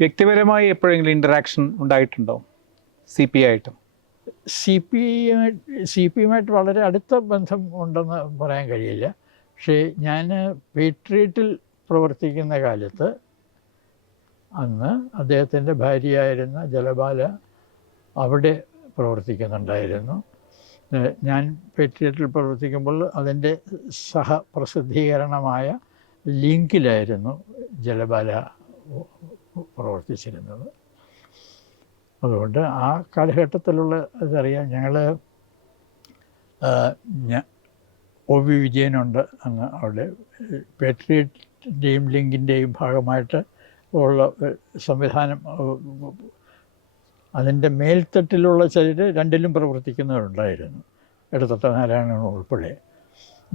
വ്യക്തിപരമായി എപ്പോഴെങ്കിലും ഇൻ്ററാക്ഷൻ ഉണ്ടായിട്ടുണ്ടോ CP ആയിട്ട്? CPയുമായിട്ട് വളരെ അടുത്ത ബന്ധം ഉണ്ടെന്ന് പറയാൻ കഴിയില്ല. പക്ഷേ ഞാൻ പേട്രിയറ്റിൽ പ്രവർത്തിക്കുന്ന കാലത്ത് അന്ന് അദ്ദേഹത്തിൻ്റെ ഭാര്യയായിരുന്ന ജലബാല അവിടെ പ്രവർത്തിക്കുന്നുണ്ടായിരുന്നു. ഞാൻ പേട്രിയറ്റിൽ പ്രവർത്തിക്കുമ്പോൾ അതിൻ്റെ സഹപ്രസിദ്ധീകരണമായ ലിങ്കിലായിരുന്നു ജലബാല പ്രവർത്തിച്ചിരുന്നത്. അതുകൊണ്ട് ആ കാലഘട്ടത്തിലുള്ള ഇതറിയാം. ഞങ്ങൾ OV വിജയനുണ്ട് അന്ന് അവിടെ. പേട്രിയറ്റിൻ്റെയും ലിങ്കിൻ്റെയും ഭാഗമായിട്ട് ഉള്ള സംവിധാനം, അതിൻ്റെ മേൽത്തട്ടിലുള്ള ചിലർ രണ്ടിലും പ്രവർത്തിക്കുന്നവരുണ്ടായിരുന്നു, ഇടത്തട്ട നാരായണൻ ഉൾപ്പെടെ.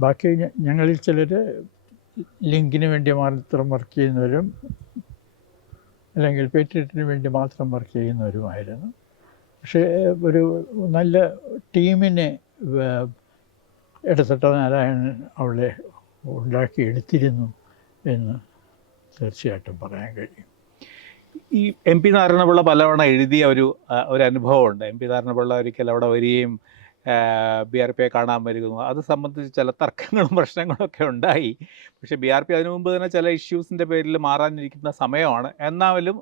ബാക്കി ഞങ്ങളിൽ ചിലർ ലിങ്കിന് വേണ്ടി മാത്രം വർക്ക് ചെയ്യുന്നവരും അല്ലെങ്കിൽ പേട്രിയറ്റിന് വേണ്ടി മാത്രം വർക്ക് ചെയ്യുന്നവരുമായിരുന്നു. പക്ഷേ ഒരു നല്ല ടീമിനെ ഇടത്തട്ട നാരായണൻ അവിടെ ഉണ്ടാക്കിയെടുത്തിരുന്നു എന്ന് തീർച്ചയായിട്ടും പറയാൻ കഴിയും. ഈ എം പി നാരായണപിള്ള പലവണ എഴുതിയ ഒരു അനുഭവമുണ്ട്. എം പി നാരായണപിള്ള ഒരിക്കൽ അവിടെ വരികയും BRPയെ കാണാൻ വരുന്നു. അത് സംബന്ധിച്ച് ചില തർക്കങ്ങളും പ്രശ്നങ്ങളൊക്കെ ഉണ്ടായി. പക്ഷേ BRP അതിനു മുമ്പ് തന്നെ ചില ഇഷ്യൂസിൻ്റെ പേരിൽ മാറാനിരിക്കുന്ന സമയമാണ്. എന്നാലും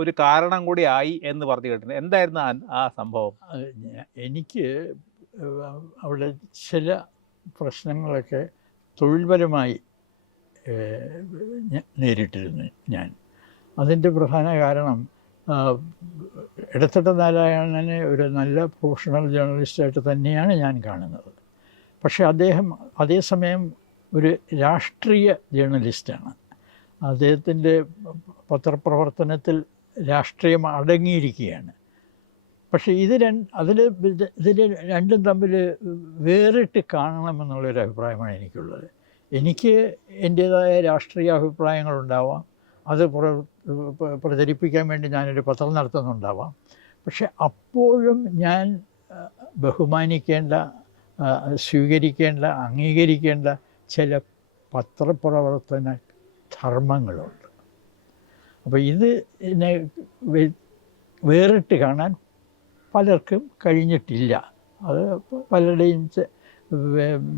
ഒരു കാരണം കൂടി ആയി എന്ന് പറഞ്ഞു കേട്ടിട്ടുണ്ട്. എന്തായിരുന്നു ആ സംഭവം? എനിക്ക് അവിടെ ചില പ്രശ്നങ്ങളൊക്കെ തൊഴിൽപരമായി നേരിട്ടിരുന്നു ഞാൻ. അതിൻ്റെ പ്രധാന കാരണം ഇടത്തട്ട നാരായണനെ ഒരു നല്ല പ്രൊഫഷണൽ ജേർണലിസ്റ്റായിട്ട് തന്നെയാണ് ഞാൻ കാണുന്നത്. പക്ഷേ അദ്ദേഹം അതേസമയം ഒരു രാഷ്ട്രീയ ജേർണലിസ്റ്റാണ്. അദ്ദേഹത്തിൻ്റെ പത്രപ്രവർത്തനത്തിൽ രാഷ്ട്രീയം അടങ്ങിയിരിക്കുകയാണ്. പക്ഷേ ഇതിൽ രണ്ടും തമ്മിൽ വേറിട്ട് കാണണമെന്നുള്ളൊരു അഭിപ്രായമാണ് എനിക്കുള്ളത്. എനിക്ക് എൻ്റേതായ രാഷ്ട്രീയ അഭിപ്രായങ്ങളുണ്ടാവാം, അത് പ്രചരിപ്പിക്കാൻ വേണ്ടി ഞാനൊരു പത്രം നടത്തുന്നുണ്ടാവാം. പക്ഷെ അപ്പോഴും ഞാൻ ബഹുമാനിക്കേണ്ട, സ്വീകരിക്കേണ്ട, അംഗീകരിക്കേണ്ട ചില പത്രപ്രവർത്തന ധർമ്മങ്ങളുണ്ട്. അപ്പോൾ ഇതിനെ വേറിട്ട് കാണാൻ പലർക്കും കഴിഞ്ഞിട്ടില്ല. അത് പലരുടെയും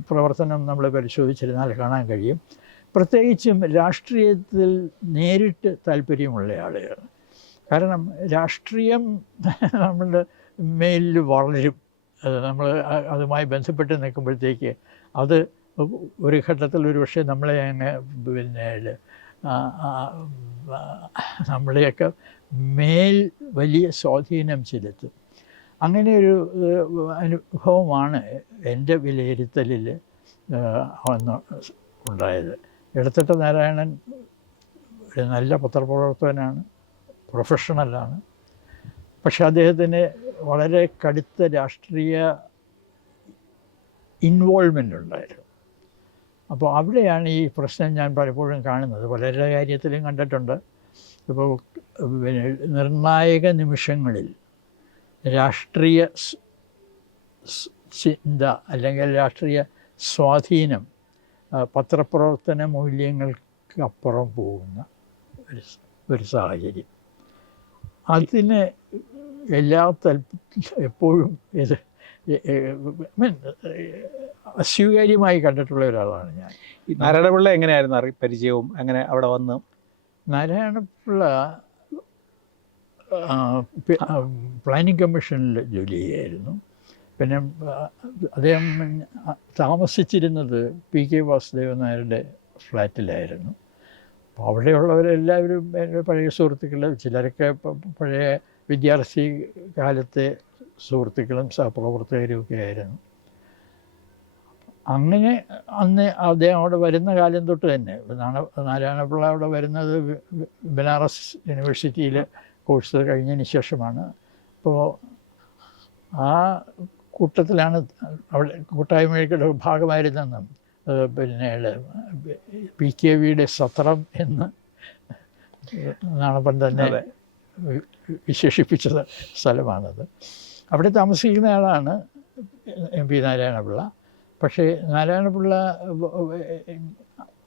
പ്രവർത്തനം നമ്മൾ പരിശോധിച്ചിരുന്നാൽ കാണാൻ കഴിയും. പ്രത്യേകിച്ചും രാഷ്ട്രീയത്തിൽ നേരിട്ട് താല്പര്യമുള്ള ആളുകൾ. കാരണം രാഷ്ട്രീയം നമ്മളുടെ മേലിൽ വളരും. നമ്മൾ അതുമായി ബന്ധപ്പെട്ട് നിൽക്കുമ്പോഴത്തേക്ക് അത് ഒരു ഘട്ടത്തിൽ ഒരു പക്ഷേ നമ്മളെ അങ്ങ് നമ്മളെയൊക്കെ മേൽ വലിയ സ്വാധീനം ചെലുത്തും. അങ്ങനെയൊരു അനുഭവമാണ് എൻ്റെ വിലയിരുത്തലിൽ അന്ന് ഉണ്ടായത്. ഇടത്തട്ട നാരായണൻ ഒരു നല്ല പത്രപ്രവർത്തകനാണ്, പ്രൊഫഷണലാണ്. പക്ഷെ അദ്ദേഹത്തിന് വളരെ കടുത്ത രാഷ്ട്രീയ ഇൻവോൾവ്മെൻ്റ് ഉണ്ടായിരുന്നു. അപ്പോൾ അവിടെയാണ് ഈ പ്രശ്നം ഞാൻ പലപ്പോഴും കാണുന്നത്. പലരുടെ കാര്യത്തിലും കണ്ടിട്ടുണ്ട്. ഇപ്പോൾ നിർണായക നിമിഷങ്ങളിൽ രാഷ്ട്രീയ ചിന്ത അല്ലെങ്കിൽ രാഷ്ട്രീയ സ്വാധീനം പത്രപ്രവർത്തന മൂല്യങ്ങൾക്ക് അപ്പുറം പോകുന്ന ഒരു സാഹചര്യം. അതിന് എപ്പോഴും ഇത് അസ്വീകാര്യമായി കണ്ടിട്ടുള്ള ഒരാളാണ് ഞാൻ. നാരായണപിള്ള എങ്ങനെയായിരുന്നു പരിചയവും? അങ്ങനെ അവിടെ വന്ന് നാരായണപിള്ള പ്ലാനിംഗ് കമ്മീഷനിൽ ജോലി ചെയ്യുമായിരുന്നു. പിന്നെ അദ്ദേഹം താമസിച്ചിരുന്നത് PK വാസുദേവൻ നായരുടെ ഫ്ലാറ്റിലായിരുന്നു. അപ്പോൾ അവിടെയുള്ളവരെല്ലാവരും എൻ്റെ പഴയ സുഹൃത്തുക്കൾ, ചിലരൊക്കെ പഴയ വിദ്യാർത്ഥി കാലത്തെ സുഹൃത്തുക്കളും സഹപ്രവർത്തകരും ഒക്കെ ആയിരുന്നു. അങ്ങനെ അന്ന് അദ്ദേഹം അവിടെ വരുന്ന കാലം തൊട്ട് തന്നെ നാരായണപിള്ള അവിടെ വരുന്നത് ബനാറസ് യൂണിവേഴ്സിറ്റിയിൽ കോഴ്സ് കഴിഞ്ഞതിന് ശേഷമാണ്. അപ്പോൾ ആ കൂട്ടത്തിലാണ് അവിടെ കൂട്ടായ്മയുടെ ഭാഗമായിരുന്നെന്നും പിന്നീട് PKVയുടെ സത്രം എന്ന് നാണപ്പൻ തന്നെ വിശേഷിപ്പിച്ച സ്ഥലമാണത്. അവിടെ താമസിക്കുന്ന ആളാണ് MP നാരായണപിള്ള. പക്ഷേ നാരായണപിള്ള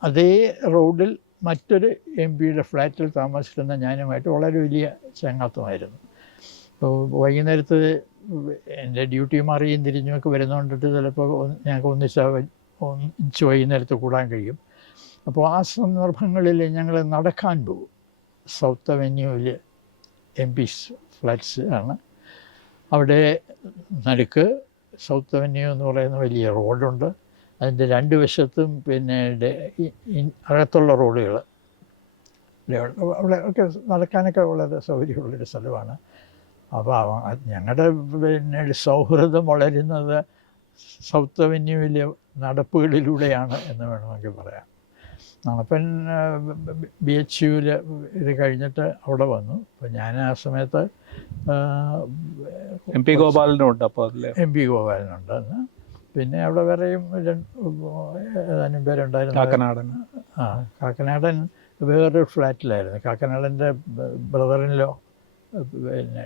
അതേ റോഡിൽ മറ്റൊരു MPയുടെ ഫ്ലാറ്റിൽ താമസിച്ചിരുന്ന ഞാനുമായിട്ട് വളരെ വലിയ ചങ്ങാത്തമായിരുന്നു. അപ്പോൾ വൈകുന്നേരത്ത് എൻ്റെ ഡ്യൂട്ടി മാറിയും തിരിഞ്ഞുമൊക്കെ വരുന്നതുകൊണ്ടിട്ട് ചിലപ്പോൾ ഞങ്ങൾക്ക് ഒന്നിച്ച് വൈകുന്നേരത്ത് കൂടാൻ കഴിയും. അപ്പോൾ ആ സന്ദർഭങ്ങളിൽ ഞങ്ങൾ നടക്കാൻ പോകും. സൗത്ത് അവന്യൂവിൽ MP's ഫ്ലാറ്റ്സ് ആണ്. അവിടെ നടുക്ക് സൗത്ത് അവന്യൂ എന്ന് പറയുന്ന വലിയ റോഡുണ്ട്. അതിൻ്റെ രണ്ട് വശത്തും പിന്നെ അകത്തുള്ള റോഡുകൾ, അവിടെ ഒക്കെ നടക്കാനൊക്കെ വളരെ സൗകര്യമുള്ളൊരു സ്ഥലമാണ്. അപ്പോൾ ഞങ്ങളുടെ പിന്നെ സൗഹൃദം വളരുന്നത് സൗത്ത് അവന്യൂവിലെ നടപ്പുകളിലൂടെയാണ് എന്ന് വേണമെങ്കിൽ പറയാം. നാണപ്പൻ BHUവിൽ ഇത് കഴിഞ്ഞിട്ട് അവിടെ വന്നു. അപ്പോൾ ഞാൻ ആ സമയത്ത് MP ഗോപാലനുണ്ട്. അപ്പോൾ MP ഗോപാലനുണ്ട്. അന്ന് പിന്നെ അവിടെ വേറെയും ഏതാനും പേരുണ്ടായിരുന്നു. കാക്കനാടൻ. കാക്കനാടൻ വേറൊരു ഫ്ലാറ്റിലായിരുന്നു. കാക്കനാടൻ്റെ ബ്രദറിനിലോ പിന്നെ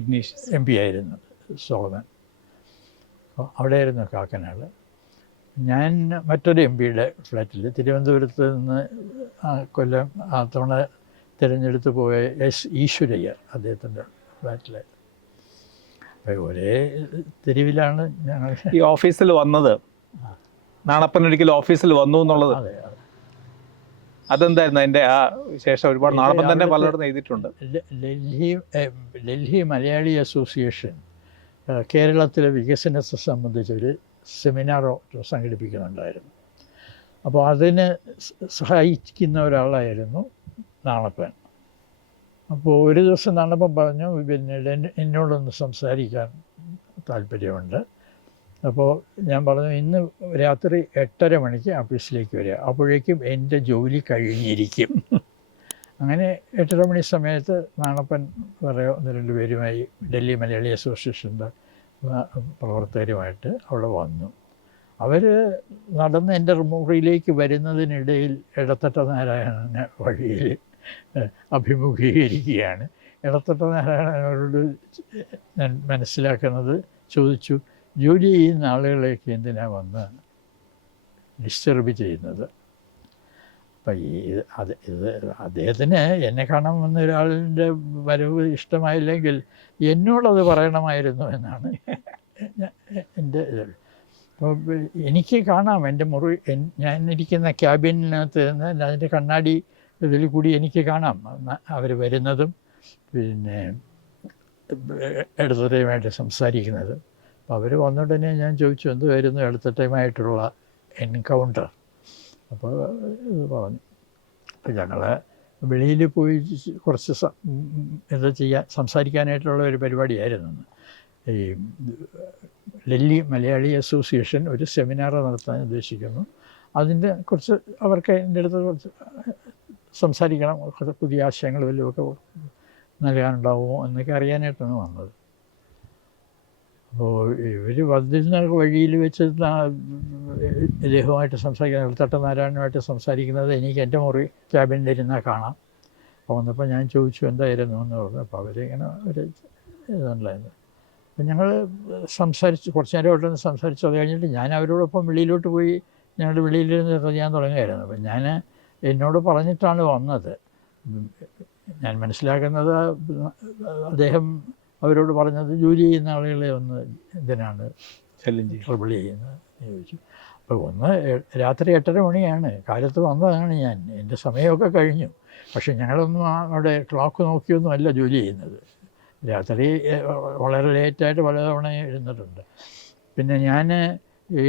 ഇഗ്നീഷ്യസ് MP ആയിരുന്നു സോളമൻ. അവിടെയായിരുന്നു കാക്കനാട്. ഞാൻ മറ്റൊരു MP-യുടെ ഫ്ലാറ്റിൽ തിരുവനന്തപുരത്ത് നിന്ന് കൊല്ലം തവണ തിരഞ്ഞെടുത്ത് പോയ ഈശ്വരയ്യർ അദ്ദേഹത്തിൻ്റെ ഫ്ലാറ്റിൽ. ഒരേ തെരുവിലാണ് ഞങ്ങൾ. ഈ ഓഫീസിൽ വന്നത്, നാണപ്പൻ ഒരിക്കലും ഓഫീസിൽ വന്നു എന്നുള്ളത്, അതെ, അതെന്തായിരുന്നു അതിൻ്റെ ആ ശേഷം? ഒരുപാട് നാണപ്പൻ തന്നെ പലയിടത്തും എഴുതിയിട്ടുണ്ട്. ഡൽഹി മലയാളി അസോസിയേഷൻ കേരളത്തിലെ വികസനത്തെ സംബന്ധിച്ചൊരു സെമിനാറോ സംഘടിപ്പിക്കുന്നുണ്ടായിരുന്നു. അപ്പോൾ അതിന് സഹായിക്കുന്ന ഒരാളായിരുന്നു നാണപ്പൻ. അപ്പോൾ ഒരു ദിവസം നാണപ്പൻ പറഞ്ഞു, പിന്നെ എന്നോടൊന്ന് സംസാരിക്കാൻ താല്പര്യമുണ്ട്. അപ്പോൾ ഞാൻ പറഞ്ഞു, ഇന്ന് രാത്രി 8:30 മണിക്ക് ഓഫീസിലേക്ക് വരിക, അപ്പോഴേക്കും എൻ്റെ ജോലി കഴിഞ്ഞിരിക്കും. അങ്ങനെ 8:30 മണി സമയത്ത് നാണപ്പൻ വേറെ 1-2 പേരുമായി ഡൽഹി മലയാളി അസോസിയേഷൻ്റെ പ്രവർത്തകരുമായിട്ട് അവിടെ വന്നു. അവർ നടന്ന് എൻ്റെ മുറിയിലേക്ക് വരുന്നതിനിടയിൽ ഇടത്തട്ട നാരായണനെ വഴിയിൽ അഭിമുഖീകരിക്കുകയാണ്. ഇടത്തട്ട നാരായണനോട് ഞാൻ മനസ്സിലാക്കുന്നത്, ചോദിച്ചു, ജോലി ചെയ്യുന്ന ആളുകളേക്ക് എന്തിനാണ് വന്ന് ഡിസ്റ്റർബ് ചെയ്യുന്നത്? അപ്പം ഇത് അദ്ദേഹത്തിന് എന്നെ കാണാൻ വന്ന ഒരാളിൻ്റെ വരവ് ഇഷ്ടമായില്ലെങ്കിൽ എന്നോടത് പറയണമായിരുന്നു എന്നാണ് എൻ്റെ ഇത്. അപ്പോൾ എനിക്ക് കാണാം എൻ്റെ ഞാൻ ഇരിക്കുന്ന ക്യാബിനകത്ത് നിന്ന് അതിൻ്റെ കണ്ണാടി ഇതിൽ കൂടി എനിക്ക് കാണാം അവർ വരുന്നതും പിന്നെ ഇടത്തട്ടയുമായിട്ട് സംസാരിക്കുന്നത്. അപ്പോൾ അവർ വന്നുടനെ ഞാൻ ചോദിച്ചു, എന്തുവായിരുന്നു ഇടത്തട്ടയുമായിട്ടുള്ള എൻകൗണ്ടർ? അപ്പോൾ ഇത് പറഞ്ഞു. അപ്പോൾ ഞങ്ങൾ വെളിയിൽ പോയി കുറച്ച് സംസാരിക്കാനായിട്ടുള്ള ഒരു പരിപാടിയായിരുന്നു. ഈ ഡൽഹി മലയാളി അസോസിയേഷൻ ഒരു സെമിനാർ നടത്താൻ ഉദ്ദേശിക്കുന്നു. അതിൻ്റെ കുറച്ച് അവർക്ക് എൻ്റെ അടുത്ത് കുറച്ച് സംസാരിക്കണം, കുറച്ച് പുതിയ ആശയങ്ങൾ വല്ലതുമൊക്കെ നൽകാനുണ്ടാവുമോ എന്നൊക്കെ അറിയാനായിട്ടാണ് വന്നത്. അപ്പോൾ ഇവർ വന്നിരുന്ന വഴിയിൽ വെച്ച് ഇദ്ദേഹവുമായിട്ട് സംസാരിക്കുന്ന ഇടത്തട്ട നാരായണനുമായിട്ട് സംസാരിക്കുന്നത് എനിക്ക് എൻ്റെ മുറി ക്യാബിനിലിരുന്നാൽ കാണാം. അപ്പോൾ വന്നപ്പോൾ ഞാൻ ചോദിച്ചു എന്തായിരുന്നു എന്ന് പറഞ്ഞു. അപ്പോൾ അവരിങ്ങനെ ഒരു ഇതുണ്ടായിരുന്നു. അപ്പം ഞങ്ങൾ കുറച്ച് നേരം അവിടെ നിന്ന് സംസാരിച്ചു. അത് കഴിഞ്ഞിട്ട് ഞാൻ അവരോടൊപ്പം വെളിയിലോട്ട് പോയി ഞങ്ങളുടെ വെളിയിലിരുന്ന് ചെയ്യാൻ തുടങ്ങുമായിരുന്നു. അപ്പം ഞാൻ എന്നോട് പറഞ്ഞിട്ടാണ് വന്നത്. ഞാൻ മനസ്സിലാക്കുന്നത് അദ്ദേഹം അവരോട് പറഞ്ഞത്, ജോലി ചെയ്യുന്ന ആളുകളെ ഒന്ന് എന്തിനാണ് ട്രബിൾ ചെയ്യുന്നത് ചോദിച്ചു. അപ്പോൾ രാത്രി 8:30 മണിയാണ്, കാലത്ത് വന്നതാണ് ഞാൻ, എൻ്റെ സമയമൊക്കെ കഴിഞ്ഞു. പക്ഷേ ഞങ്ങളൊന്നും അവിടെ ക്ലോക്ക് നോക്കിയൊന്നും അല്ല ജോലി ചെയ്യുന്നത്. രാത്രി വളരെ ലേറ്റായിട്ട് പലതവണ ഇരുന്നിട്ടുണ്ട്. പിന്നെ ഞാൻ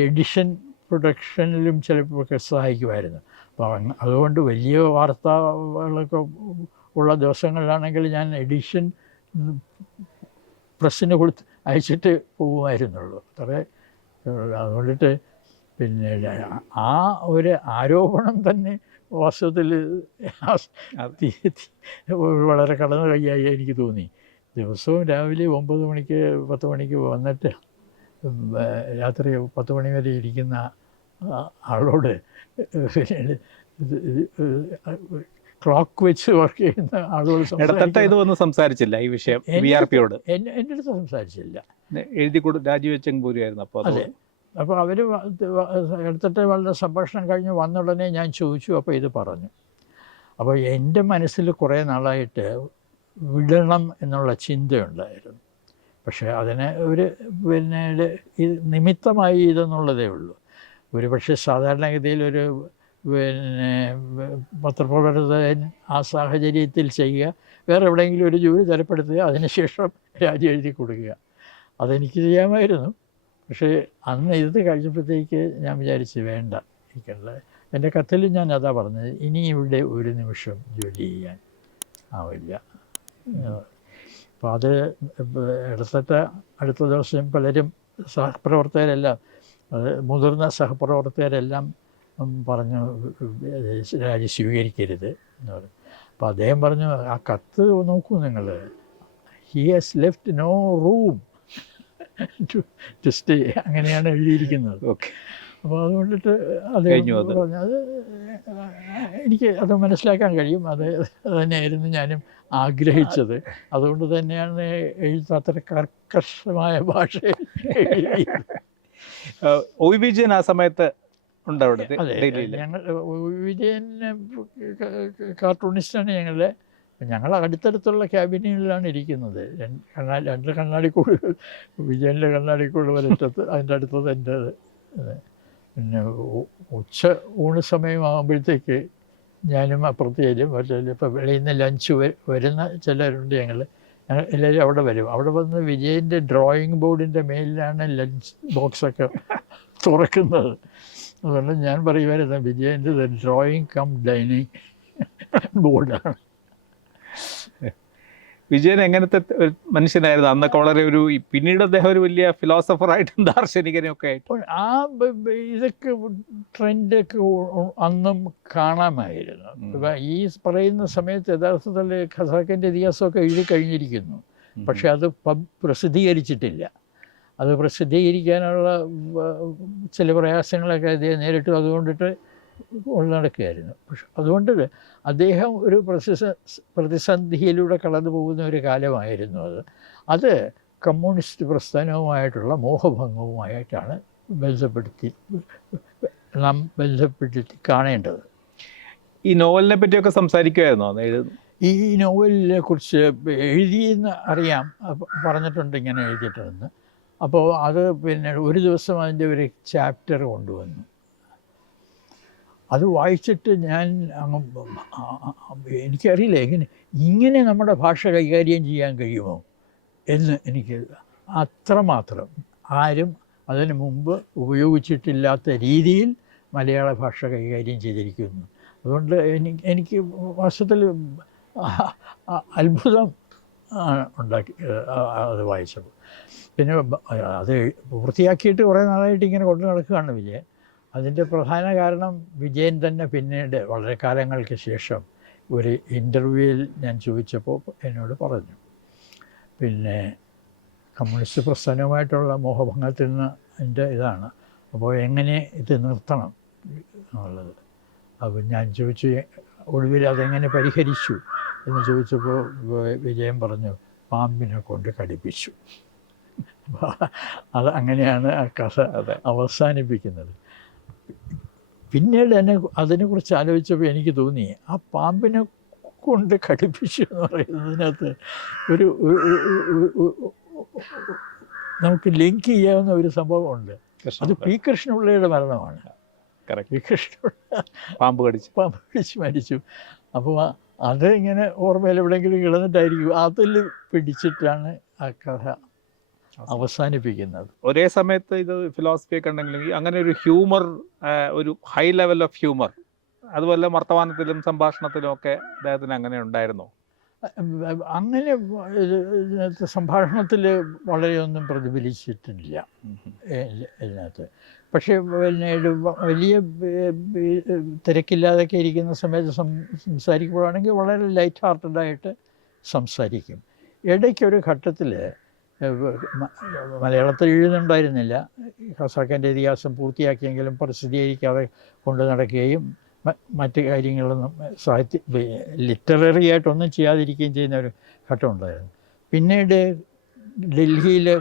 എഡിഷൻ പ്രൊഡക്ഷനിലും ചിലപ്പോൾ സഹായിക്കുമായിരുന്നു. അപ്പോൾ അതുകൊണ്ട് വലിയ വാർത്തകളൊക്കെ ഉള്ള ദിവസങ്ങളിലാണെങ്കിൽ ഞാൻ എഡിഷൻ പ്രസ്സിന് അയച്ചിട്ട് പോകുമായിരുന്നുള്ളൂ. അത്രേ. അതുകൊണ്ടിട്ട് പിന്നെ ആ ഒരു ആരോപണം തന്നെ വാസ്തവത്തിൽ വളരെ കടന്നു കൈയായി എനിക്ക് തോന്നി. ദിവസവും രാവിലെ 9 മണിക്ക് 10 മണിക്ക് വന്നിട്ട് രാത്രി 10 മണി വരെ ഇരിക്കുന്ന ആളോട് ക്ലോക്ക് വെച്ച് വർക്ക് ചെയ്യുന്ന ആളോട് ഇതൊന്നും സംസാരിച്ചില്ല ഈ വിഷയം. VRPയോട് എൻ്റെ അടുത്ത് സംസാരിച്ചില്ല. എഴുതി രാജിവെച്ചങ്ങ് പോരുമായിരുന്നു. അപ്പോൾ അതെ. അപ്പോൾ അവർ എടുത്തിട്ട് വളരെ സംഭാഷണം കഴിഞ്ഞ് വന്നുടനെ ഞാൻ ചോദിച്ചു. അപ്പോൾ ഇത് പറഞ്ഞു. അപ്പോൾ എൻ്റെ മനസ്സിൽ കുറേ നാളായിട്ട് വിടണം എന്നുള്ള ചിന്തയുണ്ടായിരുന്നു. പക്ഷേ അതിന് ഒരു പിന്നെ നിമിത്തമായി ഇതെന്നുള്ളതേ ഉള്ളൂ. ഒരു പക്ഷേ സാധാരണഗതിയിലൊരു പിന്നെ പത്രപ്രവർത്തകൻ ആ സാഹചര്യത്തിൽ ചെയ്യുക, വേറെ എവിടെയെങ്കിലും ഒരു ജോലി തരപ്പെടുത്തുക, അതിനുശേഷം രാജി എഴുതി കൊടുക്കുക, അതെനിക്ക് ചെയ്യാമായിരുന്നു. പക്ഷേ അന്ന് ഇത് കഴിഞ്ഞപ്പോഴത്തേക്ക് ഞാൻ വിചാരിച്ച് വേണ്ട, എനിക്കുള്ള എൻ്റെ കത്തിൽ ഞാൻ അതാ പറഞ്ഞത്, ഇനി ഇവിടെ ഒരു നിമിഷം ജോലി ചെയ്യാൻ ആവില്ല. അപ്പോൾ അത് എടുത്തിട്ട് അടുത്ത ദിവസം പലരും സഹപ്രവർത്തകരെല്ലാം, അത് മുതിർന്ന സഹപ്രവർത്തകരെല്ലാം പറഞ്ഞു രാജി സ്വീകരിക്കരുത് എന്ന് പറഞ്ഞു. അപ്പോൾ അദ്ദേഹം പറഞ്ഞു, ആ കത്ത് നോക്കൂ നിങ്ങൾ, he has left no room test അങ്ങനെയാണ് എഴുതിയിരിക്കുന്നത്. ഓക്കെ. അപ്പോൾ അതുകൊണ്ടിട്ട് അത് കഴിഞ്ഞു അത്. പറഞ്ഞു. അത് എനിക്ക് അത് മനസ്സിലാക്കാൻ കഴിയും. അത് തന്നെയായിരുന്നു ഞാനും ആഗ്രഹിച്ചത്. അതുകൊണ്ട് തന്നെയാണ് എഴുത്ത് അത്ര കർക്കശമായ ഭാഷയിൽ എഴുതിയത്. ഒ. വിജയൻ ആ സമയത്ത് ഉണ്ട് അവിടെ അതെ, ഡൽഹിയിൽ. ഞങ്ങൾ വിജയൻ കാർട്ടൂണിസ്റ്റാണ് ഞങ്ങൾ അടുത്തടുത്തുള്ള ക്യാബിനുകളിലാണ് ഇരിക്കുന്നത്. രണ്ട് കണ്ണാടിക്കൂടുകൾ, വിജയൻ്റെ കണ്ണാടിക്കൂട് ഒരറ്റത്ത്, അതിൻ്റെ അടുത്തത് എൻ്റേത്. പിന്നെ ഉച്ച ഊണ് സമയമാകുമ്പോഴത്തേക്ക് ഞാനും അപ്പുറത്ത് ചെല്ലും. മറ്റേ ഇപ്പോൾ വെളിയിൽ നിന്ന് ലഞ്ച് വരുന്ന ചിലരുണ്ട്. ഞങ്ങൾ എല്ലാവരും അവിടെ വരും. അവിടെ വന്ന് വിജയൻ്റെ ഡ്രോയിങ് ബോർഡിൻ്റെ മേലിലാണ് ലഞ്ച് ബോക്സൊക്കെ തുറക്കുന്നത്. അതുകൊണ്ട് ഞാൻ പറയുമായിരുന്നു വിജയൻ്റെ ഡ്രോയിങ് കം ഡൈനിങ് ബോർഡാണ്. വിജയൻ എങ്ങനത്തെ ഒരു മനുഷ്യനായിരുന്നു അന്നൊക്കെ? വളരെ ഒരു പിന്നീട് അദ്ദേഹം ഒരു വലിയ ഫിലോസഫറായിട്ടും ദാർശനികനും ഒക്കെ ആയിട്ട്. ആ ഇതൊക്കെ ട്രെൻഡൊക്കെ അന്നും കാണാമായിരുന്നു. ഈ പറയുന്ന സമയത്ത് യഥാർത്ഥത്തിൽ ഖസാക്കിൻ്റെ ഇതിഹാസമൊക്കെ എഴുതി കഴിഞ്ഞിരിക്കുന്നു. പക്ഷെ അത് പ്രസിദ്ധീകരിച്ചിട്ടില്ല. അത് പ്രസിദ്ധീകരിക്കാനുള്ള ചില പ്രയാസങ്ങളൊക്കെ അദ്ദേഹം നേരിട്ടു. അതുകൊണ്ടിട്ട് നടക്കുകയായിരുന്നു. പക്ഷെ അതുകൊണ്ട് അദ്ദേഹം ഒരു പ്രതിസന്ധിയിലൂടെ കടന്നു പോകുന്ന ഒരു കാലമായിരുന്നു അത് കമ്മ്യൂണിസ്റ്റ് പ്രസ്ഥാനവുമായിട്ടുള്ള മോഹഭംഗവുമായിട്ടാണ് നാം ബന്ധപ്പെടുത്തി കാണേണ്ടത്. ഈ നോവലിനെ പറ്റിയൊക്കെ സംസാരിക്കുമായിരുന്നോ? ഈ നോവലിനെ കുറിച്ച് എഴുതിയെന്ന് അറിയാം, പറഞ്ഞിട്ടുണ്ട് ഇങ്ങനെ എഴുതിയിട്ടുണ്ടെന്ന്. അപ്പോൾ അത് പിന്നെ ഒരു ദിവസം അതിൻ്റെ ഒരു ചാപ്റ്റർ കൊണ്ടുവന്നു. അത് വായിച്ചിട്ട് ഞാൻ എനിക്കറിയില്ല ഇങ്ങനെ നമ്മുടെ ഭാഷ കൈകാര്യം ചെയ്യാൻ കഴിയുമോ എന്ന്. എനിക്ക് അത്രമാത്രം ആരും അതിനു മുമ്പ് ഉപയോഗിച്ചിട്ടില്ലാത്ത രീതിയിൽ മലയാള ഭാഷ കൈകാര്യം ചെയ്തിരിക്കുന്നു. അതുകൊണ്ട് എനിക്ക് വാസ്തവത്തിൽ അത്ഭുതം ഉണ്ടാക്കി അത് വായിച്ചപ്പോൾ. പിന്നെ അത് പൂർത്തിയാക്കിയിട്ട് കുറേ നാളായിട്ട് ഇങ്ങനെ കൊണ്ടു നടക്കുകയാണ് വിജയൻ. അതിൻ്റെ പ്രധാന കാരണം വിജയൻ തന്നെ പിന്നീട് വളരെ കാലങ്ങൾക്ക് ശേഷം ഒരു ഇൻ്റർവ്യൂവിൽ ഞാൻ ചോദിച്ചപ്പോൾ എന്നോട് പറഞ്ഞു, പിന്നെ കമ്മ്യൂണിസ്റ്റ് പ്രസ്ഥാനവുമായിട്ടുള്ള മോഹഭംഗത്തിൽ നിന്ന് എൻ്റെ ഇതാണ്, അപ്പോൾ എങ്ങനെ ഇത് നിർത്തണം എന്നുള്ളത്. അപ്പോൾ ഞാൻ ചോദിച്ചു ഒടുവിൽ അതെങ്ങനെ പരിഹരിച്ചു എന്ന് ചോദിച്ചപ്പോൾ വിജയൻ പറഞ്ഞു, പാമ്പിനെ കൊണ്ട് കടിപ്പിച്ചു. അത് അങ്ങനെയാണ് ആ കഥ അവസാനിപ്പിക്കുന്നത്. പിന്നീട് അതിനെക്കുറിച്ച് ആലോചിച്ചപ്പോൾ എനിക്ക് തോന്നി, ആ പാമ്പിനെ കൊണ്ട് കടിപ്പിച്ചു എന്ന് പറയുന്നതിനകത്ത് ഒരു നമുക്ക് ലിങ്ക് ചെയ്യാവുന്ന ഒരു സംഭവമുണ്ട്. അത് പി കൃഷ്ണപിള്ളയുടെ മരണമാണ്. പി കൃഷ്ണപിള്ള പാമ്പ് കടിച്ച് മരിച്ചു. അപ്പോൾ അത് ഇങ്ങനെ ഓർമ്മയിൽ എവിടെയെങ്കിലും കിടന്നിട്ടായിരിക്കും അതിൽ പിടിച്ചിട്ടാണ് ആ കഥ അവസാനിപ്പിക്കുന്നത്. ഒരേ സമയത്ത് ഇത് ഫിലോസഫിയൊക്കെ ഉണ്ടെങ്കിലും അങ്ങനെ ഒരു ഹ്യൂമർ, ഒരു ഹൈ ലെവൽ ഓഫ് ഹ്യൂമർ അതുപോലെ വർത്തമാനത്തിലും സംഭാഷണത്തിലും ഒക്കെ അദ്ദേഹത്തിന് അങ്ങനെ ഉണ്ടായിരുന്നോ? അങ്ങനെ സംഭാഷണത്തിൽ വളരെയൊന്നും പ്രതിഫലിച്ചിട്ടില്ല ഇതിനകത്ത്. പക്ഷേ പിന്നീട് വലിയ തിരക്കില്ലാതൊക്കെ ഇരിക്കുന്ന സമയത്ത് സംസാരിക്കുമ്പോഴാണെങ്കിൽ വളരെ ലൈറ്റ് ഹാർട്ടഡായിട്ട് സംസാരിക്കും. ഇടയ്ക്കൊരു ഘട്ടത്തിൽ മലയാളത്തിൽ എഴുതുന്നുണ്ടായിരുന്നില്ല. ഖസാക്കിൻ്റെ ഇതിഹാസം പൂർത്തിയാക്കിയെങ്കിലും പ്രസിദ്ധീകരിക്കാതെ കൊണ്ടു നടക്കുകയും മറ്റ് കാര്യങ്ങളൊന്നും ലിറ്റററി ആയിട്ടൊന്നും ചെയ്യാതിരിക്കുകയും ചെയ്യുന്ന ഒരു ഘട്ടമുണ്ടായിരുന്നു. പിന്നീട് ഡൽഹിയിലെ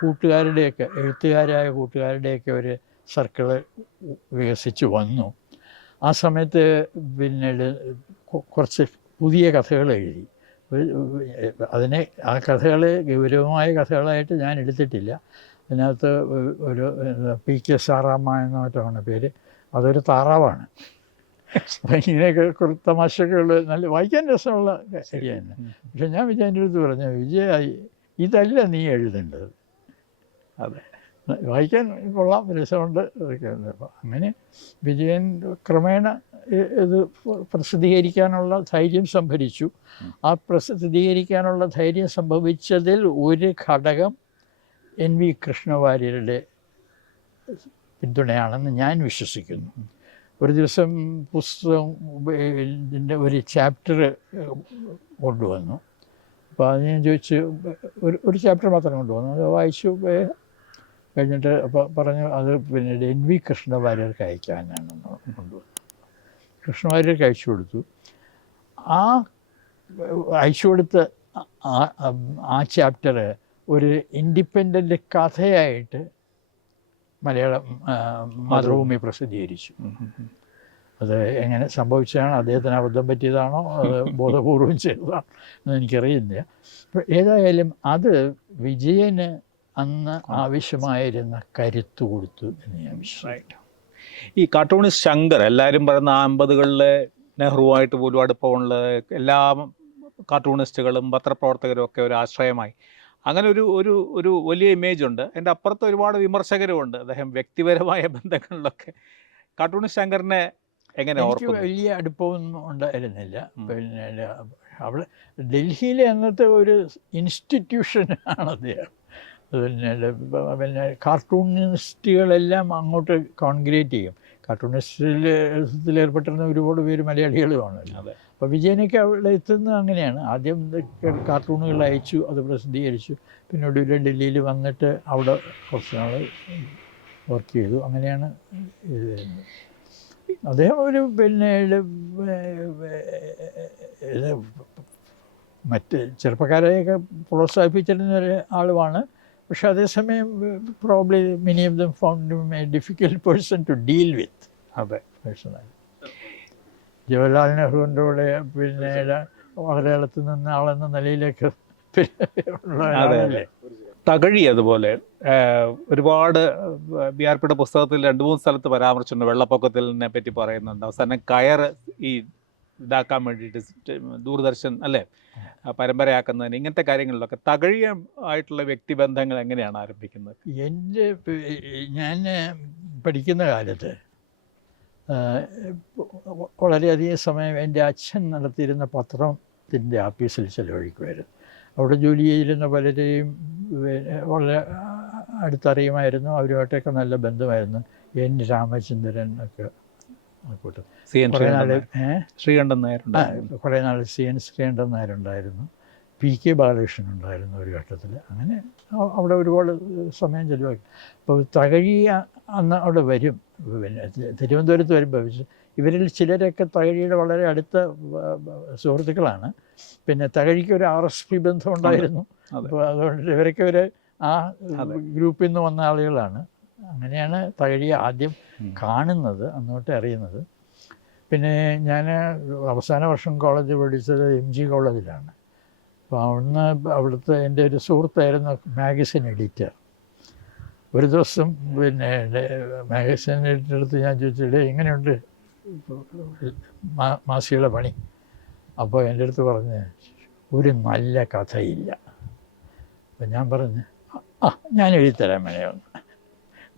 കൂട്ടുകാരുടെയൊക്കെ, എഴുത്തുകാരായ കൂട്ടുകാരുടെയൊക്കെ ഒരു സർക്കിള് വികസിച്ച് വന്നു. ആ സമയത്ത് പിന്നീട് കുറച്ച് പുതിയ കഥകൾ എഴുതി. അതിനെ ആ കഥകൾ ഗൗരവമായ കഥകളായിട്ട് ഞാൻ എടുത്തിട്ടില്ല. അതിനകത്ത് ഒരു PK സാറാമ്മ എന്ന മറ്റാണ് പേര്. അതൊരു താറാവാണ്. അപ്പം ഇങ്ങനെയൊക്കെ കുറച്ച് തമാശകൾ നല്ല വായിക്കാൻ രസമുള്ള കാര്യം തന്നെ. പക്ഷെ ഞാൻ വിജയൻ്റെ അടുത്ത് പറഞ്ഞു, വിജയ ഇതല്ല നീ എഴുതേണ്ടത്. അതെ, വായിക്കാൻ കൊള്ളാം, രസമുണ്ട്, അതൊക്കെ ഉണ്ട്. അപ്പം അങ്ങനെ വിജയൻ ക്രമേണ ഇത് പ്രസിദ്ധീകരിക്കാനുള്ള ധൈര്യം സംഭരിച്ചു. ആ പ്രസിദ്ധീകരിക്കാനുള്ള ധൈര്യം സംഭവിച്ചതിൽ ഒരു ഘടകം NV കൃഷ്ണവാര്യരുടെ പിന്തുണയാണെന്ന് ഞാൻ വിശ്വസിക്കുന്നു. ഒരു ദിവസം പുസ്തകം ഒരു ചാപ്റ്റർ കൊണ്ടുവന്നു. അപ്പോൾ അത് ഞാൻ ചോദിച്ചു, ഒരു ചാപ്റ്റർ മാത്രം കൊണ്ടുപോകുന്നു, അത് വായിച്ചു കഴിഞ്ഞിട്ട് അപ്പോൾ പറഞ്ഞു അത് പിന്നീട് NV കൃഷ്ണവാര്യർക്ക് അയക്കാനാണെന്ന് കൊണ്ടുവന്നു. കൃഷ്ണവാര്യർക്ക് അയച്ചു കൊടുത്തു. ആ അയച്ചു കൊടുത്ത ആ ചാപ്റ്റർ ഒരു ഇൻഡിപെൻഡൻ്റ് കഥയായിട്ട് മലയാളം മാതൃഭൂമി പ്രസിദ്ധീകരിച്ചു. അത് എങ്ങനെ സംഭവിച്ചതാണോ, അദ്ദേഹത്തിന് അബദ്ധം പറ്റിയതാണോ, അത് ബോധപൂർവം ചെയ്തതാണോ എന്ന് എനിക്കറിയില്ല. ഏതായാലും അത് വിജയന് അന്ന് ആവശ്യമായിരുന്ന കരുത്ത് കൊടുത്തു എന്ന് ഞാൻ വിശ്വസിക്കുന്നു. ഈ കാർട്ടൂണിസ്റ്റ് ശങ്കർ, എല്ലാവരും പറയുന്ന 50കളിലെ നെഹ്റുവായിട്ട് പോലും അടുപ്പമുള്ള എല്ലാ കാർട്ടൂണിസ്റ്റുകളും പത്രപ്രവർത്തകരും ഒക്കെ ഒരു ആശ്രയമായി. അങ്ങനെ ഒരു വലിയ ഇമേജ് ഉണ്ട്. എൻ്റെ അപ്പുറത്ത് ഒരുപാട് വിമർശകരുമുണ്ട്. അദ്ദേഹം വ്യക്തിപരമായ ബന്ധങ്ങളിലൊക്കെ. കാർട്ടൂണിസ്റ്റ് ശങ്കറിനെ എങ്ങനെ എനിക്ക് വലിയ അടുപ്പമൊന്നും ഉണ്ടായിരുന്നില്ല. പിന്നെ അവിടെ ഡൽഹിയിലെ അന്നത്തെ ഒരു ഇൻസ്റ്റിറ്റ്യൂഷനാണ് അദ്ദേഹം. പിന്നെ കാർട്ടൂണിസ്റ്റുകളെല്ലാം അങ്ങോട്ട് കോൺഗ്രേറ്റ് ചെയ്യും. കാർട്ടൂണിസ്റ്റിൽ ഏർപ്പെട്ടിരുന്ന ഒരുപാട് പേര് മലയാളികളുമാണ്. അപ്പോൾ വിജയനൊക്കെ അവിടെ എത്തുന്നത് അങ്ങനെയാണ്. ആദ്യം കാർട്ടൂണുകൾ അയച്ചു, അത് പ്രസിദ്ധീകരിച്ചു. പിന്നെ ഒടുവിൽ ഡൽഹിയിൽ വന്നിട്ട് അവിടെ കുറച്ച് നാൾ വർക്ക് ചെയ്തു. അങ്ങനെയാണ് ഇത് വരുന്നത്. അദ്ദേഹം ഒരു പിന്നെ മറ്റ് ചെറുപ്പക്കാരെയൊക്കെ പ്രോത്സാഹിപ്പിച്ചിരുന്ന ഒരാളുമാണ്. പക്ഷെ അതേസമയം probably many of them found a difficult person to deal with. അതെ, പേഴ്സണായി ജവഹർലാൽ നെഹ്റുവിൻ്റെ കൂടെ പിന്നെ വളരെ അടുത്ത് നിന്ന ആളെന്ന നിലയിലേക്ക് തകഴി അതുപോലെ ഒരുപാട് BRPയുടെ പുസ്തകത്തിൽ 2-3 സ്ഥലത്ത് പരാമർശിച്ചിട്ടുണ്ട്. വെള്ളപ്പൊക്കത്തിനെ പറ്റി പറയുന്നുണ്ട്. അവസാനം കയർ ഈ ഇതാക്കാൻ വേണ്ടിയിട്ട് ദൂരദർശൻ അല്ലേ പരമ്പരയാക്കുന്നതിന്, ഇങ്ങനത്തെ കാര്യങ്ങളിലൊക്കെ തകഴിയായിട്ടുള്ള വ്യക്തിബന്ധങ്ങൾ എങ്ങനെയാണ് ആരംഭിക്കുന്നത്? ഞാൻ പഠിക്കുന്ന കാലത്ത് വളരെയധികം സമയം എൻ്റെ അച്ഛൻ നടത്തിയിരുന്ന പത്രത്തിൻ്റെ ആഫീസിൽ ചെലവഴിക്കുമായിരുന്നു. അവിടെ ജോലി ചെയ്തിരുന്ന പലരെയും വളരെ അടുത്തറിയുമായിരുന്നു. അവരുമായിട്ടൊക്കെ നല്ല ബന്ധമായിരുന്നു. N രാമചന്ദ്രൻ ഒക്കെ കൂട്ടം. ശ്രീകണ്ഠൻ നായർ, കുറേ നാൾ CN ശ്രീകണ്ഠൻ നായരുണ്ടായിരുന്നു. PK ബാലകൃഷ്ണൻ ഉണ്ടായിരുന്നു ഒരു ഘട്ടത്തിൽ. അങ്ങനെ അവിടെ ഒരുപാട് സമയം ചെലവാക്കി. അപ്പോൾ തകഴി അന്ന് അവിടെ വരും, പിന്നെ തിരുവനന്തപുരത്ത് വരുമ്പോൾ ഇവരിൽ ചിലരൊക്കെ തകഴിയുടെ വളരെ അടുത്ത സുഹൃത്തുക്കളാണ്. പിന്നെ തകഴിക്ക് ഒരു RSP ബന്ധം ഉണ്ടായിരുന്നു. അപ്പോൾ അതുകൊണ്ട് ഇവരൊക്കെ ആ ഗ്രൂപ്പിൽ നിന്ന് വന്ന ആളുകളാണ്. അങ്ങനെയാണ് തകഴിയെ ആദ്യം കാണുന്നത്, അന്നോട്ട് അറിയുന്നത്. പിന്നെ ഞാൻ അവസാന വർഷം കോളേജ് പഠിച്ചത് MG കോളേജിലാണ്. അപ്പോൾ അവിടുത്തെ എൻ്റെ ഒരു സുഹൃത്തായിരുന്നു മാഗസിൻ എഡിറ്റർ. ഒരു ദിവസം പിന്നെ മാഗസിൻ എഡിറ്റർ അടുത്ത് ഞാൻ ചോദിച്ചിട്ട് എങ്ങനെയുണ്ട് മാസികയുടെ പണി? അപ്പോൾ എൻ്റെ അടുത്ത് പറഞ്ഞ് ഒരു നല്ല കഥയില്ല. അപ്പം ഞാൻ പറഞ്ഞു ഞാൻ എഴുതിത്തരാൻ വേണമൊന്ന്.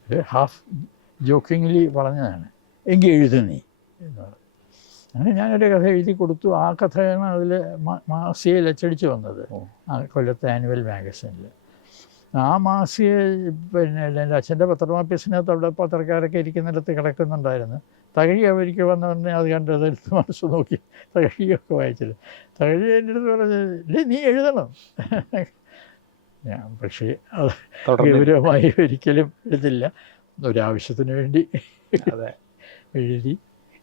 ഒരു ഹാഫ് ജോക്കിംഗ്ലി പറഞ്ഞതാണ്. എങ്കിൽ എഴുതു നീ എന്ന് പറഞ്ഞു. അങ്ങനെ ഞാനൊരു കഥ എഴുതി കൊടുത്തു. ആ കഥയാണ് അതിൽ മാസികയിൽ അച്ചടിച്ച് വന്നത്, ആ കൊല്ലത്തെ ആനുവൽ മാഗസിനിൽ. ആ മാസിക പിന്നെ എൻ്റെ അച്ഛൻ്റെ പത്രമാഫീസിനകത്ത് അവിടെ പത്രക്കാരൊക്കെ ഇരിക്കുന്നിടത്ത് കിടക്കുന്നുണ്ടായിരുന്നു. തകഴി അവർക്ക് വന്നവരെ അത് കണ്ട് അതെടുത്ത് മനസ്സ് നോക്കി തകഴിയൊക്കെ വായിച്ചത്. തകഴി എൻ്റെ അടുത്ത് പറഞ്ഞത് നീ എഴുതണം. ഞാൻ പക്ഷേ അത് ഗൗരവമായി ഒരിക്കലും എഴുതില്ല. ഒരാവശ്യത്തിന് വേണ്ടി എഴുതി.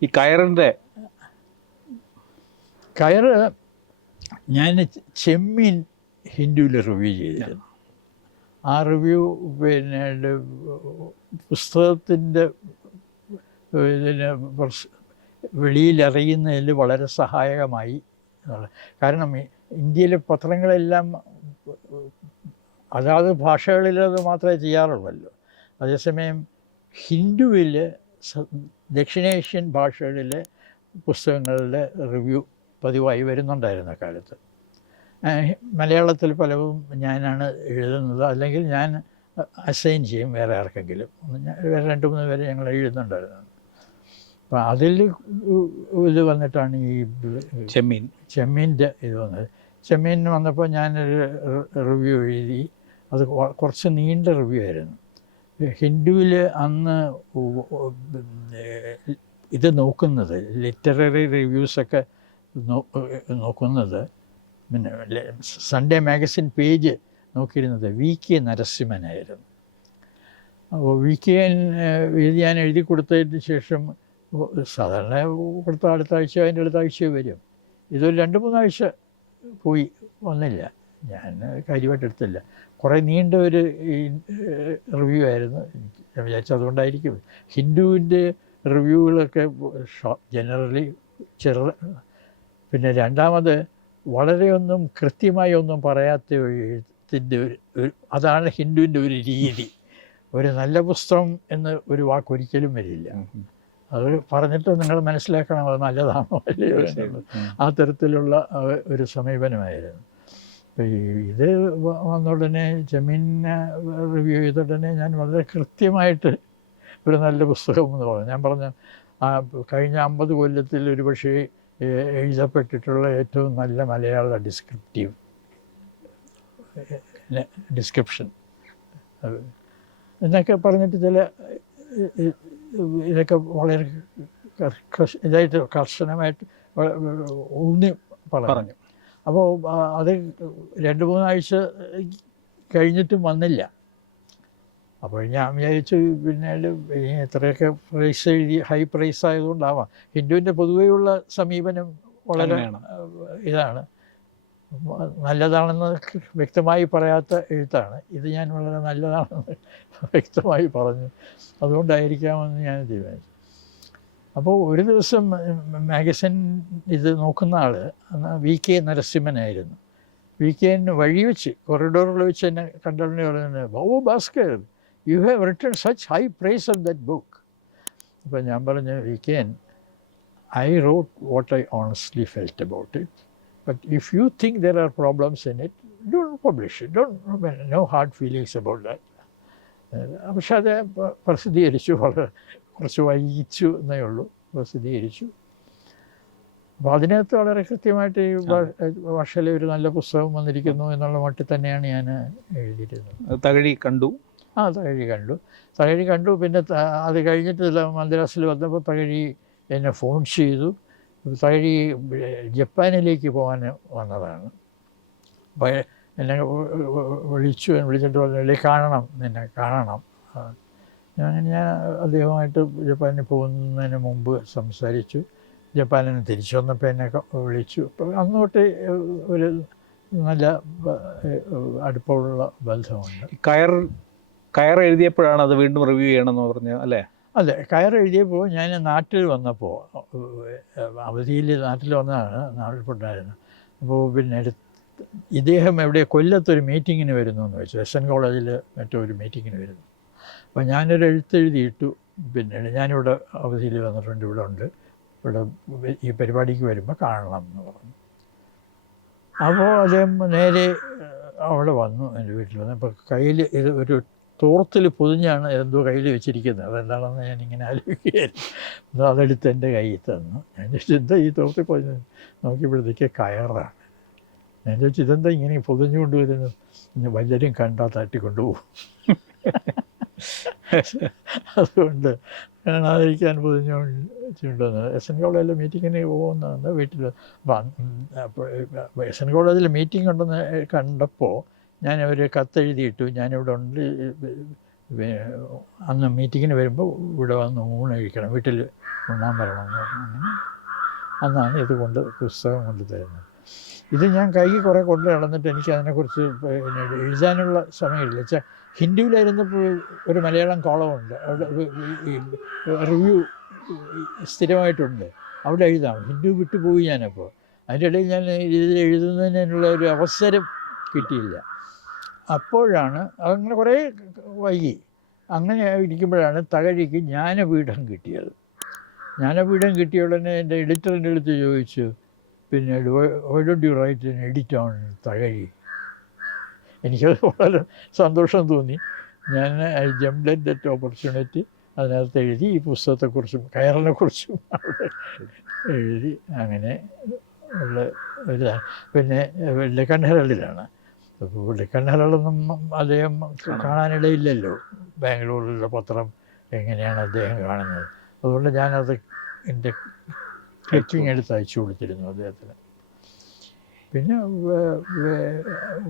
ഈ കയറിൻ്റെ ഞാൻ ചെമ്മീൻ ഹിന്ദുവിൽ റിവ്യൂ ചെയ്തിരുന്നു. ആ റിവ്യൂ പിന്നെ പുസ്തകത്തിൻ്റെ ഇതിന് വെളിയിലറിയുന്നതിൽ വളരെ സഹായകമായി എന്നുള്ളത്. കാരണം ഇന്ത്യയിലെ പത്രങ്ങളെല്ലാം അതാത് ഭാഷകളിലത് മാത്രമേ ചെയ്യാറുള്ളല്ലോ. അതേസമയം ഹിന്ദുവിൽ ദക്ഷിണേഷ്യൻ ഭാഷകളിലെ പുസ്തകങ്ങളുടെ റിവ്യൂ പതിവായി വരുന്നുണ്ടായിരുന്ന കാലത്ത്. മലയാളത്തിൽ പലവും ഞാനാണ് എഴുതുന്നത്, അല്ലെങ്കിൽ ഞാൻ അസൈൻ ചെയ്യും വേറെ ആർക്കെങ്കിലും. വേറെ 2-3 പേര് ഞങ്ങൾ എഴുതുന്നുണ്ടായിരുന്നു. അപ്പോൾ അതിൽ ഇത് വന്നിട്ടാണ് ഈ ചെമ്മീൻ്റെ ഇത് വന്നത്. ചെമ്മീൻ വന്നപ്പോൾ ഞാനൊരു റിവ്യൂ എഴുതി. അത് കുറച്ച് നീണ്ട റിവ്യൂ ആയിരുന്നു. ഹിന്ദുവിൽ അന്ന് ഇത് നോക്കുന്നത്, ലിറ്റററി റിവ്യൂസൊക്കെ നോക്കുന്നത് പിന്നെ സൺഡേ മാഗസിൻ പേജ് നോക്കിയിരുന്നത് VK നരസിംഹനായിരുന്നു. അപ്പോൾ VK ഇത് ഞാൻ എഴുതി കൊടുത്തതിന് ശേഷം സാധാരണ കൊടുത്ത അടുത്ത ആഴ്ച അതിൻ്റെ അടുത്ത ആഴ്ച വരും. ഇതൊരു 2-3 ആഴ്ച പോയി വന്നില്ല. ഞാൻ കാര്യമായിട്ട് എടുത്തില്ല. കുറേ നീണ്ട ഒരു റിവ്യൂ ആയിരുന്നു. ഞാൻ വിചാരിച്ചു അതുകൊണ്ടായിരിക്കും. ഹിന്ദുവിൻ്റെ റിവ്യൂകളൊക്കെ ജനറലി പിന്നെ രണ്ടാമത് വളരെയൊന്നും കൃത്യമായി ഒന്നും പറയാത്ത എഴുത്തിൻ്റെ അതാണ് ഹിന്ദുവിൻ്റെ ഒരു രീതി. ഒരു നല്ല പുസ്തകം എന്ന് ഒരു വാക്കൊരിക്കലും വരില്ല. അത് പറഞ്ഞിട്ട് നിങ്ങൾ മനസ്സിലാക്കണം അത് നല്ലതാണോ അല്ലയോ എന്നുള്ളത്. ആ തരത്തിലുള്ള ഒരു സമീപനമായിരുന്നു. ഇത് വന്ന ഉടനെ ജമീനെ റിവ്യൂ ചെയ്ത ഉടനെ ഞാൻ വളരെ കൃത്യമായിട്ട് ഒരു നല്ല പുസ്തകം എന്ന് പറഞ്ഞു. ഞാൻ പറഞ്ഞ കഴിഞ്ഞ 50 കൊല്ലത്തിൽ ഒരുപക്ഷെ എഴുതപ്പെട്ടിട്ടുള്ള ഏറ്റവും നല്ല മലയാള ഡിസ്ക്രിപ്ഷൻ എന്നൊക്കെ പറഞ്ഞിട്ട് ചില ഇതൊക്കെ വളരെ ഇതായിട്ട് കർശനമായിട്ട് ഊന്നി പറഞ്ഞു. അപ്പോൾ അത് 2-3 ആഴ്ച കഴിഞ്ഞിട്ടും വന്നില്ല. അപ്പോൾ ഞാൻ വിചാരിച്ചു പിന്നീട് എത്രയൊക്കെ പ്രൈസ് എഴുതി ഹൈ പ്രൈസ് ആയതുകൊണ്ടാവാം. ഹിന്ദുവിൻ്റെ പൊതുവെയുള്ള സമീപനം വളരെ ഇതാണ്, നല്ലതാണെന്ന് വ്യക്തമായി പറയാത്ത എഴുത്താണ്. ഇത് ഞാൻ വളരെ നല്ലതാണെന്ന് വ്യക്തമായി പറഞ്ഞു. അതുകൊണ്ടായിരിക്കാമെന്ന് ഞാൻ തീരുമാനിച്ചു. അപ്പോൾ ഒരു ദിവസം മാഗസിൻ ഇത് നോക്കുന്ന ആൾ VK നരസിംഹനായിരുന്നു. VK വഴി വെച്ച് കൊറിഡോറിൽ വെച്ച് എന്നെ കണ്ടോടനെ പറയുന്നത്, Babu Bhaskar, you have written such high praise of that book. അപ്പോൾ ഞാൻ പറഞ്ഞു, VK, I wrote what I honestly felt about it. But if you think there are problems in it, don't publish it. No hard feelings about that. പക്ഷെ അത് പ്രസിദ്ധീകരിച്ചു. വളരെ കുറച്ച് വൈകിച്ചു എന്നേ ഉള്ളൂ, പ്രസിദ്ധീകരിച്ചു. അപ്പോൾ അതിനകത്ത് വളരെ കൃത്യമായിട്ട് ഈ ഭാഷയിലെ ഒരു നല്ല പുസ്തകം വന്നിരിക്കുന്നു എന്നുള്ള മട്ടിൽ തന്നെയാണ് ഞാൻ എഴുതിയിരുന്നത്. തകഴി കണ്ടു. തകഴി കണ്ടു. പിന്നെ അത് കഴിഞ്ഞിട്ട് മദ്രാസിൽ വന്നപ്പോൾ തകഴി എന്നെ ഫോൺ ചെയ്തു. തകഴി ജപ്പാനിലേക്ക് പോകാൻ വന്നതാണ്. അപ്പോൾ എന്നെ വിളിച്ചിട്ട് പറഞ്ഞു, നിന്നെ കാണണം. ഞാൻ അദ്ദേഹമായിട്ട് ജപ്പാനിൽ പോകുന്നതിന് മുമ്പ് സംസാരിച്ചു. ജപ്പാനിൽ തിരിച്ചു വന്നപ്പോൾ എന്നെ വിളിച്ചു. അപ്പോൾ അന്നോട്ട് ഒരു നല്ല അടുപ്പമുള്ള ബന്ധമുണ്ട്. കയർ എഴുതിയപ്പോഴാണ് അത് വീണ്ടും റിവ്യൂ ചെയ്യണമെന്ന് പറഞ്ഞു അല്ലേ? അതെ, കയർ എഴുതിയപ്പോൾ ഞാൻ നാട്ടിൽ വന്നപ്പോൾ, അവധിയിൽ നാട്ടിൽ വന്നതാണ്, നാട്ടിൽപ്പെട്ടായിരുന്നു. അപ്പോൾ പിന്നെ ഇദ്ദേഹം എവിടെ കൊല്ലത്തൊരു മീറ്റിങ്ങിന് വരുന്നു എന്ന് വെച്ചു. SN കോളേജിൽ മറ്റൊരു മീറ്റിങ്ങിന് വരുന്നു. അപ്പോൾ ഞാനൊരു എഴുത്തെഴുതിയിട്ടു. പിന്നെ ഞാനിവിടെ അവധിയിൽ വന്നിട്ടുണ്ട്, ഇവിടെ ഉണ്ട്, ഇവിടെ ഈ പരിപാടിക്ക് വരുമ്പോൾ കാണണം എന്ന് പറഞ്ഞു. അപ്പോൾ അദ്ദേഹം നേരെ അവിടെ വന്നു, എൻ്റെ വീട്ടിൽ വന്നു. അപ്പോൾ കയ്യിൽ ഇത് ഒരു തോർത്തിൽ പൊതിഞ്ഞാണ് എന്തോ കയ്യിൽ വെച്ചിരിക്കുന്നത്. അതെന്താണെന്ന് ഞാനിങ്ങനെ ആലോചിക്കുകയായിരുന്നു. അതെടുത്ത് എൻ്റെ കയ്യിൽ തന്നു. ഞാൻ ചോദിച്ചു, എന്താ ഈ തോർത്തിൽ പൊതിഞ്ഞത്? നോക്കിയപ്പോഴത്തേക്ക് കയറാണ്. ഞാൻ ചോദിച്ചു, ഇതെന്താ ഇങ്ങനെ പൊതിഞ്ഞു കൊണ്ടുവരുന്നത്? വല്ലരും കണ്ടാൽ തട്ടിക്കൊണ്ടുപോകും, അതുകൊണ്ട് കാണാതിരിക്കാൻ പൊതിഞ്ഞുകൊണ്ടുവന്നത്. SN കോളേജിലെ മീറ്റിങ്ങിന് പോകുന്നതാണ് വീട്ടിൽ. അപ്പോൾ SN കോളേജിൽ മീറ്റിംഗ് ഉണ്ടെന്ന് കണ്ടപ്പോൾ ഞാൻ ഒരു കത്തെഴുതിയിട്ടു, ഞാനിവിടെ ഉണ്ട്, അന്ന് മീറ്റിങ്ങിന് വരുമ്പോൾ ഇവിടെ വന്ന് ഊണ് കഴിക്കണം, വീട്ടിൽ ഉണ്ണാൻ വരണമെന്ന് പറഞ്ഞു. അങ്ങനെ അന്നാണ് ഇതുകൊണ്ട് പുസ്തകം കൊണ്ട് തരുന്നത്. ഇത് ഞാൻ കൈക്ക് കുറേ കൊണ്ട് നടന്നിട്ട് എനിക്ക് അതിനെക്കുറിച്ച് എഴുതാനുള്ള സമയമില്ല. വെച്ചാൽ ഹിന്ദുവിലായിരുന്നപ്പോൾ ഒരു മലയാളം കോളമുണ്ട്, അവിടെ റിവ്യൂ സ്ഥിരമായിട്ടുണ്ട്, അവിടെ എഴുതാം. ഹിന്ദു വിട്ടുപോയി ഞാനപ്പോൾ. അതിൻ്റെ ഇടയിൽ ഞാൻ ഇതിൽ എഴുതുന്നതിനുള്ള ഒരു അവസരം കിട്ടിയില്ല. അപ്പോഴാണ് അങ്ങനെ കുറേ വൈകി. അങ്ങനെ ഇരിക്കുമ്പോഴാണ് തകഴിക്ക് ജ്ഞാനപീഠം കിട്ടിയത്. ജ്ഞാനപീഠം കിട്ടിയ ഉടനെ എൻ്റെ എഡിറ്ററിൻ്റെ അടുത്ത് ചോദിച്ചു, പിന്നെ why don't you write an edit on Thakazhi? എനിക്കത് വളരെ സന്തോഷം തോന്നി. ഞാൻ I jumped at that opportunity. അതിനകത്ത് എഴുതി, ഈ പുസ്തകത്തെക്കുറിച്ചും കയറിനെക്കുറിച്ചും അവിടെ എഴുതി. അങ്ങനെ ഉള്ള ഒരു പിന്നെ ഡെക്കൻ ഹെറാൾഡിലാണ്. അപ്പോൾ ഡെക്കൻ ഹെറാൾഡൊന്നും അദ്ദേഹം കാണാനിടയില്ലല്ലോ, ബാംഗ്ലൂരിലുള്ള പത്രം എങ്ങനെയാണ് അദ്ദേഹം കാണുന്നത്. അതുകൊണ്ട് ഞാനത് എൻ്റെ ക്ലിപ്പിംഗ് എടുത്ത് അയച്ചു കൊടുത്തിരുന്നു അദ്ദേഹത്തിന്. പിന്നെ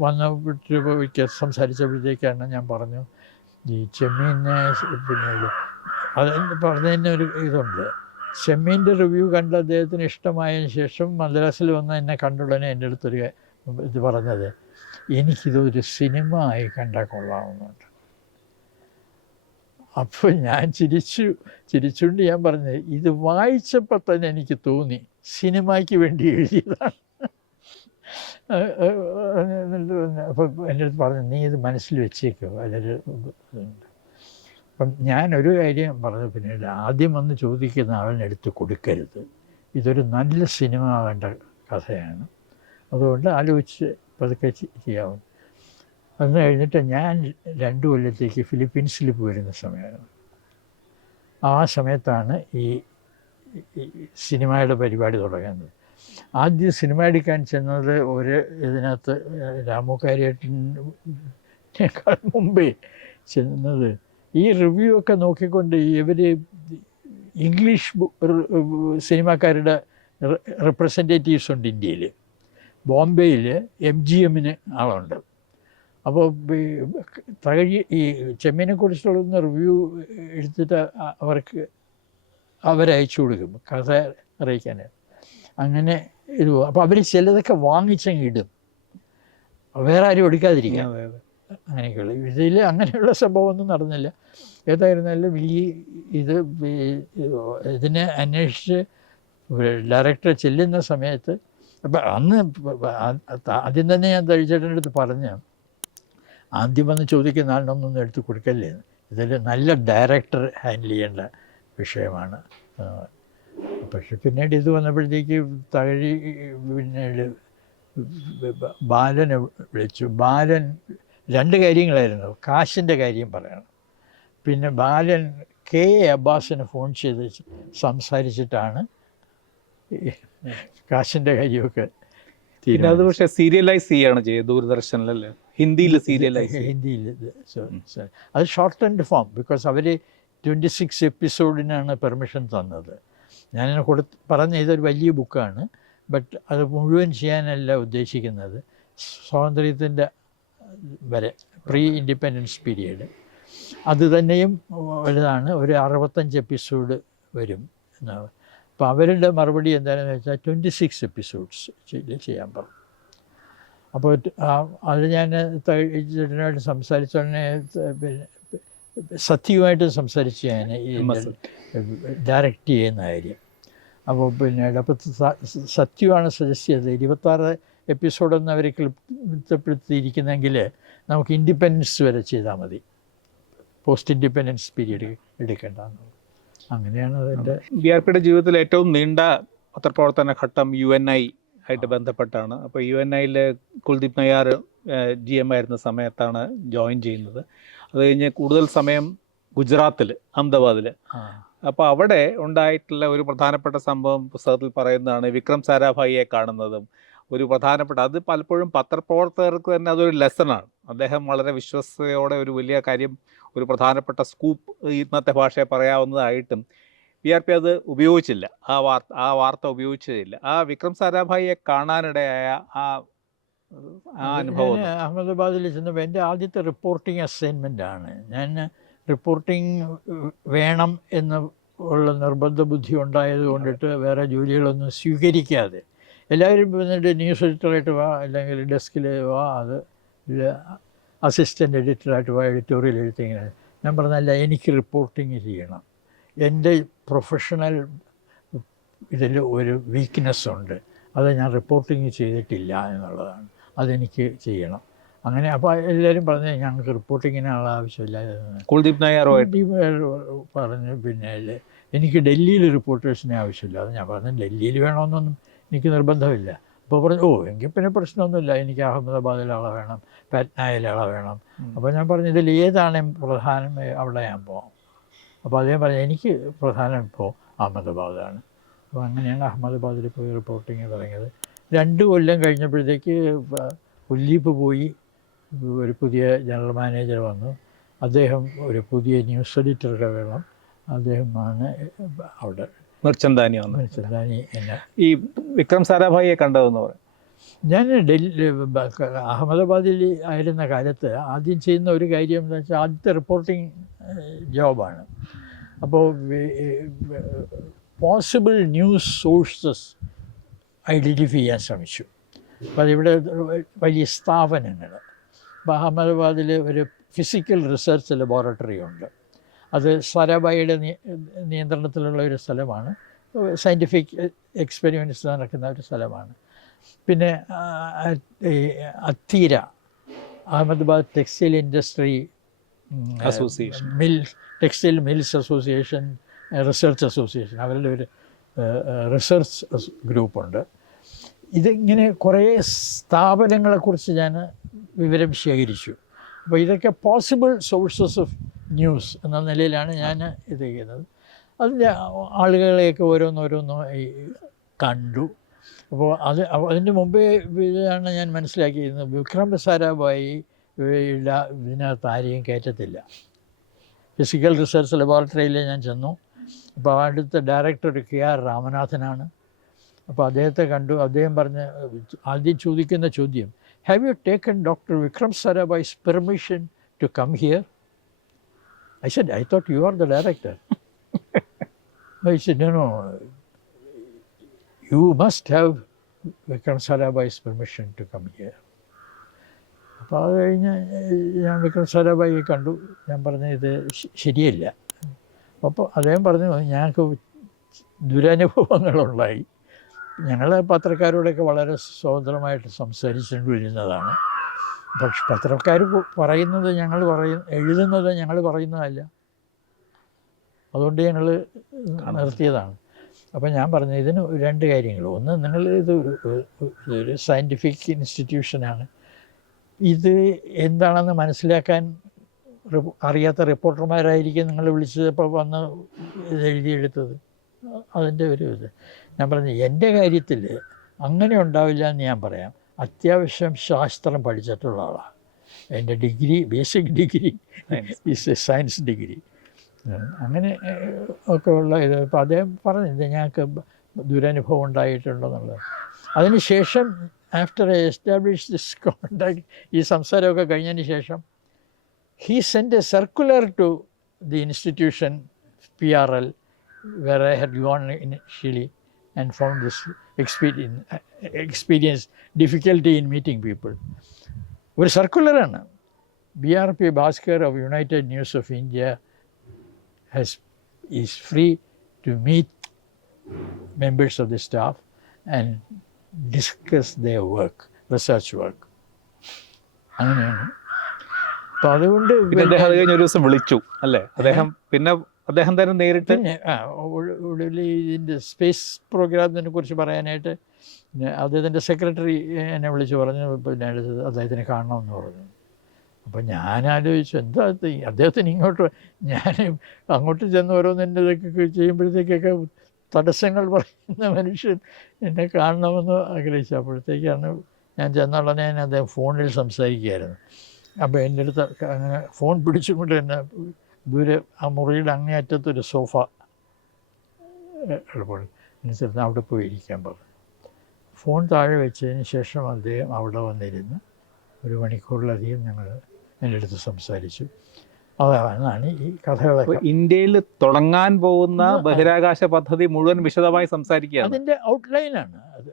വന്നിട്ട് സംസാരിച്ചപ്പോഴത്തേക്കാണ് ഞാൻ പറഞ്ഞു ഈ ചെമ്മീനെ പിന്നെ അത് പറഞ്ഞതിന് ഒരു ഇതുണ്ട്. ചെമ്മീൻ്റെ റിവ്യൂ കണ്ട് അദ്ദേഹത്തിന് ഇഷ്ടമായതിന് ശേഷം മദ്രാസിൽ വന്ന് എന്നെ കണ്ടുടനെ എൻ്റെ അടുത്തൊരു ഇത് പറഞ്ഞത്, എനിക്കിതൊരു സിനിമ ആയി കണ്ടാൽ കൊള്ളാമെന്നുണ്ട്. അപ്പോൾ ഞാൻ ചിരിച്ചുകൊണ്ട് ഞാൻ പറഞ്ഞത്, ഇത് വായിച്ചപ്പോൾ തന്നെ എനിക്ക് തോന്നി സിനിമയ്ക്ക് വേണ്ടി എഴുതിയതാണ്. അപ്പോൾ എൻ്റെ അടുത്ത് പറഞ്ഞു, നീ ഇത് മനസ്സിൽ വെച്ചേക്കോ, അതിലൊരു ഇതുണ്ട്. അപ്പം ഞാനൊരു കാര്യം പറഞ്ഞു, പിന്നീട് ആദ്യം വന്ന് ചോദിക്കുന്ന ആളിനെടുത്ത് കൊടുക്കരുത്, ഇതൊരു നല്ല സിനിമ ആവേണ്ട കഥയാണ്, അതുകൊണ്ട് ആലോചിച്ച് പതുക്കെ ചെയ്യാവും. അന്ന് കഴിഞ്ഞിട്ട് ഞാൻ 2 കൊല്ലത്തേക്ക് ഫിലിപ്പീൻസിൽ പോയിരുന്ന സമയമാണ്. ആ സമയത്താണ് ഈ സിനിമയുടെ പരിപാടി തുടങ്ങുന്നത്. ആദ്യം സിനിമ എടുക്കാൻ ചെന്നത് ഒരു ഇതിനകത്ത് രാമു കാര്യേട്ടനേക്കാൾ മുമ്പേ ചെന്നത് ഈ റിവ്യൂ ഒക്കെ നോക്കിക്കൊണ്ട് ഇവർ ഇംഗ്ലീഷ് സിനിമാക്കാരുടെ റെപ്രസെൻറ്റേറ്റീവ്സ് ഉണ്ട് ഇന്ത്യയിൽ. ബോംബെയിൽ MGM ആളുണ്ട്. അപ്പോൾ ഈ ചെമ്മീനെക്കുറിച്ചുള്ള റിവ്യൂ എടുത്തിട്ട് അവരയച്ചു കൊടുക്കും കഥ അറിയിക്കാൻ. അങ്ങനെ ഇത് അപ്പോൾ അവർ ചിലതൊക്കെ വാങ്ങിച്ചങ്ങിടും, വേറെ ആരും എടുക്കാതിരിക്കാം. അങ്ങനെയൊക്കെയുള്ള ഇതിൽ അങ്ങനെയുള്ള സംഭവമൊന്നും നടന്നില്ല. ഏതായിരുന്നാലും ഇതിനെ അന്വേഷിച്ച് ഡയറക്ടർ ചെല്ലുന്ന സമയത്ത്, അപ്പം അന്ന് ആദ്യം തന്നെ ഞാൻ തഴിച്ചേട്ടൻ്റെ അടുത്ത് പറഞ്ഞ, ആദ്യം വന്ന് ചോദിക്കുന്ന ആളിനൊന്നും എടുത്ത് കൊടുക്കല്ലേ, ഇതിൽ നല്ല ഡയറക്ടർ ഹാൻഡിൽ ചെയ്യേണ്ട വിഷയമാണ്. പക്ഷെ പിന്നീട് ഇത് വന്നപ്പോഴത്തേക്ക് പിന്നീട് ബാലനെ വിളിച്ചു. ബാലൻ 2 കാര്യങ്ങളായിരുന്നു. കാശിൻ്റെ കാര്യം പറയണം, പിന്നെ ബാലൻ K. അബ്ബാസിന് ഫോൺ ചെയ്ത് സംസാരിച്ചിട്ടാണ് കാശിൻ്റെ കാര്യമൊക്കെ. പിന്നെ അത് പക്ഷേ സീരിയലൈസ് ചെയ്യാണ് ചെയ്തത് ദൂരദർശനിലല്ലേ, ഹിന്ദിയിൽ സീരിയലൈസ്. ഹിന്ദിയിൽ അത് ഷോർട്ട് ആൻഡ് ഫോം, ബിക്കോസ് അവർ 26 എപ്പിസോഡിനാണ് പെർമിഷൻ തന്നത്. ഞാനിനെ പറഞ്ഞ ഇതൊരു വലിയ ബുക്കാണ്, ബട്ട് അത് മുഴുവൻ ചെയ്യാനല്ല ഉദ്ദേശിക്കുന്നത്. സ്വാതന്ത്ര്യത്തിൻ്റെ വരെ പ്രീ ഇൻഡിപെൻഡൻസ് പീരീഡ് അത് തന്നെയും വലുതാണ്. ഒരു 65 എപ്പിസോഡ് വരും എന്നാണ്. അപ്പോൾ അവരുടെ മറുപടി എന്താണെന്ന് വെച്ചാൽ 26 എപ്പിസോഡ്സ് ചെയ്യാൻ പറഞ്ഞു. അപ്പോൾ അത് ഞാൻ ചേട്ടനായിട്ട് സംസാരിച്ചോടനെ പിന്നെ സത്യമായിട്ട് സംസാരിച്ച് ഞാൻ ഈ ഡയറക്റ്റ് ചെയ്യുന്ന കാര്യം. അപ്പോൾ പിന്നീട് അപ്പോൾ സത്യമാണ് സജസ്റ്റ് ചെയ്തത് 26 എപ്പിസോഡൊന്നും അവർ ക്ലിപ്തപ്പെടുത്തിയിരിക്കുന്നെങ്കിൽ നമുക്ക് ഇൻഡിപെൻഡൻസ് വരെ ചെയ്താൽ മതി, പോസ്റ്റ് ഇൻഡിപെൻഡൻസ് പീരീഡ് എടുക്കേണ്ടെന്ന്. അങ്ങനെയാണ് അതിൻ്റെ. BRPയുടെ ജീവിതത്തിൽ ഏറ്റവും നീണ്ട പത്രപ്രവർത്തന ഘട്ടം UNI ആയിട്ട് ബന്ധപ്പെട്ടാണ്. അപ്പോൾ UNIയിൽ കുൽദീപ് നയ്യാർ GM ആയിരുന്ന സമയത്താണ് ജോയിൻ ചെയ്യുന്നത്. അത് കഴിഞ്ഞ് കൂടുതൽ സമയം ഗുജറാത്തിൽ, അഹമ്മദാബാദിൽ. അപ്പോൾ അവിടെ ഉണ്ടായിട്ടുള്ള ഒരു പ്രധാനപ്പെട്ട സംഭവം പുസ്തകത്തിൽ പറയുന്നതാണ് വിക്രം സാരാഭായിയെ കാണുന്നതും. ഒരു പ്രധാനപ്പെട്ട, അത് പലപ്പോഴും പത്രപ്രവർത്തകർക്ക് തന്നെ അതൊരു ലെസണാണ്. അദ്ദേഹം വളരെ വിശ്വസ്തയോടെ ഒരു വലിയ കാര്യം, ഒരു പ്രധാനപ്പെട്ട സ്കൂപ്പ് ഇന്നത്തെ ഭാഷയെ പറയാവുന്നതായിട്ടും BRP അത് ഉപയോഗിച്ചില്ല, ആ വാർത്ത ഉപയോഗിച്ചതില്ല. ആ വിക്രം സാരാഭായിയെ കാണാനിടയായ ആ അനുഭവം. അഹമ്മദാബാദിൽ ചെന്നപ്പോൾ എൻ്റെ ആദ്യത്തെ റിപ്പോർട്ടിംഗ് അസൈൻമെൻ്റാണ്. ഞാൻ റിപ്പോർട്ടിംഗ് വേണം എന്ന് ഉള്ള നിർബന്ധ ബുദ്ധി ഉണ്ടായത് കൊണ്ടിട്ട് വേറെ ജോലികളൊന്നും സ്വീകരിക്കാതെ എല്ലാവരും വന്നിട്ട് ന്യൂസ് എഡിറ്ററായിട്ട് വാ, അല്ലെങ്കിൽ ഡെസ്കിൽ വാ, അത് അസിസ്റ്റൻ്റ് എഡിറ്ററായിട്ട് വാ, എഡിറ്റോറിയൽ എഴുത്തിങ്ങനെ. ഞാൻ പറഞ്ഞല്ല, എനിക്ക് റിപ്പോർട്ടിങ് ചെയ്യണം. എൻ്റെ പ്രൊഫഷണൽ ഇതിൽ ഒരു വീക്ക്നെസ് ഉണ്ട്, അത് ഞാൻ റിപ്പോർട്ടിങ് ചെയ്തിട്ടില്ല എന്നുള്ളതാണ്, അതെനിക്ക് ചെയ്യണം. അങ്ങനെ അപ്പോൾ എല്ലാവരും പറഞ്ഞു ഞങ്ങൾക്ക് റിപ്പോർട്ടിങ്ങിനുള്ള ആവശ്യമില്ല. കുൽദീപ് നയ്യാർ പറഞ്ഞു പിന്നെ എനിക്ക് ഡൽഹിയിൽ റിപ്പോർട്ടേഴ്സിനെ ആവശ്യമില്ല. അത് ഞാൻ പറഞ്ഞു ഡൽഹിയിൽ വേണമെന്നൊന്നും എനിക്ക് നിർബന്ധമില്ല. അപ്പോൾ പറഞ്ഞു എങ്കിൽ പിന്നെ പ്രശ്നമൊന്നുമില്ല, എനിക്ക് അഹമ്മദാബാദിൽ ആളെ വേണം, പാറ്റ്നയിൽ ആളെ വേണം. അപ്പോൾ ഞാൻ പറഞ്ഞു ഇതിൽ ഏതാണ് പ്രധാനം, അവിടെ ഞാൻ പോകാം. അപ്പോൾ അദ്ദേഹം പറഞ്ഞു എനിക്ക് പ്രധാനം ഇപ്പോൾ അഹമ്മദാബാദാണ്. അപ്പോൾ അങ്ങനെയാണ് അഹമ്മദാബാദിൽ പോയി റിപ്പോർട്ടിങ് തുടങ്ങിയത്. 2 കൊല്ലം കഴിഞ്ഞപ്പോഴത്തേക്ക് കുൽദീപ് പോയി, ഒരു പുതിയ ജനറൽ മാനേജർ വന്നു. അദ്ദേഹം ഒരു പുതിയ ന്യൂസ് എഡിറ്ററുടെ വേണം, അദ്ദേഹമാണ് അവിടെ മിർചന്ദാനി എന്നെ. ഈ വിക്രം സാരാഭായിയെ കണ്ടതെന്ന് പറയും. ഞാൻ അഹമ്മദാബാദിൽ ആയിരുന്ന കാലത്ത് ആദ്യം ചെയ്യുന്ന ഒരു കാര്യം എന്ന് വെച്ചാൽ ആദ്യത്തെ റിപ്പോർട്ടിംഗ് ജോബാണ്. അപ്പോൾ പോസിബിൾ ന്യൂസ് സോഴ്സസ് ഐഡൻറ്റിഫൈ ചെയ്യാൻ ശ്രമിച്ചു. അപ്പോൾ അതിവിടെ വലിയ സ്ഥാപനങ്ങൾ, ഇപ്പോൾ അഹമ്മദാബാദിൽ ഒരു ഫിസിക്കൽ റിസർച്ച് ലബോറട്ടറി ഉണ്ട്. അത് സാരാഭായിയുടെ നിയന്ത്രണത്തിലുള്ള ഒരു സ്ഥലമാണ്. സയൻറ്റിഫിക് എക്സ്പെരിമെൻറ്റ്സ് നടക്കുന്ന ഒരു സ്ഥലമാണ്. പിന്നെ ATIRA, Ahmedabad textile industry association, textile mills association, research association, അവരുടെ ഒരു റിസർച്ച് ഗ്രൂപ്പുണ്ട്. ഇതിങ്ങനെ കുറേ സ്ഥാപനങ്ങളെക്കുറിച്ച് ഞാൻ വിവരം ശേഖരിച്ചു. അപ്പോൾ ഇതൊക്കെ പോസിബിൾ സോഴ്സസ് ഓഫ് ന്യൂസ് എന്ന നിലയിലാണ് ഞാൻ ഇത് ചെയ്യുന്നത്. അതിൻ്റെ ആളുകളെയൊക്കെ ഓരോന്നോരോന്നോ കണ്ടു. അപ്പോൾ അതിൻ്റെ മുമ്പേ ഇതാണ് ഞാൻ മനസ്സിലാക്കിയിരുന്നത്, വിക്രം സാരാഭായി ഇതിനകത്ത് ആരെയും കയറ്റത്തില്ല. ഫിസിക്കൽ റിസർച്ച് ലബോറട്ടറിയിൽ ഞാൻ ചെന്നു. അപ്പോൾ അടുത്ത ഡയറക്ടർ KR രാമനാഥനാണ്. അപ്പോൾ അദ്ദേഹത്തെ കണ്ടു. അദ്ദേഹം പറഞ്ഞ് ആദ്യം ചോദിക്കുന്ന ചോദ്യം, have you taken doctor Vikram Sarabhai's permission to come here? I said, I thought you are the director. I said, no, you must have Vikram Sarabhai's permission to come here. അപ്പോൾ അത് കഴിഞ്ഞ് ഞാൻ വിക്രം സാരാഭായിയെ കണ്ടു. ഞാൻ പറഞ്ഞു ഇത് ശരിയല്ല. അപ്പോൾ അദ്ദേഹം പറഞ്ഞു, ഞങ്ങൾക്ക് ദുരനുഭവങ്ങളുണ്ടായി. ഞങ്ങൾ പത്രക്കാരോടൊക്കെ വളരെ സ്വതന്ത്രമായിട്ട് സംസാരിച്ചുകൊണ്ട് വരുന്നതാണ്. പക്ഷെ പത്രക്കാർ പറയുന്നത് എഴുതുന്നത് ഞങ്ങൾ പറയുന്നതല്ല. അതുകൊണ്ട് ഞങ്ങൾ നിർത്തിയതാണ്. അപ്പം ഞാൻ പറഞ്ഞു, ഇതിന് രണ്ട് കാര്യങ്ങൾ. ഒന്ന്, നിങ്ങൾ ഒരു സയൻറ്റിഫിക് ഇൻസ്റ്റിറ്റ്യൂഷനാണ്. ഇത് എന്താണെന്ന് മനസ്സിലാക്കാൻ അറിയാത്ത റിപ്പോർട്ടർമാരായിരിക്കും നിങ്ങൾ വിളിച്ചപ്പോൾ വന്ന് ഇത് എഴുതിയെടുത്തത്. അതിൻ്റെ ഒരു ഇത് ഞാൻ പറഞ്ഞു, എൻ്റെ കാര്യത്തിൽ അങ്ങനെ ഉണ്ടാവില്ല എന്ന് ഞാൻ പറയാം. അത്യാവശ്യം ശാസ്ത്രം പഠിച്ചിട്ടുള്ള ആളാണ്. എൻ്റെ degree, basic degree is A science degree. അങ്ങനെ ഒക്കെ ഉള്ള ഇത്. ഇപ്പോൾ അദ്ദേഹം പറഞ്ഞത് ഞങ്ങൾക്ക് ദുരനുഭവം ഉണ്ടായിട്ടുണ്ടെന്നുള്ളത്. അതിനുശേഷം ആഫ്റ്റർ എസ്റ്റാബ്ലിഷ് ദിസ് കോണ്ടാക്ട്, ഈ സംസാരമൊക്കെ കഴിഞ്ഞതിന് ശേഷം he sent a circular to the institution PRL where I had gone initially and found this experience difficulty in meeting people. ഒരു സർക്കുലറാണ്. BRP Bhaskar of United News of India is free to meet members of the staff and discuss their work, research work. അങ്ങനെയാണ്. അപ്പോൾ അതുകൊണ്ട് അദ്ദേഹം അത് കഴിഞ്ഞ ഒരു ദിവസം വിളിച്ചു അല്ലേ? അദ്ദേഹം തന്നെ നേരിട്ട് ഒടുവിൽ ഇതിൻ്റെ സ്പേസ് പ്രോഗ്രാമിനെ കുറിച്ച് പറയാനായിട്ട് അദ്ദേഹത്തിൻ്റെ സെക്രട്ടറി എന്നെ വിളിച്ച് പറഞ്ഞു, പിന്നെ അദ്ദേഹത്തിനെ കാണണമെന്ന് പറഞ്ഞു. അപ്പോൾ ഞാൻ ആലോചിച്ചു, എന്താ അദ്ദേഹത്തിന് ഇങ്ങോട്ട്, ഞാൻ അങ്ങോട്ട് ചെന്ന് ഓരോന്നിൻ്റെ ഇതൊക്കെ ചെയ്യുമ്പോഴത്തേക്കൊക്കെ തടസ്സങ്ങൾ പറയുന്ന മനുഷ്യൻ എന്നെ കാണണമെന്ന് ആഗ്രഹിച്ചു. അപ്പോഴത്തേക്കാണ് ഞാൻ ചെന്നുടനെ അദ്ദേഹം ഫോണിൽ സംസാരിക്കുകയായിരുന്നു. അപ്പോൾ എൻ്റെ അടുത്ത് അങ്ങനെ ഫോൺ പിടിച്ചുകൊണ്ട് തന്നെ ദൂരെ ആ മുറിയുടെ അങ്ങേയറ്റത്തൊരു സോഫ എളുപ്പമാണ് അനുസരിച്ച് അവിടെ പോയി ഇരിക്കാൻ പറഞ്ഞു. ഫോൺ താഴെ വെച്ചതിന് ശേഷം അദ്ദേഹം അവിടെ വന്നിരുന്ന് 1 മണിക്കൂറിലധികം ഞങ്ങൾ എൻ്റെ അടുത്ത് സംസാരിച്ചു. അതാണ് ഈ കഥകളൊക്കെ. ഇന്ത്യയിൽ തുടങ്ങാൻ പോകുന്ന ബഹിരാകാശ പദ്ധതി മുഴുവൻ വിശദമായി സംസാരിക്കുക. അതിൻ്റെ ഔട്ട്ലൈനാണ് അത്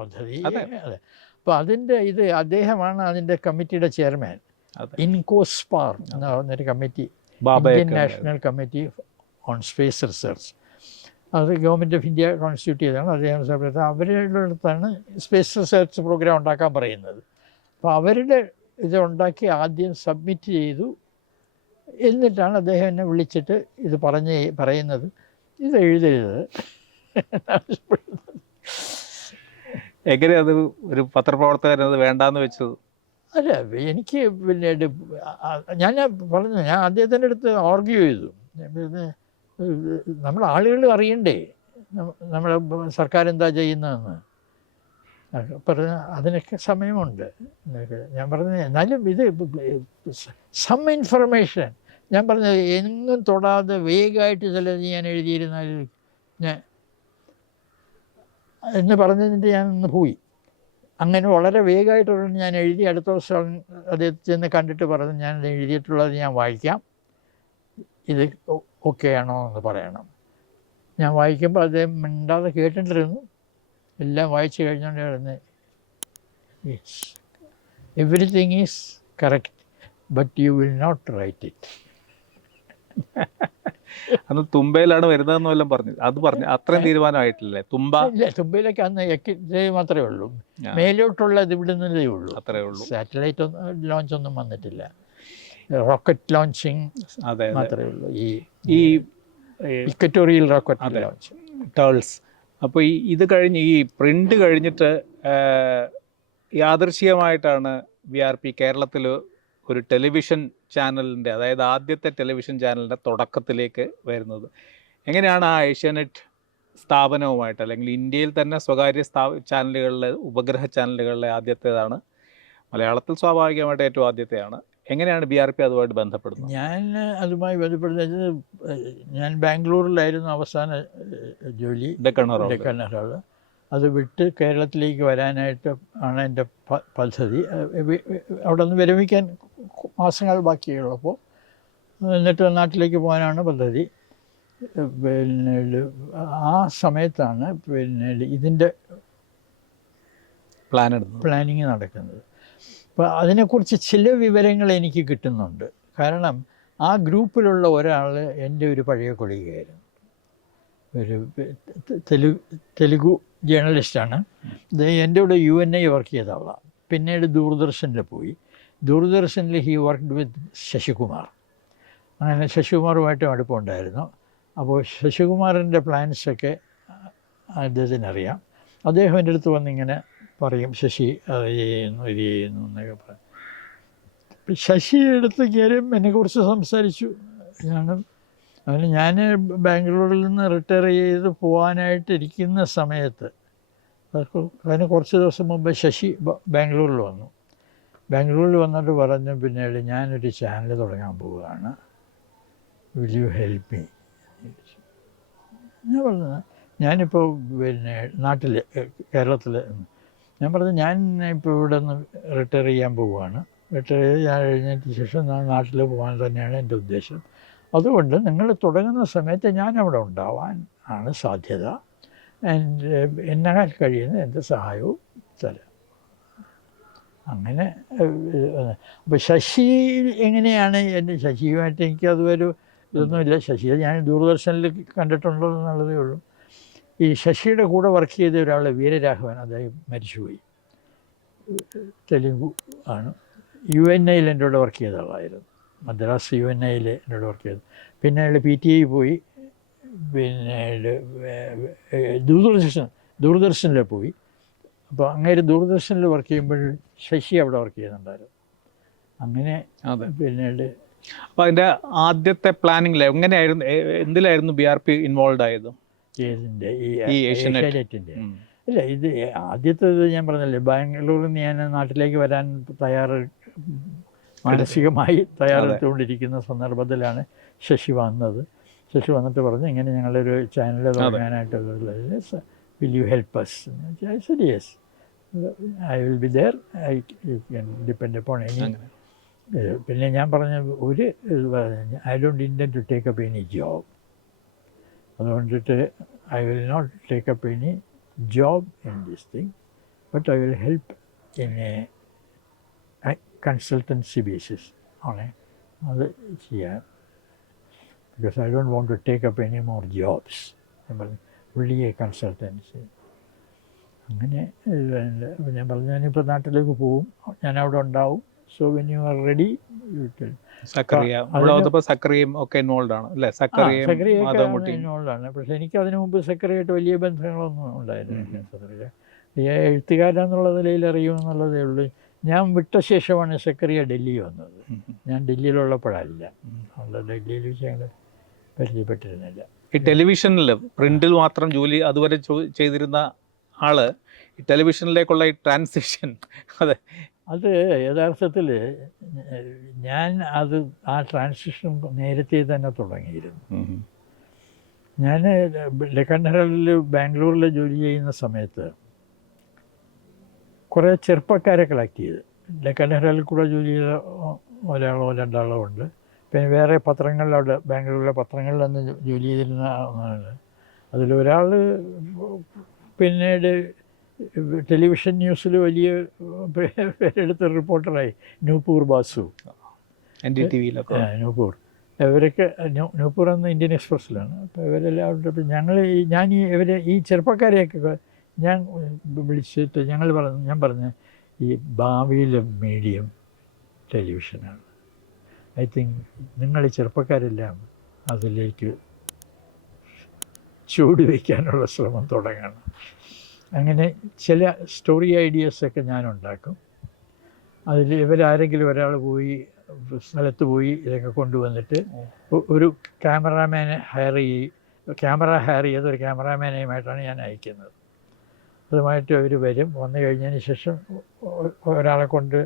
പദ്ധതി. അതെ. അപ്പോൾ അതിൻ്റെ അദ്ദേഹമാണ് അതിൻ്റെ കമ്മിറ്റിയുടെ ചെയർമാൻ. ഇൻകോസ്പാർ എന്ന് പറഞ്ഞൊരു committee, Indian national committee on space research. അത് ഗവൺമെൻറ് ഓഫ് ഇന്ത്യ കോൺസ്റ്റിറ്റ്യൂട്ട് ചെയ്തതാണ്. അദ്ദേഹം അവരുടെ അടുത്താണ് സ്പേസ് റിസർച്ച് പ്രോഗ്രാം ഉണ്ടാക്കാൻ പറയുന്നത്. അപ്പോൾ അവരുടെ ഇത് ഉണ്ടാക്കി ആദ്യം സബ്മിറ്റ് ചെയ്തു. എന്നിട്ടാണ് അദ്ദേഹം എന്നെ വിളിച്ചിട്ട് ഇത് പറയുന്നത്, ഇത് എഴുതരുത്. എങ്ങനെ അത് ഒരു പത്രപ്രവർത്തകരത് വേണ്ടാന്ന് വെച്ചത്? അല്ല, എനിക്ക് പിന്നീട് ഞാൻ പറഞ്ഞു, ഞാൻ അദ്ദേഹത്തിൻ്റെ അടുത്ത് ആർഗ്യൂ ചെയ്തു. നമ്മൾ ആളുകൾ അറിയണ്ടേ നമ്മുടെ സർക്കാർ എന്താ ചെയ്യുന്നതെന്ന്. പറഞ്ഞ അതിനൊക്കെ സമയമുണ്ട്. ഞാൻ പറഞ്ഞത് എന്നാലും ഇത് സം ഇൻഫർമേഷൻ, ഞാൻ പറഞ്ഞത് എങ്ങും തൊടാതെ വേഗമായിട്ട് ചിലത് ഞാൻ എഴുതിയിരുന്നാൽ ഞാൻ എന്ന് പറഞ്ഞതിൻ്റെ ഞാൻ ഒന്ന് പോയി. അങ്ങനെ വളരെ വേഗമായിട്ടുള്ള ഞാൻ എഴുതി. അടുത്ത ദിവസം അദ്ദേഹത്തെ ചെന്ന് കണ്ടിട്ട് പറഞ്ഞു, ഞാൻ എഴുതിയിട്ടുള്ളത് ഞാൻ വായിക്കാം, ഇത് ഓക്കെ ആണോ എന്ന് പറയണം. ഞാൻ വായിക്കുമ്പോൾ അദ്ദേഹം മിണ്ടാതെ കേട്ടിട്ടിരുന്നു. എല്ലാം വായിച്ചു കഴിഞ്ഞുകൊണ്ട് കിടന്ന്, it's everything is correct but you will not write it. അന്ന് തുമ്പയിലാണ് വരുന്നതെന്ന് വല്ലതും പറഞ്ഞു. അത് പറഞ്ഞു അത്രയും തീരുമാനമായിട്ടില്ലേ? തുമ്പ ഇല്ല, തുമ്പയിലേക്ക് അന്ന് ഇത് മാത്രമേ ഉള്ളൂ. മേലോട്ടുള്ളത് ഇവിടുന്നതേ ഉള്ളൂ. അത്രേ ഉള്ളൂ. സാറ്റലൈറ്റ് ഒന്നും ലോഞ്ചൊന്നും വന്നിട്ടില്ല. റോക്കറ്റ് ലോഞ്ചിങ് മാത്രമേ ഉള്ളൂ. ഈ ഇക്വറ്റോറിയൽ റോക്കറ്റ് ലോഞ്ച് ടേൾസ്. അപ്പോൾ ഇത് കഴിഞ്ഞ് ഈ പ്രിന്റ് കഴിഞ്ഞിട്ട് യാദൃശ്ചികമായിട്ടാണ് BRP കേരളത്തിൽ ഒരു ടെലിവിഷൻ ചാനലിൻ്റെ, അതായത് ആദ്യത്തെ ടെലിവിഷൻ ചാനലിൻ്റെ തുടക്കത്തിലേക്ക് വരുന്നത്. എങ്ങനെയാണ് ആ ഏഷ്യാനെറ്റ് സ്ഥാപനവുമായിട്ട്, അല്ലെങ്കിൽ ഇന്ത്യയിൽ തന്നെ സ്വകാര്യ ചാനലുകളിലെ ഉപഗ്രഹ ചാനലുകളിലെ ആദ്യത്തേതാണ്, മലയാളത്തിൽ സ്വാഭാവികമായിട്ട് ഏറ്റവും ആദ്യത്തെയാണ്. എങ്ങനെയാണ് BRP അതുമായിട്ട് ബന്ധപ്പെടുന്നത്? ഞാൻ അതുമായി ബന്ധപ്പെടുന്നത്, ഞാൻ ബാംഗ്ലൂരിലായിരുന്നു അവസാന ജോലി, ഡെക്കൺ ഹെറാൾഡ്. അത് വിട്ട് കേരളത്തിലേക്ക് വരാനായിട്ട് ആണ് എൻ്റെ പദ്ധതി. അവിടെ നിന്ന് വിരമിക്കാൻ മാസങ്ങൾ ബാക്കിയുള്ളപ്പോൾ എന്നിട്ട് നാട്ടിലേക്ക് പോകാനാണ് പദ്ധതി. പിന്നെ ആ സമയത്താണ് പിന്നെ ഇതിൻ്റെ പ്ലാനിങ് നടക്കുന്നത്. അപ്പോൾ അതിനെക്കുറിച്ച് ചില വിവരങ്ങൾ എനിക്ക് കിട്ടുന്നുണ്ട്. കാരണം ആ ഗ്രൂപ്പിലുള്ള ഒരാൾ എൻ്റെ ഒരു പഴയ കൊളീഗായിരുന്നു, ഒരു തെലുഗു ജേർണലിസ്റ്റാണ്. എൻ്റെ കൂടെ UNI വർക്ക് ചെയ്ത ആളാണ്. പിന്നീട് ദൂരദർശനിൽ പോയി. ദൂരദർശനിൽ ഹി വർക്ക്ഡ് വിത്ത് ശശികുമാർ. അങ്ങനെ ശശികുമാറുമായിട്ടും അടുപ്പമുണ്ടായിരുന്നു. അപ്പോൾ ശശികുമാറിൻ്റെ പ്ലാൻസൊക്കെ അദ്ദേഹത്തിനറിയാം. അദ്ദേഹം എൻ്റെ അടുത്ത് വന്നിങ്ങനെ പറയും, ശശി അത് ചെയ്യുന്നു ഇത് ചെയ്യുന്നു എന്നൊക്കെ പറയും. ശശി എടുത്ത് കയറിയും എന്നെക്കുറിച്ച് സംസാരിച്ചു. അതിന് ഞാൻ ബാംഗ്ലൂരിൽ നിന്ന് റിട്ടയർ ചെയ്ത് പോകാനായിട്ടിരിക്കുന്ന സമയത്ത്, അതിന് കുറച്ച് ദിവസം മുമ്പ് ശശി ബാംഗ്ലൂരിൽ വന്നു. ബാംഗ്ലൂരിൽ വന്നിട്ട് പറഞ്ഞു, പിന്നീട് ഞാനൊരു ചാനൽ തുടങ്ങാൻ പോവുകയാണ്, വിൽ യു ഹെൽപ്പ് മീ? ഞാൻ പറഞ്ഞു, ഞാനിപ്പോൾ പിന്നെ നാട്ടിൽ കേരളത്തിൽ, ഞാൻ പറഞ്ഞു ഞാൻ ഇപ്പോൾ ഇവിടെ നിന്ന് റിട്ടയർ ചെയ്യാൻ പോവുകയാണ്. റിട്ടയർ ചെയ്ത് ഞാൻ കഴിഞ്ഞതിന് ശേഷം ഞാൻ നാട്ടിൽ പോകാൻ തന്നെയാണ് എൻ്റെ ഉദ്ദേശം. അതുകൊണ്ട് നിങ്ങൾ തുടങ്ങുന്ന സമയത്ത് ഞാൻ അവിടെ ഉണ്ടാവാൻ ആണ് സാധ്യത. എന്നാൽ കഴിയുന്ന എൻ്റെ സഹായവും തരാം. അങ്ങനെ അപ്പോൾ ശശി എങ്ങനെയാണ് എൻ്റെ, ശശിയുമായിട്ട് എനിക്ക് അതുവരെ ഇതൊന്നുമില്ല. ശശിയെ ഞാൻ ദൂരദർശനിൽ കണ്ടിട്ടുണ്ടോ എന്നുള്ളതേ ഉള്ളൂ. ഈ ശശിയുടെ കൂടെ വർക്ക് ചെയ്ത ഒരാൾ വീരരാഘവൻ, അദ്ദേഹം മരിച്ചുപോയി, തെലുങ്കു ആണ്. UNI എൻ്റെ കൂടെ വർക്ക് ചെയ്ത ആളായിരുന്നു. മദ്രാസ് UNI എന്നോട് വർക്ക് ചെയ്തു. പിന്നെ അയാൾ PTI പോയി, പിന്നെ ദൂരദർശനിൽ പോയി. അപ്പോൾ അങ്ങനെ ദൂരദർശനിൽ വർക്ക് ചെയ്യുമ്പോൾ ശശി അവിടെ വർക്ക് ചെയ്യുന്നുണ്ടായിരുന്നു. അങ്ങനെ പിന്നീട് അപ്പോൾ അതിൻ്റെ ആദ്യത്തെ പ്ലാനിങ്ങിൽ എങ്ങനെയായിരുന്നു, എന്തിലായിരുന്നു BRP ഇൻവോൾവ് ആയത്? ഇതിൻ്റെ ഈ ഏഷ്യാനെറ്റിൻ്റെ ഇല്ല, ഇത് ആദ്യത്തേത് ഞാൻ പറഞ്ഞല്ലേ, ബാംഗ്ലൂരിൽ നിന്ന് ഞാൻ നാട്ടിലേക്ക് വരാൻ മാനസികമായി തയ്യാറെടുത്തുകൊണ്ടിരിക്കുന്ന സന്ദർഭത്തിലാണ് ശശി വന്നത്. ശശി വന്നിട്ട് പറഞ്ഞു, ഇങ്ങനെ ഞങ്ങളൊരു ചാനൽ തുടങ്ങാനായിട്ട്, will you help us? I said yes, I will be there, you can depend upon any. പിന്നെ ഞാൻ പറഞ്ഞ I don't intend to take up any job. അതുകൊണ്ടിട്ട് I will not take up any job in this thing, but I will help in a consultancy basis ആണ് അത് ചെയ്യാൻ. Because I don't want to take up any more jobs. പുള്ളി consultancy. അങ്ങനെ ഞാൻ പറഞ്ഞു, ഞാനിപ്പോൾ നാട്ടിലേക്ക് പോവും, ഞാൻ അവിടെ ഉണ്ടാവും. So when you are ready you tell. സക്കറിയും ഒക്കെ ഇൻവോൾവ് ആണ് അല്ലേ? സക്കറിയൊക്കെ ഇൻവോൾവ് ആണ്. പക്ഷേ എനിക്ക് അതിനു മുമ്പ് സക്കറിയായിട്ട് വലിയ ബന്ധങ്ങളൊന്നും ഉണ്ടായിരുന്നില്ല. സക്കറിയ എഴുത്തുകാരെന്നുള്ള നിലയിൽ അറിയുമെന്നുള്ളതേ ഉള്ളൂ. ഞാൻ വിട്ട ശേഷമാണ് സക്കറിയ ഡൽഹി വന്നത്. ഞാൻ ഡൽഹിയിലുള്ളപ്പോഴല്ല, ഡൽഹിയിൽ വെച്ച് ഞങ്ങൾ പരിചയപ്പെട്ടിരുന്നില്ല. ഈ ടെലിവിഷനിൽ പ്രിന്റിൽ മാത്രം ജോലി അതുവരെ ചെയ്തിരുന്ന ആള് ഈ ടെലിവിഷനിലേക്കുള്ള ഈ ട്രാൻസിഷൻ, അത് യഥാർത്ഥത്തിൽ ഞാൻ ആ ട്രാൻസിഷൻ നേരത്തെ തന്നെ തുടങ്ങിയിരുന്നു. ഞാൻ ഡെക്കൺ ഹെറാൾഡിൽ ബാംഗ്ലൂരിൽ ജോലി ചെയ്യുന്ന സമയത്ത് കുറേ ചെറുപ്പക്കാരെ കളക്ട് ചെയ്ത് ഡെക്കൻ ഹെറാൾഡിൽ കൂടെ ജോലി ചെയ്ത ഒരാളോ രണ്ടാളോ ഉണ്ട്. പിന്നെ വേറെ പത്രങ്ങളിലവിടെ ബാംഗ്ലൂരിലെ പത്രങ്ങളിലന്ന് ജോലി ചെയ്തിരുന്ന ആളാണ്. അതിലൊരാൾ പിന്നീട് ടെലിവിഷൻ ന്യൂസിൽ വലിയ പേരെടുത്ത റിപ്പോർട്ടറായി, നൂപൂർ ബാസു, NDTV നൂപൂർ. ഇവരൊക്കെ നൂപൂർ എന്ന ഇന്ത്യൻ എക്സ്പ്രസ്സിലാണ്. അപ്പോൾ ഇവരെല്ലാം ഞാൻ ഇവരെ ഈ ചെറുപ്പക്കാരെയൊക്കെ ഞാൻ വിളിച്ചിട്ട് ഞാൻ പറഞ്ഞു ഈ ഭാവിയിലെ മീഡിയം ടെലിവിഷനാണ്. ഐ തിങ്ക് നിങ്ങൾ ഈ ചെറുപ്പക്കാരെല്ലാം അതിലേക്ക് ചൂട് വയ്ക്കാനുള്ള ശ്രമം തുടങ്ങണം. അങ്ങനെ ചില സ്റ്റോറി ഐഡിയാസൊക്കെ ഞാൻ ഉണ്ടാക്കും. അതിൽ ഇവരാരെങ്കിലും ഒരാൾ പോയി സ്ഥലത്ത് പോയി ഇതൊക്കെ കൊണ്ടുവന്നിട്ട് ഒരു ക്യാമറാമാനെ ക്യാമറ ഹയർ ചെയ്ത് ഒരു ക്യാമറാമാനെയുമായിട്ടാണ് ഞാൻ അയക്കുന്നത്. അതുമായിട്ട് അവർ വരും. വന്നു കഴിഞ്ഞതിന് ശേഷം ഒരാളെ കൊണ്ട്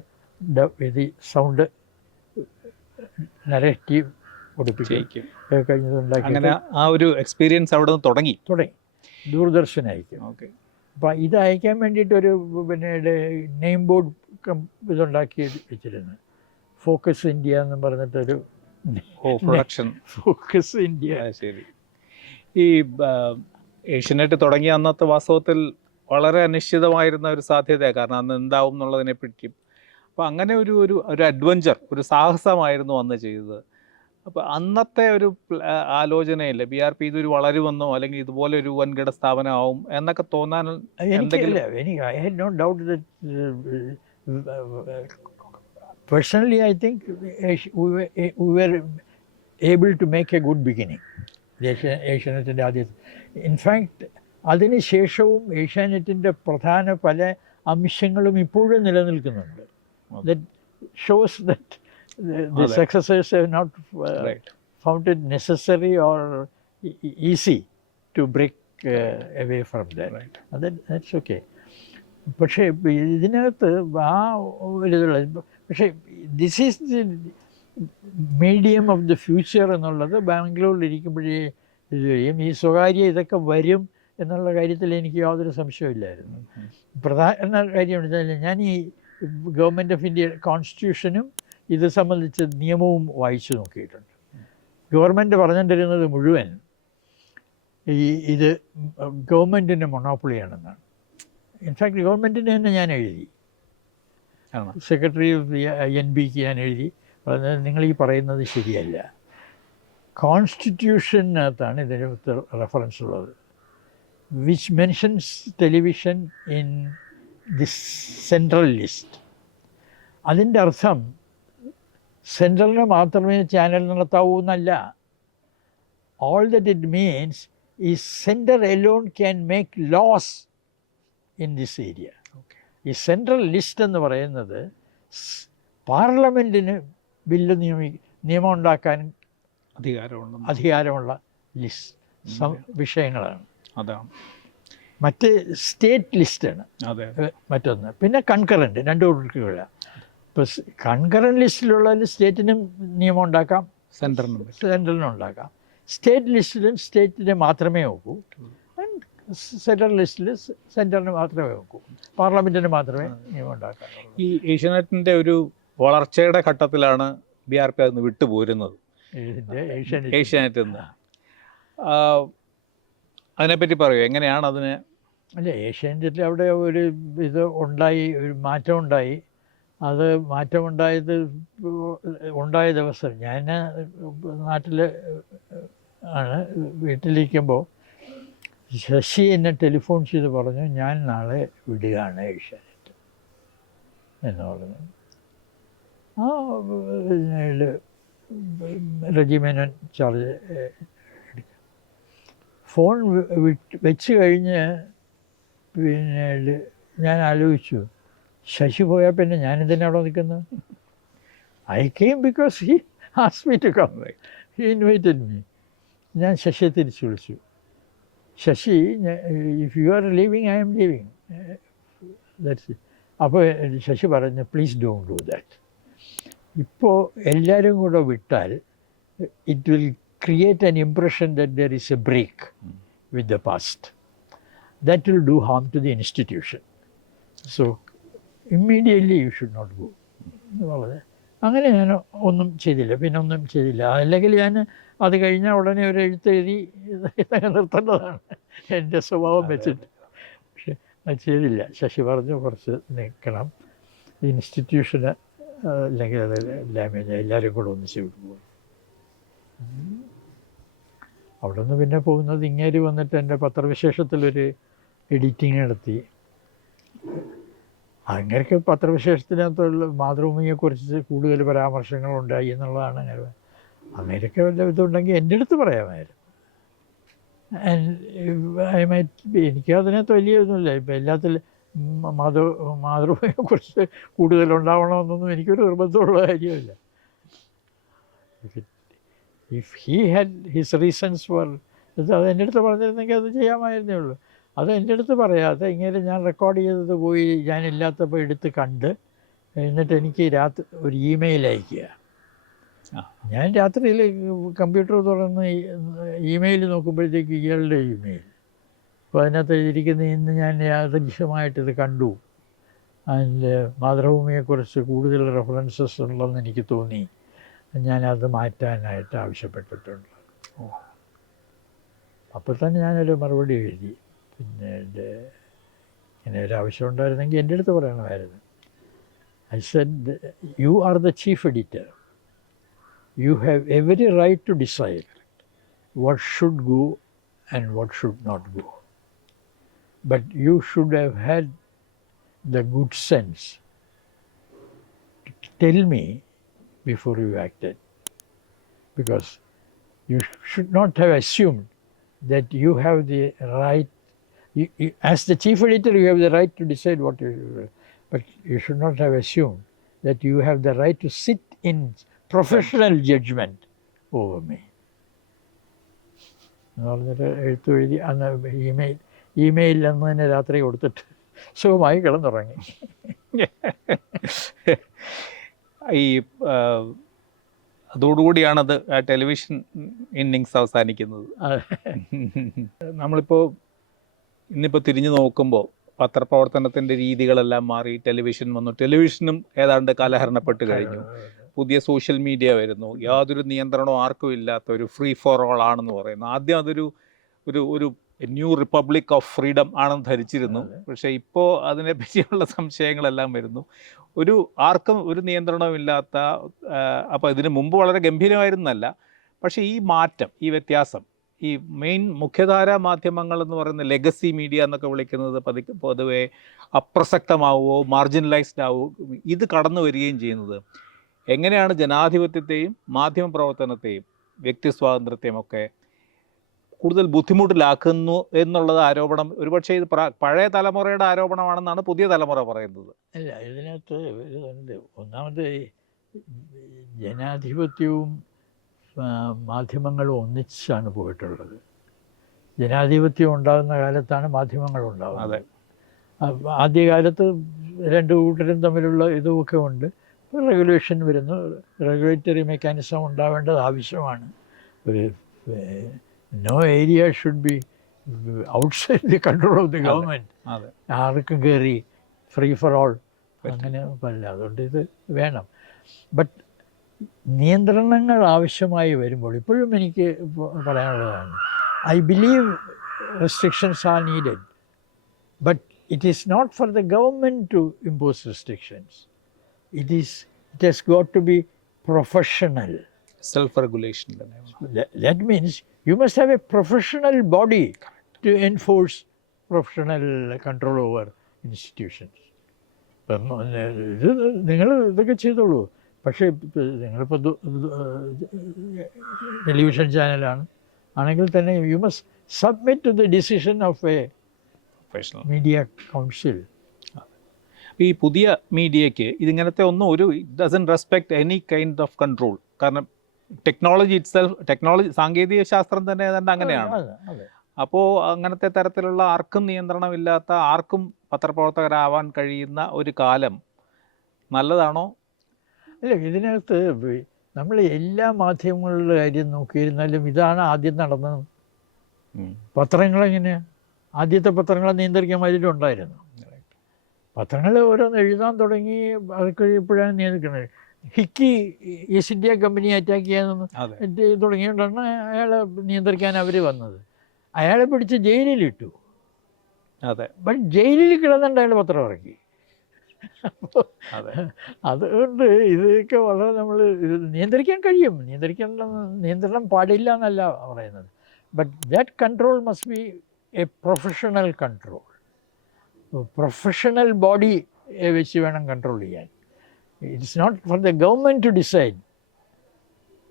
ഇത് സൗണ്ട് നരേറ്റീവ് കൊടുപ്പിക്കും. കഴിഞ്ഞതുണ്ടാക്കി അങ്ങനെ ആ ഒരു എക്സ്പീരിയൻസ് അവിടെ നിന്ന് തുടങ്ങി ദൂരദർശൻ അയക്കും. ഓക്കെ. അപ്പം ഇത് അയക്കാൻ വേണ്ടിയിട്ടൊരു പിന്നീട് നെയിം ബോർഡ് ഇതുണ്ടാക്കി വെച്ചിരുന്നു. ഫോക്കസ് ഇന്ത്യ എന്ന് പറഞ്ഞിട്ടൊരു പ്രൊഡക്ഷൻ. Focus India. ശരി. ഈ ഏഷ്യനെറ്റ് തുടങ്ങിയ അന്നത്തെ വാസ്തവത്തിൽ വളരെ അനിശ്ചിതമായിരുന്ന ഒരു സാധ്യതയാണ്. കാരണം അന്ന് എന്താവും എന്നുള്ളതിനെ പറ്റിയും. അപ്പോൾ അങ്ങനെ ഒരു ഒരു ഒരു അഡ്വഞ്ചർ, ഒരു സാഹസമായിരുന്നു അന്ന് ചെയ്തത്. അപ്പോൾ അന്നത്തെ ഒരു ആലോചനയില്ല BRP ഇതൊരു വളരുമെന്നോ അല്ലെങ്കിൽ ഇതുപോലെ ഒരു വൻകിട സ്ഥാപനമാവും എന്നൊക്കെ തോന്നാൻ I had no doubt that personally I think we were able to make a good beginning. ഏഷ്യാനെറ്റിൻ്റെ ആദ്യത്തെ ഇൻഫാക്ട് അതിനുശേഷവും ഏഷ്യാനെറ്റിൻ്റെ പ്രധാന പല അംശങ്ങളും ഇപ്പോഴും നിലനിൽക്കുന്നുണ്ട്. That shows that the successors have not found it necessary or easy to break away from that. That's okay. പക്ഷേ ഇതിനകത്ത് ആ ഒരിതുള്ള, പക്ഷേ this is the medium of the future എന്നുള്ളത് ബാംഗ്ലൂരിൽ ഇരിക്കുമ്പോഴേ ഇത് കഴിയും. ഈ സ്വകാര്യ ഇതൊക്കെ വരും എന്നുള്ള കാര്യത്തിൽ എനിക്ക് യാതൊരു സംശയമില്ലായിരുന്നു. പ്രധാന കാര്യം വെച്ചാൽ ഞാൻ ഈ ഗവൺമെൻറ് ഓഫ് ഇന്ത്യ കോൺസ്റ്റിറ്റ്യൂഷനും ഇത് സംബന്ധിച്ച് നിയമവും വായിച്ചു നോക്കിയിട്ടുണ്ട്. ഗവൺമെൻറ് പറഞ്ഞുകൊണ്ടിരുന്നത് മുഴുവൻ ഇത് ഗവൺമെൻറ്റിൻ്റെ മൊണോപ്പൊളിയാണെന്നാണ്. ഇൻഫാക്ട് ഗവൺമെൻറ്റിന് തന്നെ ഞാൻ എഴുതി, സെക്രട്ടറി ഓഫ് NBക്ക് ഞാൻ എഴുതി പറഞ്ഞത് നിങ്ങൾ ഈ പറയുന്നത് ശരിയല്ല. കോൺസ്റ്റിറ്റ്യൂഷനകത്താണ് ഇതിന് റെഫറൻസ് ഉള്ളത്, which mentions television in the central list. അതിൻ്റെ അർത്ഥം സെൻട്രലിന് മാത്രമേ ചാനൽ നടത്താവൂ എന്നല്ല. ഓൾ ദറ്റ് ഇറ്റ് മീൻസ് ഈ centre Elon can make laws in this area. ഈ സെൻട്രൽ ലിസ്റ്റ് എന്ന് പറയുന്നത് പാർലമെൻറ്റിന് ബില്ല് നിയമം ഉണ്ടാക്കാൻ അധികാരമുള്ള ലിസ്റ്റ് വിഷയങ്ങളാണ്. അതാണ് മറ്റ് സ്റ്റേറ്റ് ലിസ്റ്റാണ് മറ്റൊന്ന്. പിന്നെ കൺകറൻറ്റ്, രണ്ട് കൊടുക്കുകയില്ല. ഇപ്പോൾ കൺകറൻറ്റ് ലിസ്റ്റിലുള്ളതിൽ സ്റ്റേറ്റിനും നിയമം ഉണ്ടാക്കാം, സെൻട്രലിനും ഉണ്ടാക്കാം. സ്റ്റേറ്റ് ലിസ്റ്റിലും സ്റ്റേറ്റിന് മാത്രമേ നോക്കൂ, സെൻട്രൽ ലിസ്റ്റിൽ സെൻട്രലിന് മാത്രമേ നോക്കൂ, പാർലമെൻറ്റിന് മാത്രമേ നിയമം ഉണ്ടാക്കാറുള്ളൂ. ഈ ഏഷ്യാനെറ്റിൻ്റെ ഒരു വളർച്ചയുടെ ഘട്ടത്തിലാണ് BRP അതിന് വിട്ടുപോരുന്നത് ഏഷ്യാനെറ്റിൽ നിന്ന്. അതിനെപ്പറ്റി പറയൂ, എങ്ങനെയാണ് അതിന്? അല്ല, ഏഷ്യാനെറ്റിൽ അവിടെ ഒരു ഇത് ഉണ്ടായി, ഒരു മാറ്റം ഉണ്ടായി. അത് മാറ്റമുണ്ടായത് ഉണ്ടായ ദിവസം ഞാൻ നാട്ടിൽ ആണ്, വീട്ടിലിരിക്കുമ്പോൾ ശശി എന്നെ ടെലിഫോൺ ചെയ്ത് പറഞ്ഞു, ഞാൻ നാളെ വിടുകയാണ് ഏഷ്യാനെറ്റ് എന്ന് പറഞ്ഞു. ആ റെജിമേനൻ ചാർജ് ഫോൺ വെച്ച് കഴിഞ്ഞ് പിന്നീട് ഞാൻ ആലോചിച്ചു, ശശി പോയാൽ പിന്നെ ഞാനിതിനെ അവിടെ നിൽക്കുന്നത്. I came because he asked me to come, he invited me. ഞാൻ ശശിയെ തിരിച്ചു വിളിച്ചു, Sasi if you are leaving I'm leaving, that's it. അപ്പോൾ ശശി പറഞ്ഞു, പ്ലീസ് ഡോണ്ട് ഡു ദാറ്റ്. ഇപ്പോൾ എല്ലാവരും കൂടെ വിട്ടാൽ it will create an impression that there is a break with the past. That will do harm to the institution. So immediately you should not go. വളരെ അങ്ങനെ ഞാൻ ഒന്നും ചെയ്തില്ല, പിന്നെ ഒന്നും ചെയ്തില്ല. അല്ലെങ്കിൽ ഞാൻ അത് കഴിഞ്ഞാൽ ഉടനെ ഒരു എഴുത്തെഴുതി നിർത്തേണ്ടതാണ് എൻ്റെ സ്വഭാവം വെച്ചിട്ട്. പക്ഷെ അത് ചെയ്തില്ല. ശശി പറഞ്ഞു കുറച്ച് നിൽക്കണം, ഇൻസ്റ്റിറ്റ്യൂഷന് അല്ലെങ്കിൽ അത് ഡാമേജ്, എല്ലാവരും കൂടെ ഒന്നിച്ച് വിടുമ്പോൾ. അവിടെ നിന്ന് പിന്നെ പോകുന്നത് ഇങ്ങേര് വന്നിട്ട് എൻ്റെ പത്രവിശേഷത്തിലൊരു എഡിറ്റിങ് നടത്തി. അങ്ങനെയൊക്കെ പത്രവിശേഷത്തിനകത്തുള്ള മാതൃഭൂമിയെക്കുറിച്ച് കൂടുതൽ പരാമർശങ്ങളുണ്ടായി എന്നുള്ളതാണ്. അങ്ങനെയൊക്കെ വല്ല ഇതുണ്ടെങ്കിൽ എൻ്റെ അടുത്ത് പറയാമായിരുന്നു. എനിക്ക് അതിനകത്ത് വലിയ ഇതൊന്നുമില്ല. ഇപ്പം എല്ലാത്തിലും മാതൃഭൂമിയെക്കുറിച്ച് കൂടുതലുണ്ടാവണമെന്നൊന്നും എനിക്കൊരു നിർബന്ധമുള്ള കാര്യമില്ല. If he had his reasons for ഇത്, അത് എൻ്റെ അടുത്ത് പറഞ്ഞിരുന്നെങ്കിൽ അത് ചെയ്യാമായിരുന്നേ ഉള്ളൂ. അത് എൻ്റെ അടുത്ത് പറയാതെ ഇങ്ങനെ ഞാൻ റെക്കോർഡ് ചെയ്തത് പോയി ഞാനില്ലാത്തപ്പോൾ എടുത്ത് കണ്ട്, എന്നിട്ട് എനിക്ക് രാത്രി ഒരു ഇമെയിൽ അയക്കുക. ഞാൻ രാത്രിയിൽ കമ്പ്യൂട്ടർ തുറന്ന് ഇമെയിൽ നോക്കുമ്പോഴത്തേക്ക് ഇയാളുടെ ഇമെയിൽ. അപ്പോൾ അതിനകത്ത് എഴുതിയിരിക്കുന്ന ഇന്ന് ഞാൻ യാദൃശ്യമായിട്ടിത് കണ്ടു, അതിൻ്റെ മാതൃഭൂമിയെക്കുറിച്ച് കൂടുതൽ റെഫറൻസസ് ഉള്ളതെന്ന് എനിക്ക് തോന്നി, ഞാനത് മാറ്റാനായിട്ട് ആവശ്യപ്പെട്ടിട്ടുണ്ട്. അപ്പോൾ തന്നെ ഞാനൊരു മറുപടി എഴുതി. പിന്നെ എൻ്റെ ഇങ്ങനെ ഒരു ആവശ്യം ഉണ്ടായിരുന്നെങ്കിൽ എൻ്റെ അടുത്ത് പറയണമായിരുന്നു. I said, you are the chief editor, you have every right to decide what should go and what should not go, but you should have had the good sense to tell me before you acted, because you should not have assumed that you have the right, as the chief editor you have the right to decide what you do, but you should not have assumed that you have the right to sit in professional judgment over me. എഴുത്ത് എഴുതി അന്ന് email അന്ന് തന്നെ രാത്രി കൊടുത്തിട്ട് സുഖമായി കിടന്നുറങ്ങി. ഈ അതോടുകൂടിയാണത് ടെലിവിഷൻ ഇന്നിങ്സ് അവസാനിക്കുന്നത്. നമ്മളിപ്പോൾ ഇന്നിപ്പോൾ തിരിഞ്ഞു നോക്കുമ്പോൾ പത്രപ്രവർത്തനത്തിൻ്റെ രീതികളെല്ലാം മാറി ടെലിവിഷൻ വന്നു. ടെലിവിഷനും ഏതാണ്ട് കാലഹരണപ്പെട്ട് കഴിഞ്ഞു. പുതിയ സോഷ്യൽ മീഡിയ വരുന്നു. യാതൊരു നിയന്ത്രണവും ആർക്കും ഇല്ലാത്ത ഒരു ഫ്രീ ഫോർ ഓൾ ആണെന്ന് പറയുന്നു. ആദ്യം അതൊരു ഒരു ഒരു ന്യൂ റിപ്പബ്ലിക് ഓഫ് ഫ്രീഡം ആണെന്ന് ധരിച്ചിരുന്നു. പക്ഷേ ഇപ്പോൾ അതിനെപ്പറ്റിയുള്ള സംശയങ്ങളെല്ലാം വരുന്നു. ആർക്കും ഒരു നിയന്ത്രണമില്ലാത്ത, അപ്പോൾ ഇതിന് മുമ്പ് വളരെ ഗംഭീരമായിരുന്നല്ല, പക്ഷേ ഈ മാറ്റം, ഈ വ്യത്യാസം, ഈ മെയിൻ മുഖ്യധാരാ മാധ്യമങ്ങൾ എന്ന് പറയുന്ന ലെഗസി മീഡിയ എന്നൊക്കെ വിളിക്കുന്നത് പൊതുവെ അപ്രസക്തമാവുകയോ മാർജിനലൈസ്ഡ് ആവുകയോ ഇത് കടന്നു വരികയും ചെയ്യുന്നത് എങ്ങനെയാണ് ജനാധിപത്യത്തെയും മാധ്യമപ്രവർത്തനത്തെയും വ്യക്തി സ്വാതന്ത്ര്യത്തെയും ഒക്കെ കൂടുതൽ ബുദ്ധിമുട്ടിലാക്കുന്നു എന്നുള്ളത് ആരോപണം. ഒരുപക്ഷെ ഇത് പഴയ തലമുറയുടെ ആരോപണമാണെന്നാണ് പുതിയ തലമുറ പറയുന്നത്. അല്ല, ഇതിനകത്ത് ഇതുണ്ട്. ഒന്നാമത് ജനാധിപത്യവും മാധ്യമങ്ങളും ഒന്നിച്ചാണ് പോയിട്ടുള്ളത്. ജനാധിപത്യം ഉണ്ടാകുന്ന കാലത്താണ് മാധ്യമങ്ങൾ ഉണ്ടാകുന്നത്. ആദ്യകാലത്ത് രണ്ട് കൂട്ടരും തമ്മിലുള്ള ഇതുമൊക്കെ ഉണ്ട്. റെഗുലേഷൻ വരുന്നു, റെഗുലേറ്ററി മെക്കാനിസം ഉണ്ടാവേണ്ടത് ആവശ്യമാണ്. ഒരു no area should be outside the control of the government. ആർക്കും കയറി ഫ്രീ ഫോർ ഓൾ അങ്ങനെ പറ്റില്ല. അതുകൊണ്ട് ഇത് വേണം. ബട്ട് നിയന്ത്രണങ്ങൾ ആവശ്യമായി വരുമ്പോൾ ഇപ്പോഴും എനിക്ക് പറയാനുള്ളതാണ്, I believe restrictions are needed, but it is not for the government to impose restrictions. It has got to be professional. Self-regulation. That means you must have a professional body to enforce professional control over institutions. നിങ്ങൾ ഇതൊക്കെ ചെയ്തോളൂ, പക്ഷേ നിങ്ങളിപ്പോൾ television ചാനലാണ് ആണെങ്കിൽ തന്നെ you must submit to the decision of a professional media council. ഈ പുതിയ മീഡിയയ്ക്ക് ഇതിങ്ങനത്തെ ഒന്നും doesn't respect any kind of control. കാരണം ടെക്നോളജി സാങ്കേതിക ശാസ്ത്രം തന്നെ ഏതാണ്ട് അങ്ങനെയാണ്. അപ്പോൾ അങ്ങനത്തെ തരത്തിലുള്ള ആർക്കും നിയന്ത്രണമില്ലാത്ത, ആർക്കും പത്രപ്രവർത്തകരാവാൻ കഴിയുന്ന ഒരു കാലം നല്ലതാണോ? അല്ല, ഇതിനകത്ത് നമ്മൾ എല്ലാ മാധ്യമങ്ങളുടെ കാര്യം നോക്കിയിരുന്നാലും ഇതാണ് ആദ്യം നടന്നത്. പത്രങ്ങളെങ്ങനെ ആദ്യത്തെ പത്രങ്ങളെ നിയന്ത്രിക്കാൻ വേണ്ടിയിട്ടുണ്ടായിരുന്നു. പത്രങ്ങൾ ഓരോന്ന് എഴുതാൻ തുടങ്ങി. അത് കഴിയുമ്പോഴാണ് നിയന്ത്രിക്കുന്നത്. Hiki east India company attack ചെയ്യാൻ തുടങ്ങിയോണ്ടാണ് അയാളെ നിയന്ത്രിക്കാൻ അവർ വന്നത്. അയാളെ പിടിച്ച് ജയിലിലിട്ടു. അതെ. ബട്ട് ജയിലിൽ കിടന്നുണ്ട് അയാൾ പത്രം ഇറക്കി. അപ്പോൾ അതുകൊണ്ട് ഇതൊക്കെ വളരെ നമ്മൾ ഇത് നിയന്ത്രിക്കാൻ കഴിയും. നിയന്ത്രണം പാടില്ല എന്നല്ല പറയുന്നത്. But that control must be a professional control. Professional body വെച്ച് വേണം കൺട്രോൾ ചെയ്യാൻ. It's not for the government to decide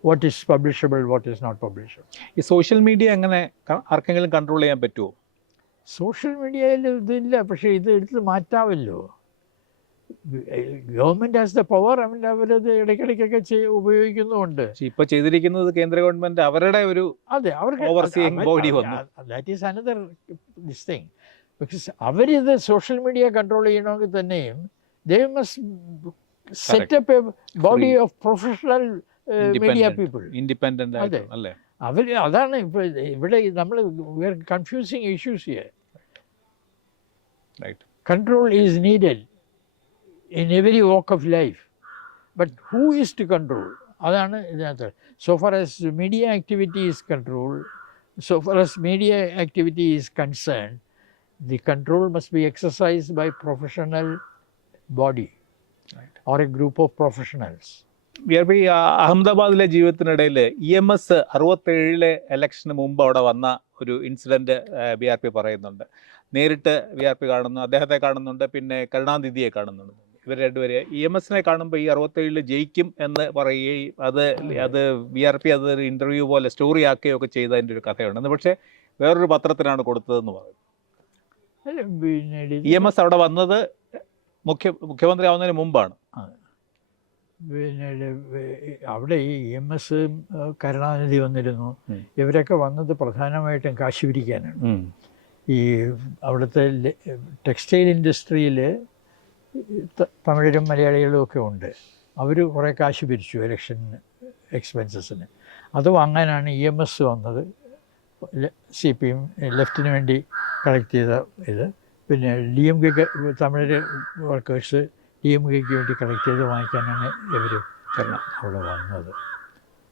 what is publishable, what is not publishable. ഈ സോഷ്യൽ മീഡിയ എങ്ങനെ ആർക്കെങ്കിലും കൺട്രോൾ ചെയ്യാൻ പറ്റുമോ? സോഷ്യൽ മീഡിയയിൽ ഇതില്ല, പക്ഷേ ഇത് എടുത്ത് മാറ്റാമല്ലോ. Government has the power. അവരത് ഇടയ്ക്കിടയ്ക്കൊക്കെ ഉപയോഗിക്കുന്നുമുണ്ട്. ഇപ്പോൾ ചെയ്തിരിക്കുന്നത് കേന്ദ്ര ഗവൺമെൻറ് അവരുടെ ഒരു അതെ, അവർക്ക് ഓവർസീയിങ് ബോഡി വന്നു. That is another this thing. Because അവരിത് സോഷ്യൽ മീഡിയ കൺട്രോൾ ചെയ്യണമെങ്കിൽ തന്നെയും they must set up a body of professional media people. Independent ആയിട്ട് അല്ലേ? അതാണ് ഇപ്പോൾ ഇവിടെ നമ്മൾ we are confusing issues here. Right. Control is needed in every walk of life, but who is to control? അതാണ് ഇതിനകത്ത്. So far as media activity is controlled, so far as media activity is concerned, the control must be exercised by professional body, right, or a group of professionals. ഈ അഹമ്മദാബാദിലെ ജീവിതത്തിനിടയിൽ EMS 67 ഇലക്ഷന് മുമ്പ് അവിടെ വന്ന ഒരു incident BRP പറയുന്നുണ്ട്. നേരിട്ട് BRP കാണുന്നു, അദ്ദേഹത്തെ കാണുന്നുണ്ട്, പിന്നെ കരുണാനിധിയെ കാണുന്നുണ്ട്. ഇവർ രണ്ടുപേരെ EMSനെ കാണുമ്പോൾ ഈ 67 ജയിക്കും എന്ന് പറയുകയും അത് BRP അതൊരു ഇൻ്റർവ്യൂ പോലെ സ്റ്റോറി ആക്കുകയൊക്കെ ചെയ്തതിൻ്റെ ഒരു കഥയുണ്ട്. പക്ഷേ വേറൊരു പത്രത്തിനാണ് കൊടുത്തതെന്ന് പറയുന്നത്. EMS അവിടെ വന്നത് മുഖ്യമന്ത്രി ആവുന്നതിന് മുമ്പാണ്. പിന്നെ അവിടെ ഈ EMS കരുണാനിധി വന്നിരുന്നു. ഇവരൊക്കെ വന്നത് പ്രധാനമായിട്ടും കാശ് പിരിക്കാനാണ്. ഈ അവിടുത്തെ ടെക്സ്റ്റൈൽ ഇൻഡസ്ട്രിയിൽ തമിഴരും മലയാളികളും ഒക്കെ ഉണ്ട്. അവർ കുറേ കാശ് പിരിച്ചു ഇലക്ഷൻ എക്സ്പെൻസസിന്. അത് വാങ്ങാനാണ് EMS വന്നത്. CPM ലെഫ്റ്റിന് വേണ്ടി കളക്ട് ചെയ്ത ഇത്. പിന്നെ DMK തമിഴ് വർക്കേഴ്സ് DMKയ്ക്ക് വേണ്ടി കളക്ട് ചെയ്ത് വാങ്ങിക്കാനാണ് ഇവർ അവിടെ വന്നത്.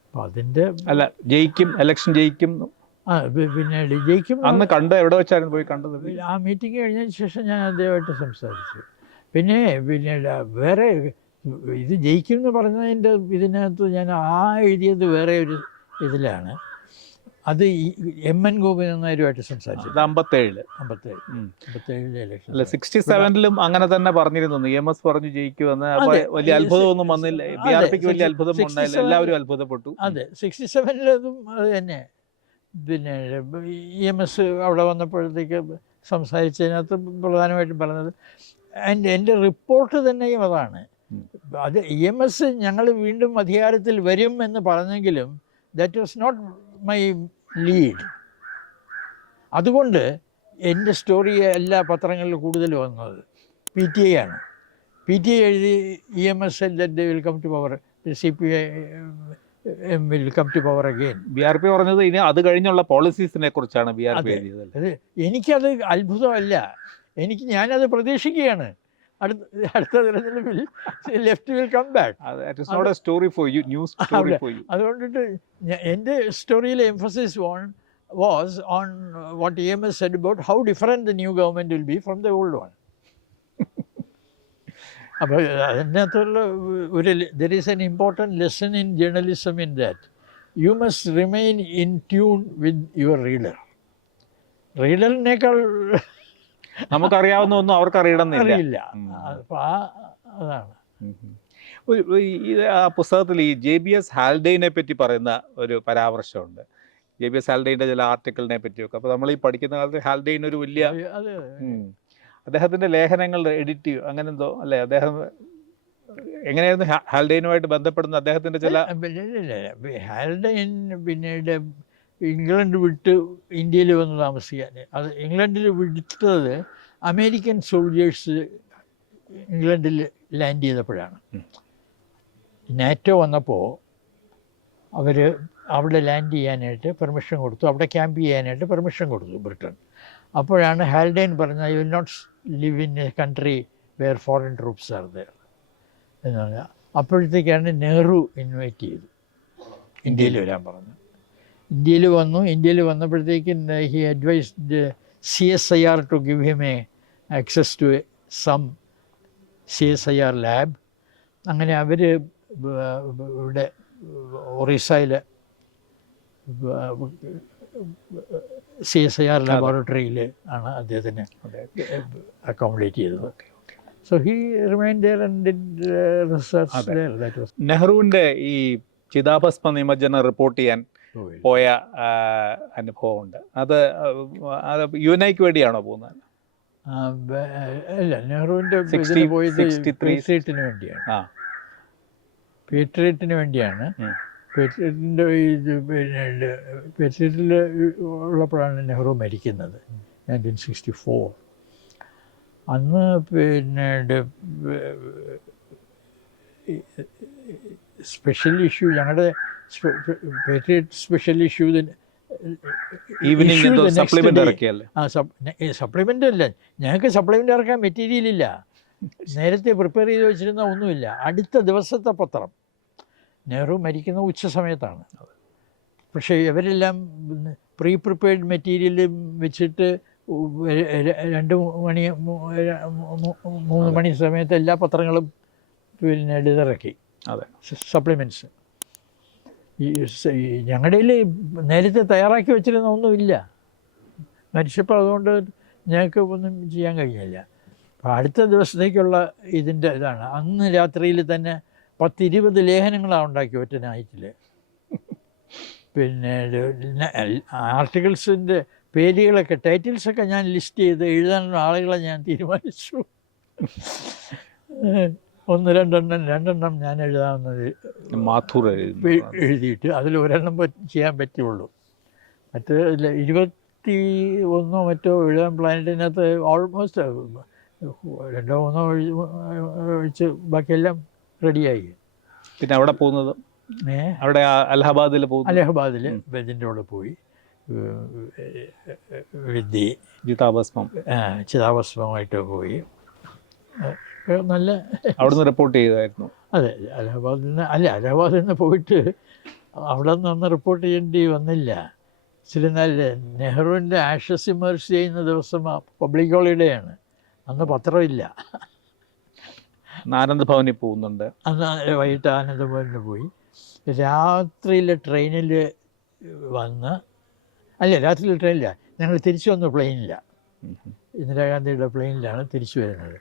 അപ്പോൾ അതിൻ്റെ അല്ല ജയിക്കും, ഇലക്ഷൻ ജയിക്കും. പിന്നെ ജയിക്കും. അന്ന് കണ്ട് എവിടെ വെച്ചായിരുന്നു പോയി കണ്ടത്? ആ മീറ്റിംഗ് കഴിഞ്ഞതിന് ശേഷം ഞാൻ അദ്ദേഹമായിട്ട് സംസാരിച്ചു. പിന്നെ വേറെ ഇത് ജയിക്കും എന്ന് പറഞ്ഞതിൻ്റെ ഇതിനകത്ത് ഞാൻ എഴുതിയത് വേറെ ഒരു ഇതിലാണ്. അത് MN ഗോപിനാഥ് നായരുമായിട്ട് സംസാരിച്ചു. 57 ഇലക്ഷൻ. അല്ല 67ലും അങ്ങനെ തന്നെ പറഞ്ഞിരുന്നു. EMS പറഞ്ഞു ജയിക്കുമെന്ന്. വലിയ അത്ഭുതമൊന്നും വന്നില്ല. BRPക്ക് വലിയ അത്ഭുതം ഉണ്ടായില്ല, എല്ലാവരും അത്ഭുതപ്പെട്ടു. അതെ, 67ലതും അത് തന്നെ. പിന്നെ EMS അവിടെ വന്നപ്പോഴത്തേക്ക് സംസാരിച്ചതിനകത്ത് പ്രധാനമായിട്ടും പറഞ്ഞത് എൻ്റെ റിപ്പോർട്ട് തന്നെയും അതാണ്. അത് EMS ഞങ്ങൾ വീണ്ടും അധികാരത്തിൽ വരും എന്ന് പറഞ്ഞെങ്കിലും that was not my lead. അതുകൊണ്ട് എൻ്റെ സ്റ്റോറി എല്ലാ പത്രങ്ങളിലും കൂടുതൽ വന്നത് PTI ആണ്. PTI എഴുതി EMS said that they will come to power, CPM will come to power again. BRP പറഞ്ഞത് ഇനി അത് കഴിഞ്ഞുള്ള പോളിസീസിനെ കുറിച്ചാണ് BRP എഴുതിയത്. അത് എനിക്കത് അത്ഭുതമല്ല, ഞാനത് പ്രതീക്ഷിക്കുകയാണ്. അടുത്ത തിരഞ്ഞെടുപ്പിൽ ലെഫ്റ്റ് വിൽ കം ബാക്ക്. അതുകൊണ്ടിട്ട് എൻ്റെ സ്റ്റോറിയിലെ emphasis was on what EMS said about how different the new government will be from the old one. അപ്പോൾ അതിനകത്തുള്ള there is an important lesson in journalism in that. You must remain in tune with your reader. റീഡറിനേക്കാൾ നമുക്കറിയാവുന്ന ഒന്നും അവർക്ക് അറിയില്ല. അപ്പോൾ അതാണ് ആ പുസ്തകത്തിൽ ഈ JBS ഹാൽഡെയിനെ പറ്റി പറയുന്ന ഒരു പരാമർശമുണ്ട്. JBS ഹാൽഡെയിൻ്റെ ചില ആർട്ടിക്കിളിനെ പറ്റിയൊക്കെ. അപ്പോൾ നമ്മൾ ഈ പഠിക്കുന്ന കാലത്ത് ഹാൽഡെയിൻ ഒരു വലിയ അദ്ദേഹത്തിൻ്റെ ലേഖനങ്ങൾ എഡിറ്റ് അങ്ങനെ എന്തോ അല്ലേ? അദ്ദേഹം എങ്ങനെയായിരുന്നു ഹാൽഡെയിനുമായിട്ട് ബന്ധപ്പെടുന്ന അദ്ദേഹത്തിൻ്റെ ചില ഹാൽഡെയിൻ പിന്നീട് ഇംഗ്ലണ്ട് വിട്ട് ഇന്ത്യയിൽ വന്ന് താമസിക്കാൻ. അത് ഇംഗ്ലണ്ടിൽ വിട്ടത് അമേരിക്കൻ സോൾജേഴ്സ് ഇംഗ്ലണ്ടിൽ ലാൻഡ് ചെയ്തപ്പോഴാണ്. നാറ്റോ വന്നപ്പോൾ അവർ അവിടെ ലാൻഡ് ചെയ്യാനായിട്ട് പെർമിഷൻ കൊടുത്തു, അവിടെ ക്യാമ്പ് ചെയ്യാനായിട്ട് പെർമിഷൻ കൊടുത്തു ബ്രിട്ടൻ. അപ്പോഴാണ് ഹാൽഡെയിൻ പറഞ്ഞത് you will not live in a country where foreign troops are there എന്ന് പറഞ്ഞാൽ അപ്പോഴത്തേക്കാണ് നെഹ്റു ഇൻവൈറ്റ് ചെയ്തു ഇന്ത്യയിൽ വരാൻ പറഞ്ഞു. ഇന്ത്യയിൽ വന്നപ്പോഴത്തേക്ക് he advised CSIR to give him access to some CSIR lab. അങ്ങനെ അവർ ഇവിടെ ഒറീസയിൽ CSIR ലബോറട്ടറിയിൽ ആണ് അദ്ദേഹത്തിന് അക്കോമഡേറ്റ് ചെയ്തത്. So he remind there and did research there. That was നെഹ്റുവിൻ്റെ ഈ ചിതാഭസ്മ നിമജ്ജനം റിപ്പോർട്ട് ചെയ്യാൻ പോയ അനുഭവമുണ്ട്. അത് യുനൈക്ക് വേണ്ടിയാണോ പോകുന്നത്? അല്ല, നെഹ്റുവിൻ്റെ പോയത് പേട്രിയറ്റിന് വേണ്ടിയാണ്. പേട്രിയറ്റിന് വേണ്ടിയാണ്. പേട്രിയറ്റിൻ്റെ ഇത് പിന്നെ പേട്രിയറ്റിൽ ഉള്ളപ്പോഴാണ് നെഹ്റു മരിക്കുന്നത് 1964. അന്ന് പിന്നെ സ്പെഷ്യൽ ഇഷ്യൂ ഞങ്ങളുടെ പേട്രിയറ്റ് സ്പെഷ്യൽ ഇഷ്യൂ സപ്ലിമെൻ്റ് അല്ല, ഞങ്ങൾക്ക് സപ്ലിമെൻ്റ് ഇറക്കാൻ മെറ്റീരിയൽ ഇല്ല. നേരത്തെ പ്രിപ്പയർ ചെയ്ത് വെച്ചിരുന്ന ഒന്നുമില്ല. അടുത്ത ദിവസത്തെ പത്രം നെഹ്റു മരിക്കുന്ന ഉച്ച സമയത്താണ്. പക്ഷേ ഇവരെല്ലാം പ്രീ പ്രിപ്പയർഡ് മെറ്റീരിയൽ വെച്ചിട്ട് 2 മണി 3 മണി സമയത്ത് എല്ലാ പത്രങ്ങളും പിന്നെ എഴുതിറക്കി. അതെ, സപ്ലിമെൻറ്റ്സ്. ഞങ്ങളുടെ നേരത്തെ തയ്യാറാക്കി വെച്ചിരുന്ന ഒന്നുമില്ല. മരിച്ചപ്പോൾ അതുകൊണ്ട് ഞങ്ങൾക്ക് ഒന്നും ചെയ്യാൻ കഴിഞ്ഞില്ല. അപ്പോൾ അടുത്ത ദിവസത്തേക്കുള്ള ഇതിൻ്റെ ഇതാണ്. അന്ന് രാത്രിയിൽ തന്നെ 10-20 ലേഖനങ്ങളാണ് ഉണ്ടാക്കി ഒറ്റ നൈറ്റിൽ. പിന്നെ ആർട്ടിക്കിൾസിൻ്റെ പേരുകളൊക്കെ ടൈറ്റിൽസൊക്കെ ഞാൻ ലിസ്റ്റ് ചെയ്ത് എഴുതാനുള്ള ആളുകളെ ഞാൻ തീരുമാനിച്ചു. 1-2 ഞാൻ എഴുതാവുന്നത് മാഥൂർ എഴുതിയിട്ട് അതിൽ ഒരെണ്ണം ചെയ്യാൻ പറ്റുള്ളൂ. മറ്റ് 21 മറ്റോ എഴുതാൻ പ്ലാനിറ്റിനകത്ത് ഓൾമോസ്റ്റ് 2-3 ഒഴിച്ച് ബാക്കിയെല്ലാം റെഡിയായി. പിന്നെ അവിടെ പോകുന്നത് അവിടെ അലഹബാദിൽ ഇതിൻ്റെ കൂടെ പോയി ചിതാഭസ്മമായിട്ട് പോയി. നല്ല അവിടുന്ന് റിപ്പോർട്ട് ചെയ്തായിരുന്നു. അതെ, അലഹബാദിൽ നിന്ന് പോയിട്ട് അവിടെ നിന്ന് റിപ്പോർട്ട് ചെയ്യേണ്ടി വന്നില്ല. ഇച്ചിരി നല്ല നെഹ്റുവിൻ്റെ ആഷസ് ഇമേഴ്സ് ചെയ്യുന്ന ദിവസം പബ്ലിക് ഹോളിഡേയാണ്. അന്ന് പത്രമില്ല. ആനന്ദഭവനിൽ പോകുന്നുണ്ട്. അന്ന് വൈകിട്ട് ആനന്ദഭവനിൽ പോയി. രാത്രിയിലെ ട്രെയിനിൽ വന്ന് രാത്രിയിലെ ട്രെയിനില്ല, ഞങ്ങൾ തിരിച്ചു വന്ന പ്ലെയിനില്ല. ഇന്ദിരാഗാന്ധിയുടെ പ്ലെയിനിലാണ് തിരിച്ചു വരുന്നത്.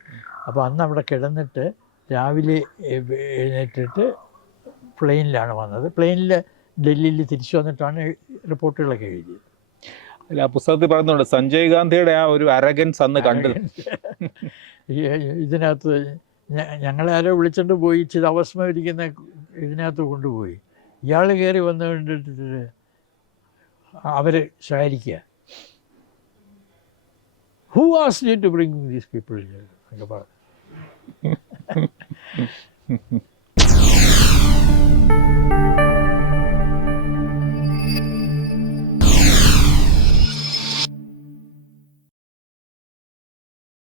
അപ്പോൾ അന്ന് അവിടെ കിടന്നിട്ട് രാവിലെ എഴുന്നേറ്റിട്ട് പ്ലെയിനിലാണ് വന്നത്. പ്ലെയിനിൽ ഡൽഹിയിൽ തിരിച്ചു വന്നിട്ടാണ് റിപ്പോർട്ടുകളൊക്കെ എഴുതിയത്. അല്ല, ആ പുസ്തകത്തിൽ പറയുന്നുണ്ട് സഞ്ജയ് ഗാന്ധിയുടെ ആ ഒരു അരഗൻസ് അന്ന് കണ്ടു. ഇതിനകത്ത് ഞങ്ങളെ ആരോ വിളിച്ചുകൊണ്ട് പോയി ചിതാഭസ്മം ഇരിക്കുന്ന ഇതിനകത്ത് കൊണ്ടുപോയി. ഇയാൾ കയറി വന്നു കണ്ടിട്ട് അവർ ശാരിക്കുക. Who asked you to bring these people here?